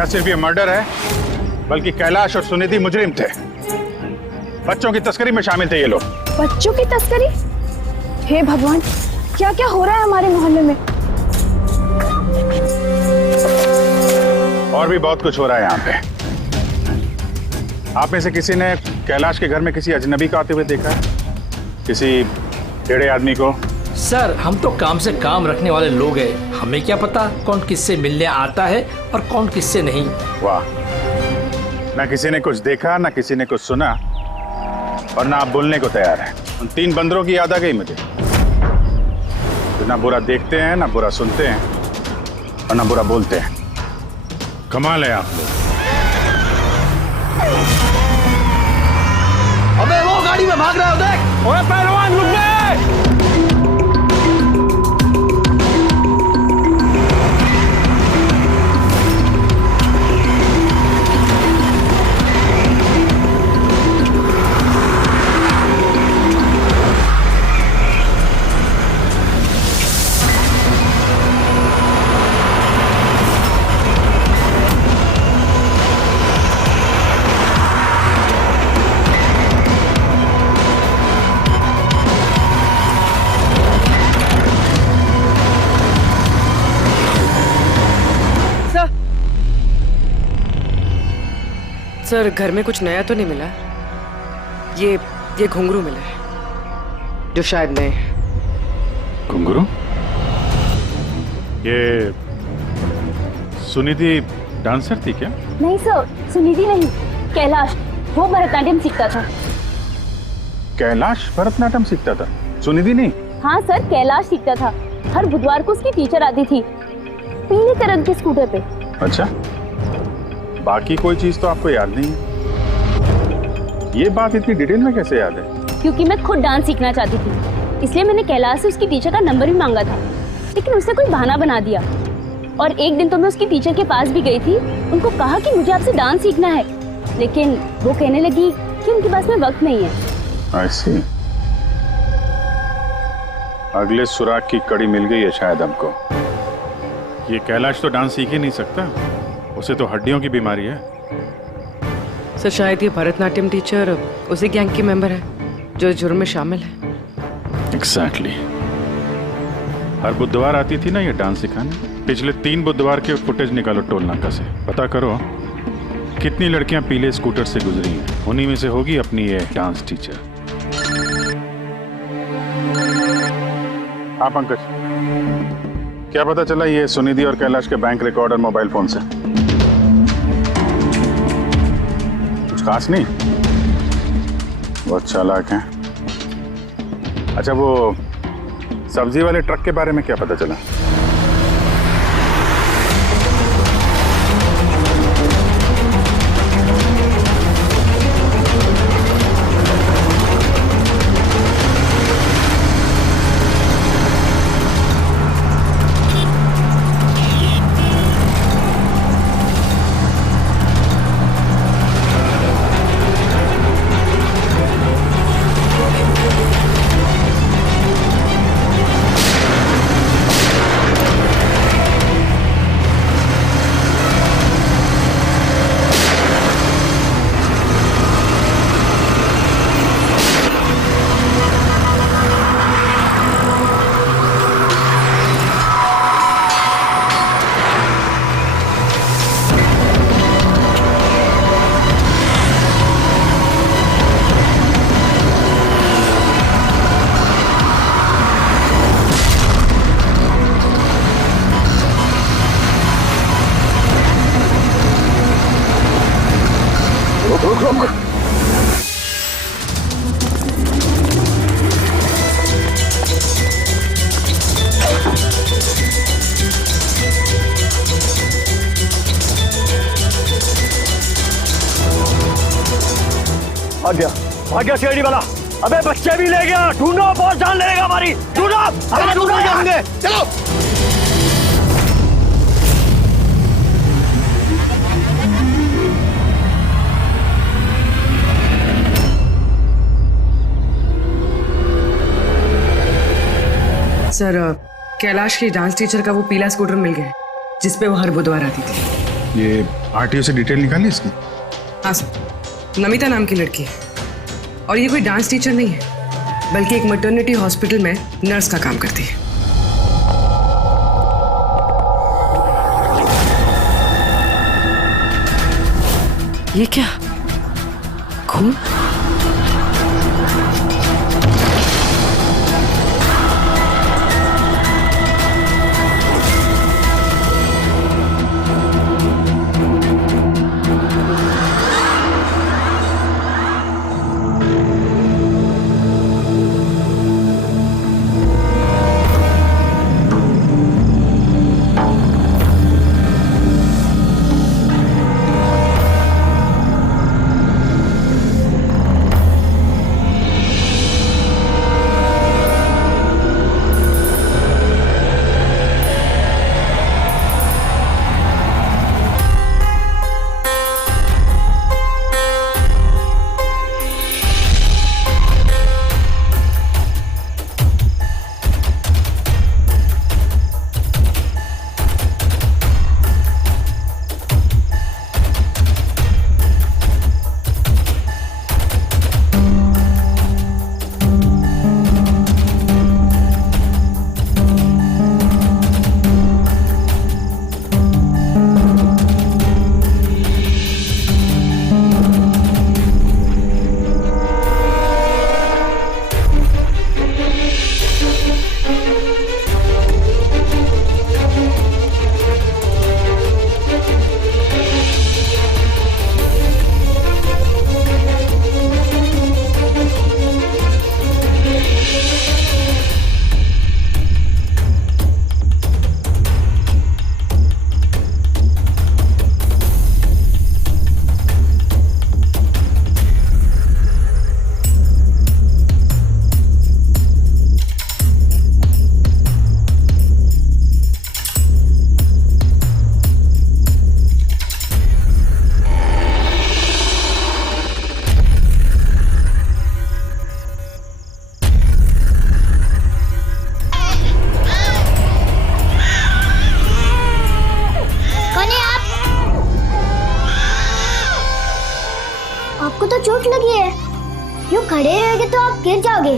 न सिर्फ ये मर्डर है, बल्कि कैलाश और सुनिधि मुजरिम थे। बच्चों की तस्करी में शामिल थे ये लोग। बच्चों की तस्करी? हे भगवान, क्या क्या हो रहा है हमारे मोहल्ले में? और भी बहुत कुछ हो रहा है यहाँ पे। आप में से किसी ने कैलाश के घर में किसी अजनबी को आते हुए देखा है? किसी टेढ़े आदमी को? सर हम तो काम से काम रखने वाले लोग हैं, हमें क्या पता कौन किससे मिलने आता है और कौन किससे नहीं। वाह, ना किसी ने कुछ देखा, ना किसी ने कुछ सुना, और ना आप बोलने को तैयार हैं। उन 3 बंदरों की याद आ गई मुझे, तो ना बुरा देखते हैं, ना बुरा सुनते हैं, और ना बुरा बोलते हैं। कमाल है आप लोग। अबे वो गाड़ी में भाग रहा है, देख। ओए पहलवान रुक गए। सर घर में कुछ नया तो नहीं मिला? ये घुंघरू मिला है जो शायद नए हैं। घुंघरू? ये सुनिधि डांसर थी क्या? नहीं सर, सुनिधि नहीं, कैलाश, वो भरतनाट्यम सीखता था। कैलाश भरतनाट्यम सीखता था, सुनिधि नहीं? हाँ सर, कैलाश सीखता था। हर बुधवार को उसकी टीचर आती थी, पीले रंग के स्कूटर पे। अच्छा, बाकी कोई चीज तो आपको याद नहीं है? ये बात इतनी डिटेल में कैसे याद है? क्योंकि मैं खुद डांस सीखना चाहती थी, इसलिए मैंने कैलाश से उसकी टीचर का नंबर भी मांगा था, लेकिन उसने कोई बहाना बना दिया। और एक दिन तो मैं उसकी टीचर के पास भी गई थी, उनको कहा कि मुझे आपसे डांस सीखना है, लेकिन वो कहने लगी कि उनके पास में वक्त नहीं है। I see। अगले सुराग की कड़ी मिल गई है शायद हमको। ये कैलाश तो डांस सीख ही नहीं सकता, उसे तो हड्डियों की बीमारी है। सर शायद ये भरतनाट्यम टीचर उसी गैंग के मेंबर है जो इस जुर्म में शामिल है। एग्जैक्टली। हर बुधवार आती थी ना ये डांस सिखाने। पिछले 3 बुधवार के फुटेज निकालो टोल नाका से, पता करो कितनी लड़कियां पीले स्कूटर से गुजरी हैं। उन्हीं में से होगी अपनी ये डांस टीचर। हाँ पंकज, क्या पता चला ये सुनिधि और कैलाश के बैंक रिकॉर्ड और मोबाइल फोन से? कुछ खास नहीं, बहुत चालाक हैं। अच्छा, वो सब्जी वाले ट्रक के बारे में क्या पता चला? भाग गया सीआईडी वाला। अबे बच्चे भी ले गया, ढूंढो, बहुत जान लेगा हमारी। ढूंढो, अबे ढूंढो जाएंगे, चलो। सर कैलाश की डांस टीचर का वो पीला स्कूटर मिल गया जिसपे वो हर बुधवार आती थी। ये आरटीओ से डिटेल निकाली इसकी? हाँ सर, नमिता नाम की लड़की है और ये कोई डांस टीचर नहीं है बल्कि एक मैटरनिटी हॉस्पिटल में नर्स का काम करती है। ये क्या? खून? आपको तो चोट लगी है, यूं खड़े रहोगे तो आप गिर जाओगे।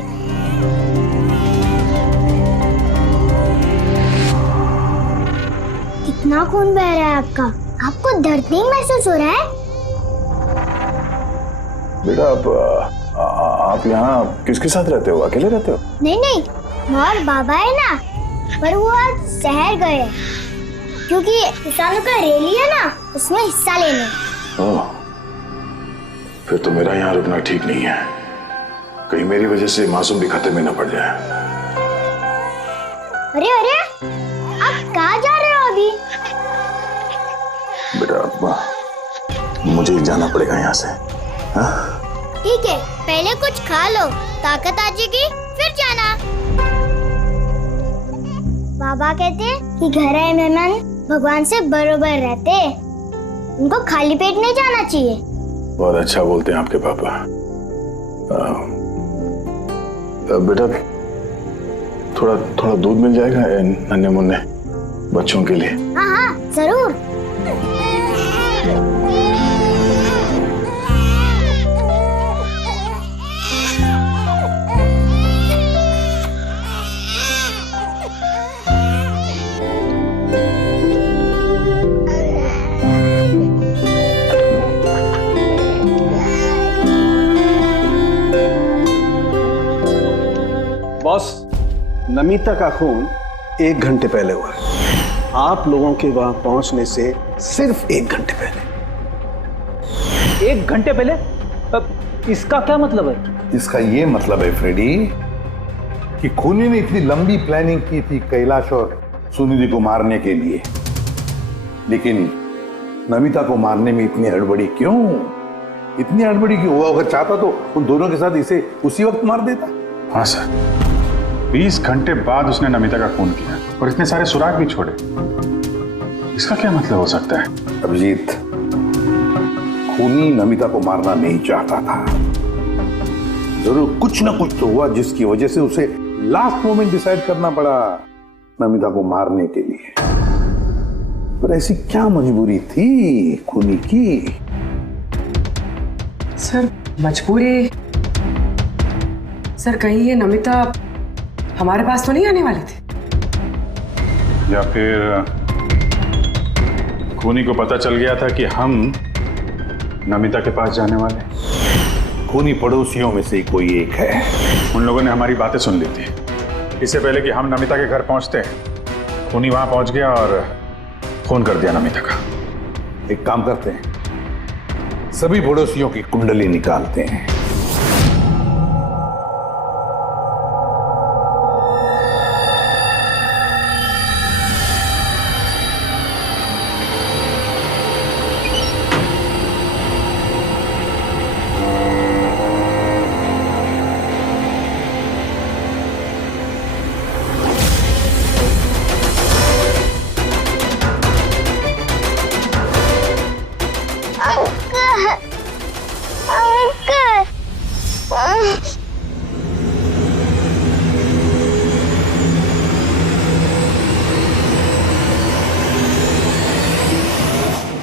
कितना खून बह रहा है आपका, आपको दर्द नहीं महसूस हो रहा है? बेटा आप यहाँ किसके साथ रहते हो? अकेले रहते हो? नहीं नहीं, माँ और बाबा है ना, पर वो आज शहर गए क्योंकि किसानों का रैली है ना, उसमें हिस्सा लेने। ओह, फिर तो मेरा यहाँ रुकना ठीक नहीं है, कहीं मेरी वजह से मासूम भी खतरे में न पड़ जाए। अरे अरे, आप कहाँ जा रहे हो अभी? बेटा मुझे जाना पड़ेगा यहाँ से। हाँ? ठीक है, पहले कुछ खा लो, ताकत आ जाएगी फिर जाना। बाबा कहते कि घर आए मेहमान भगवान से बरोबर रहते, उनको खाली पेट नहीं जाना चाहिए। बहुत अच्छा बोलते हैं आपके पापा। बेटा थोड़ा दूध मिल जाएगा नन्हे मुन्ने बच्चों के लिए? हाँ हाँ जरूर। बॉस, नमिता का खून 1 घंटे पहले हुआ है, आप लोगों के वहां पहुंचने से सिर्फ 1 घंटे पहले। 1 घंटे पहले? इसका क्या मतलब है? इसका ये मतलब है फ्रेडी कि खूनी ने इतनी लंबी प्लानिंग की थी कैलाश और सुनिधि को मारने के लिए, लेकिन नमिता को मारने में इतनी हड़बड़ी क्यों? इतनी हड़बड़ी क्यों? वो अगर चाहता तो उन दोनों के साथ इसे उसी वक्त मार देता। हाँ सर, 20 घंटे बाद उसने नमिता का खून किया और इतने सारे सुराग भी छोड़े। इसका क्या मतलब हो सकता है? अभिजीत, खूनी नमिता को मारना नहीं चाहता था, जरूर कुछ ना कुछ तो हुआ जिसकी वजह से उसे लास्ट मोमेंट डिसाइड करना पड़ा नमिता को मारने के लिए। पर ऐसी क्या मजबूरी थी खूनी की? सर मजबूरी, सर कहीं ये नमिता हमारे पास तो नहीं आने वाली थी? या फिर खूनी को पता चल गया था कि हम नमिता के पास जाने वाले? खूनी पड़ोसियों में से कोई एक है। उन लोगों ने हमारी बातें सुन ली थी। इससे पहले कि हम नमिता के घर पहुंचते, खूनी वहां पहुंच गया और फोन कर दिया नमिता का। एक काम करते हैं, सभी पड़ोसियों की कुंडली निकालते हैं।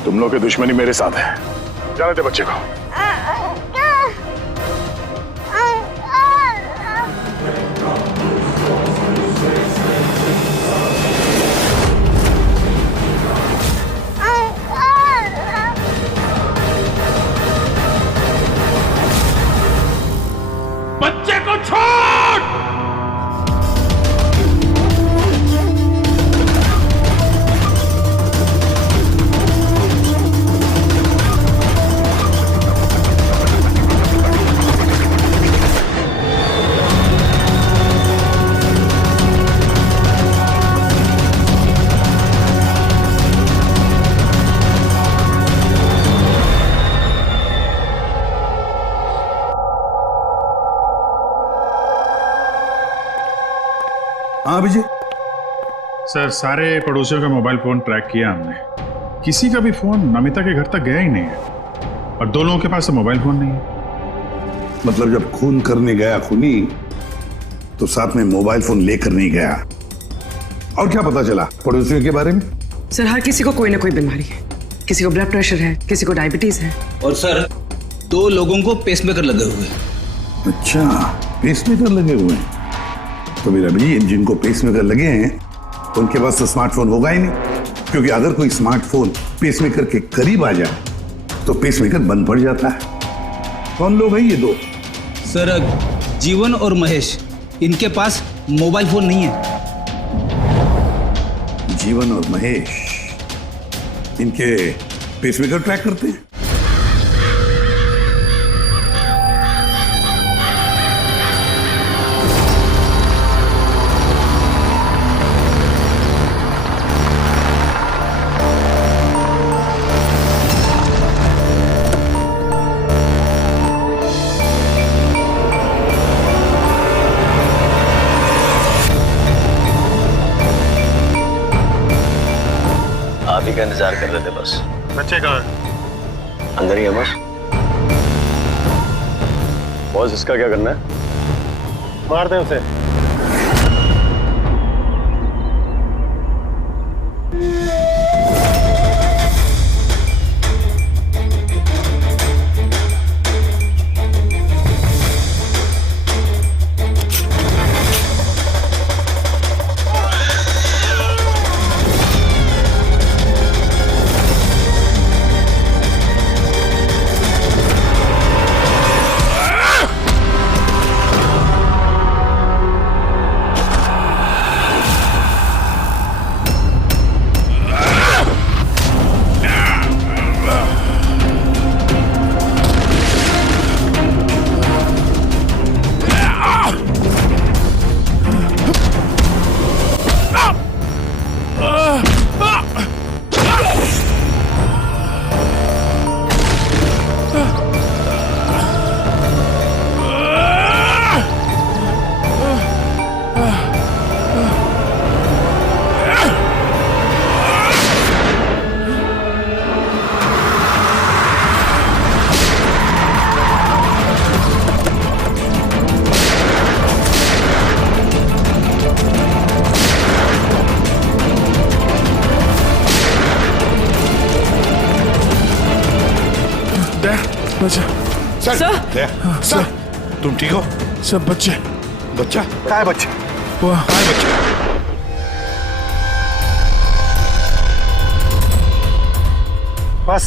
तुम लोग की दुश्मनी मेरे साथ है। जाने दे बच्चे को। बच्चे को छोड़। हाँ विजय सर, सारे पड़ोसियों का मोबाइल फोन ट्रैक किया हमने। किसी का भी फोन नमिता के घर तक गया ही नहीं है और 2 लोगों के पास तो मोबाइल फोन नहीं है। मतलब जब खून करने गया खूनी तो साथ में मोबाइल फोन लेकर नहीं गया। और क्या पता चला पड़ोसियों के बारे में? सर हर किसी को कोई ना कोई बीमारी है। किसी को ब्लड प्रेशर है, किसी को डायबिटीज है। और सर 2 लोगों को पेसमेकर लगे हुए हैं। अच्छा, पेसमेकर लगे हुए हैं। तो मेरा भी जिनको पेसमेकर लगे हैं उनके पास तो स्मार्टफोन होगा ही नहीं, क्योंकि अगर कोई स्मार्टफोन पेसमेकर के करीब आ जाए तो पेसमेकर बंद पड़ जाता है। कौन लोग हैं ये 2? सर जीवन और महेश, इनके पास मोबाइल फोन नहीं है। जीवन और महेश इनके पेसमेकर ट्रैक करते हैं। आप ही का इंतजार कर रहे थे बस। बच्चे कहाँ हैं? अंदर ही है बस। बॉस इसका क्या करना है? मार दे उसे। सर, सर, तुम ठीक हो? सब बच्चे। बच्चा? कहाँ है बच्चे? कहाँ है बच्चे? बस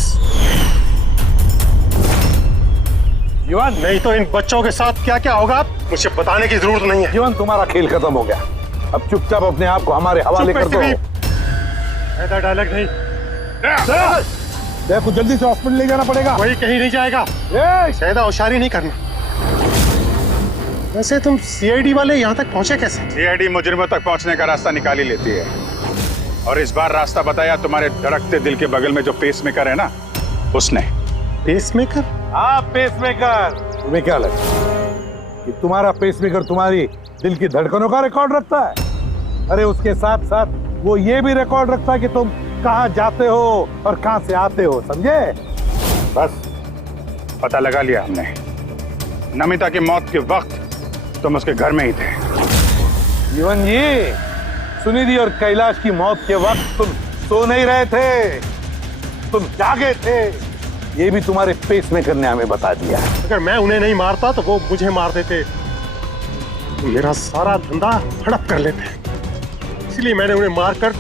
जीवन, नहीं तो इन बच्चों के साथ क्या क्या होगा मुझे बताने की जरूरत नहीं है। जीवन, तुम्हारा खेल खत्म हो गया, अब चुपचाप अपने आप को हमारे हवाले कर दो। ऐसा डायलॉग नहीं। देखो जल्दी से हॉस्पिटल ले जाना पड़ेगा। कोई कहीं नहीं जाएगा, ज्यादा होशियारी नहीं करना। वैसे तुम सीआईडी वाले यहाँ तक पहुंचे कैसे? सीआईडी मुजरिमों तक पहुंचने का रास्ता निकाल ही लेती है, और इस बार रास्ता बताया तुम्हारे धड़कते दिल के बगल में जो पेसमेकर है ना, उसने। पेसमेकर? हाँ, पेसमेकर। तुम्हें क्या लगता कि तुम्हारा पेसमेकर तुम्हारी दिल की धड़कनों का रिकॉर्ड रखता है? अरे उसके साथ साथ वो ये भी रिकॉर्ड रखता है कि तुम कहाँ जाते हो और कहाँ से आते हो, समझे? बस पता लगा लिया हमने। नमिता की मौत के वक्त तुम उसके घर में ही थे। जीवन जी, सुनिधि और कैलाश की मौत के वक्त तुम सो नहीं रहे थे, तुम जागे थे। ये भी तुम्हारे पेसमेकर ने हमें बता दिया। अगर मैं उन्हें नहीं मारता तो वो मुझे मार देते, तो मेरा सारा धंधा हड़प कर लेते। इसलिए मैंने उन्हें मारकर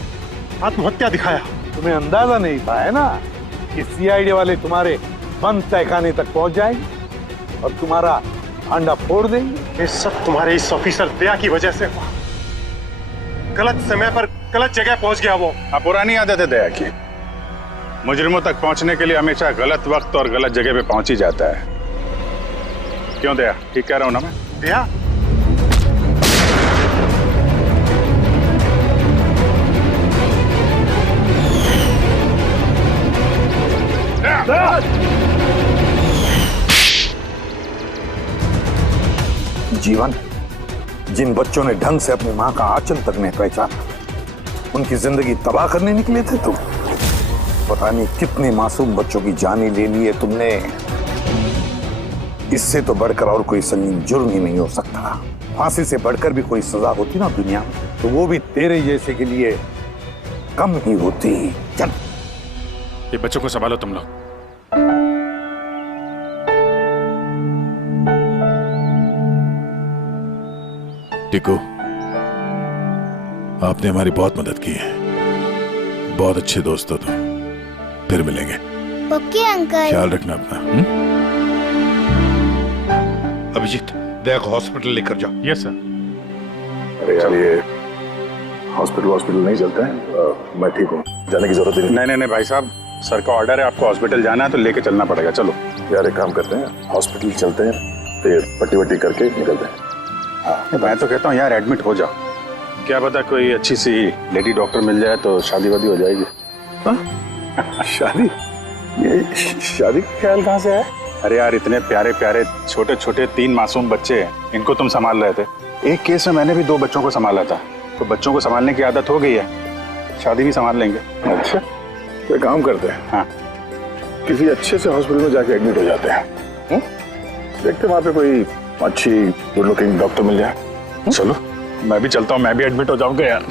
आत्महत्या दिखाया। तुम्हें अंदाजा नहीं था है ना कि सीआईडी वाले तुम्हारे बंद तहखाने तक पहुंच जाएंगे और तुम्हारा अंडा फोड़ देंगे। ये सब तुम्हारे इस ऑफिसर दया की वजह से हुआ। गलत समय पर गलत जगह पहुंच गया वो। अब पुरानी आदत है दया की, मुजरिमों तक पहुंचने के लिए हमेशा गलत वक्त और गलत जगह पे पहुंच ही जाता है। क्यों दया, ठीक कह रहा हूं ना मैं? दया, जीवन, जिन बच्चों ने ढंग से अपनी मां का आंचल तक नहीं पहचाना, उनकी जिंदगी तबाह करने निकले थे तुम। पता नहीं कितने मासूम बच्चों की जानें ले ली है तुमने। इससे तो बढ़कर और कोई संगीन जुर्म ही नहीं हो सकता। फांसी से बढ़कर भी कोई सजा होती ना दुनिया में, तो वो भी तेरे जैसे के लिए कम ही होती। चल, ये बच्चों को संभालो तुम लोग। टिकू, आपने हमारी बहुत मदद की है, बहुत अच्छे दोस्त हो तुम। फिर मिलेंगे। Okay uncle. ख्याल रखना अपना। अभिजीत, दया को हॉस्पिटल लेकर जाओ। Yes sir. अरे यार, ये हॉस्पिटल नहीं चलते हैं। मैं ठीक हूँ, जाने की जरूरत ही नहीं। नहीं भाई साहब, सर का ऑर्डर है, आपको हॉस्पिटल जाना है तो लेके चलना पड़ेगा। चलो यार, एक काम करते हैं, हॉस्पिटल चलते हैं, फिर पट्टी वट्टी करके निकलते हैं। हाँ, मैं तो कहता हूँ यार एडमिट हो जाओ, क्या पता कोई अच्छी सी लेडी डॉक्टर मिल जाए तो शादी वादी हो जाएगी। शादी? ये शादी का ख्याल कहाँ से है? अरे यार, इतने प्यारे प्यारे छोटे छोटे 3 मासूम बच्चे हैं, इनको तुम संभाल रहे थे। एक केस में मैंने भी 2 बच्चों को संभाला था, तो बच्चों को संभालने की आदत हो गई है, शादी भी संभाल लेंगे। अच्छा, तो काम करते हैं, हाँ, किसी अच्छे से हॉस्पिटल में जाके एडमिट हो जाते हैं। देखते वहाँ पे कोई अच्छी गुड लुकिंग डॉक्टर मिल जाए। चलो मैं भी चलता हूँ, मैं भी एडमिट हो जाऊंगा यार।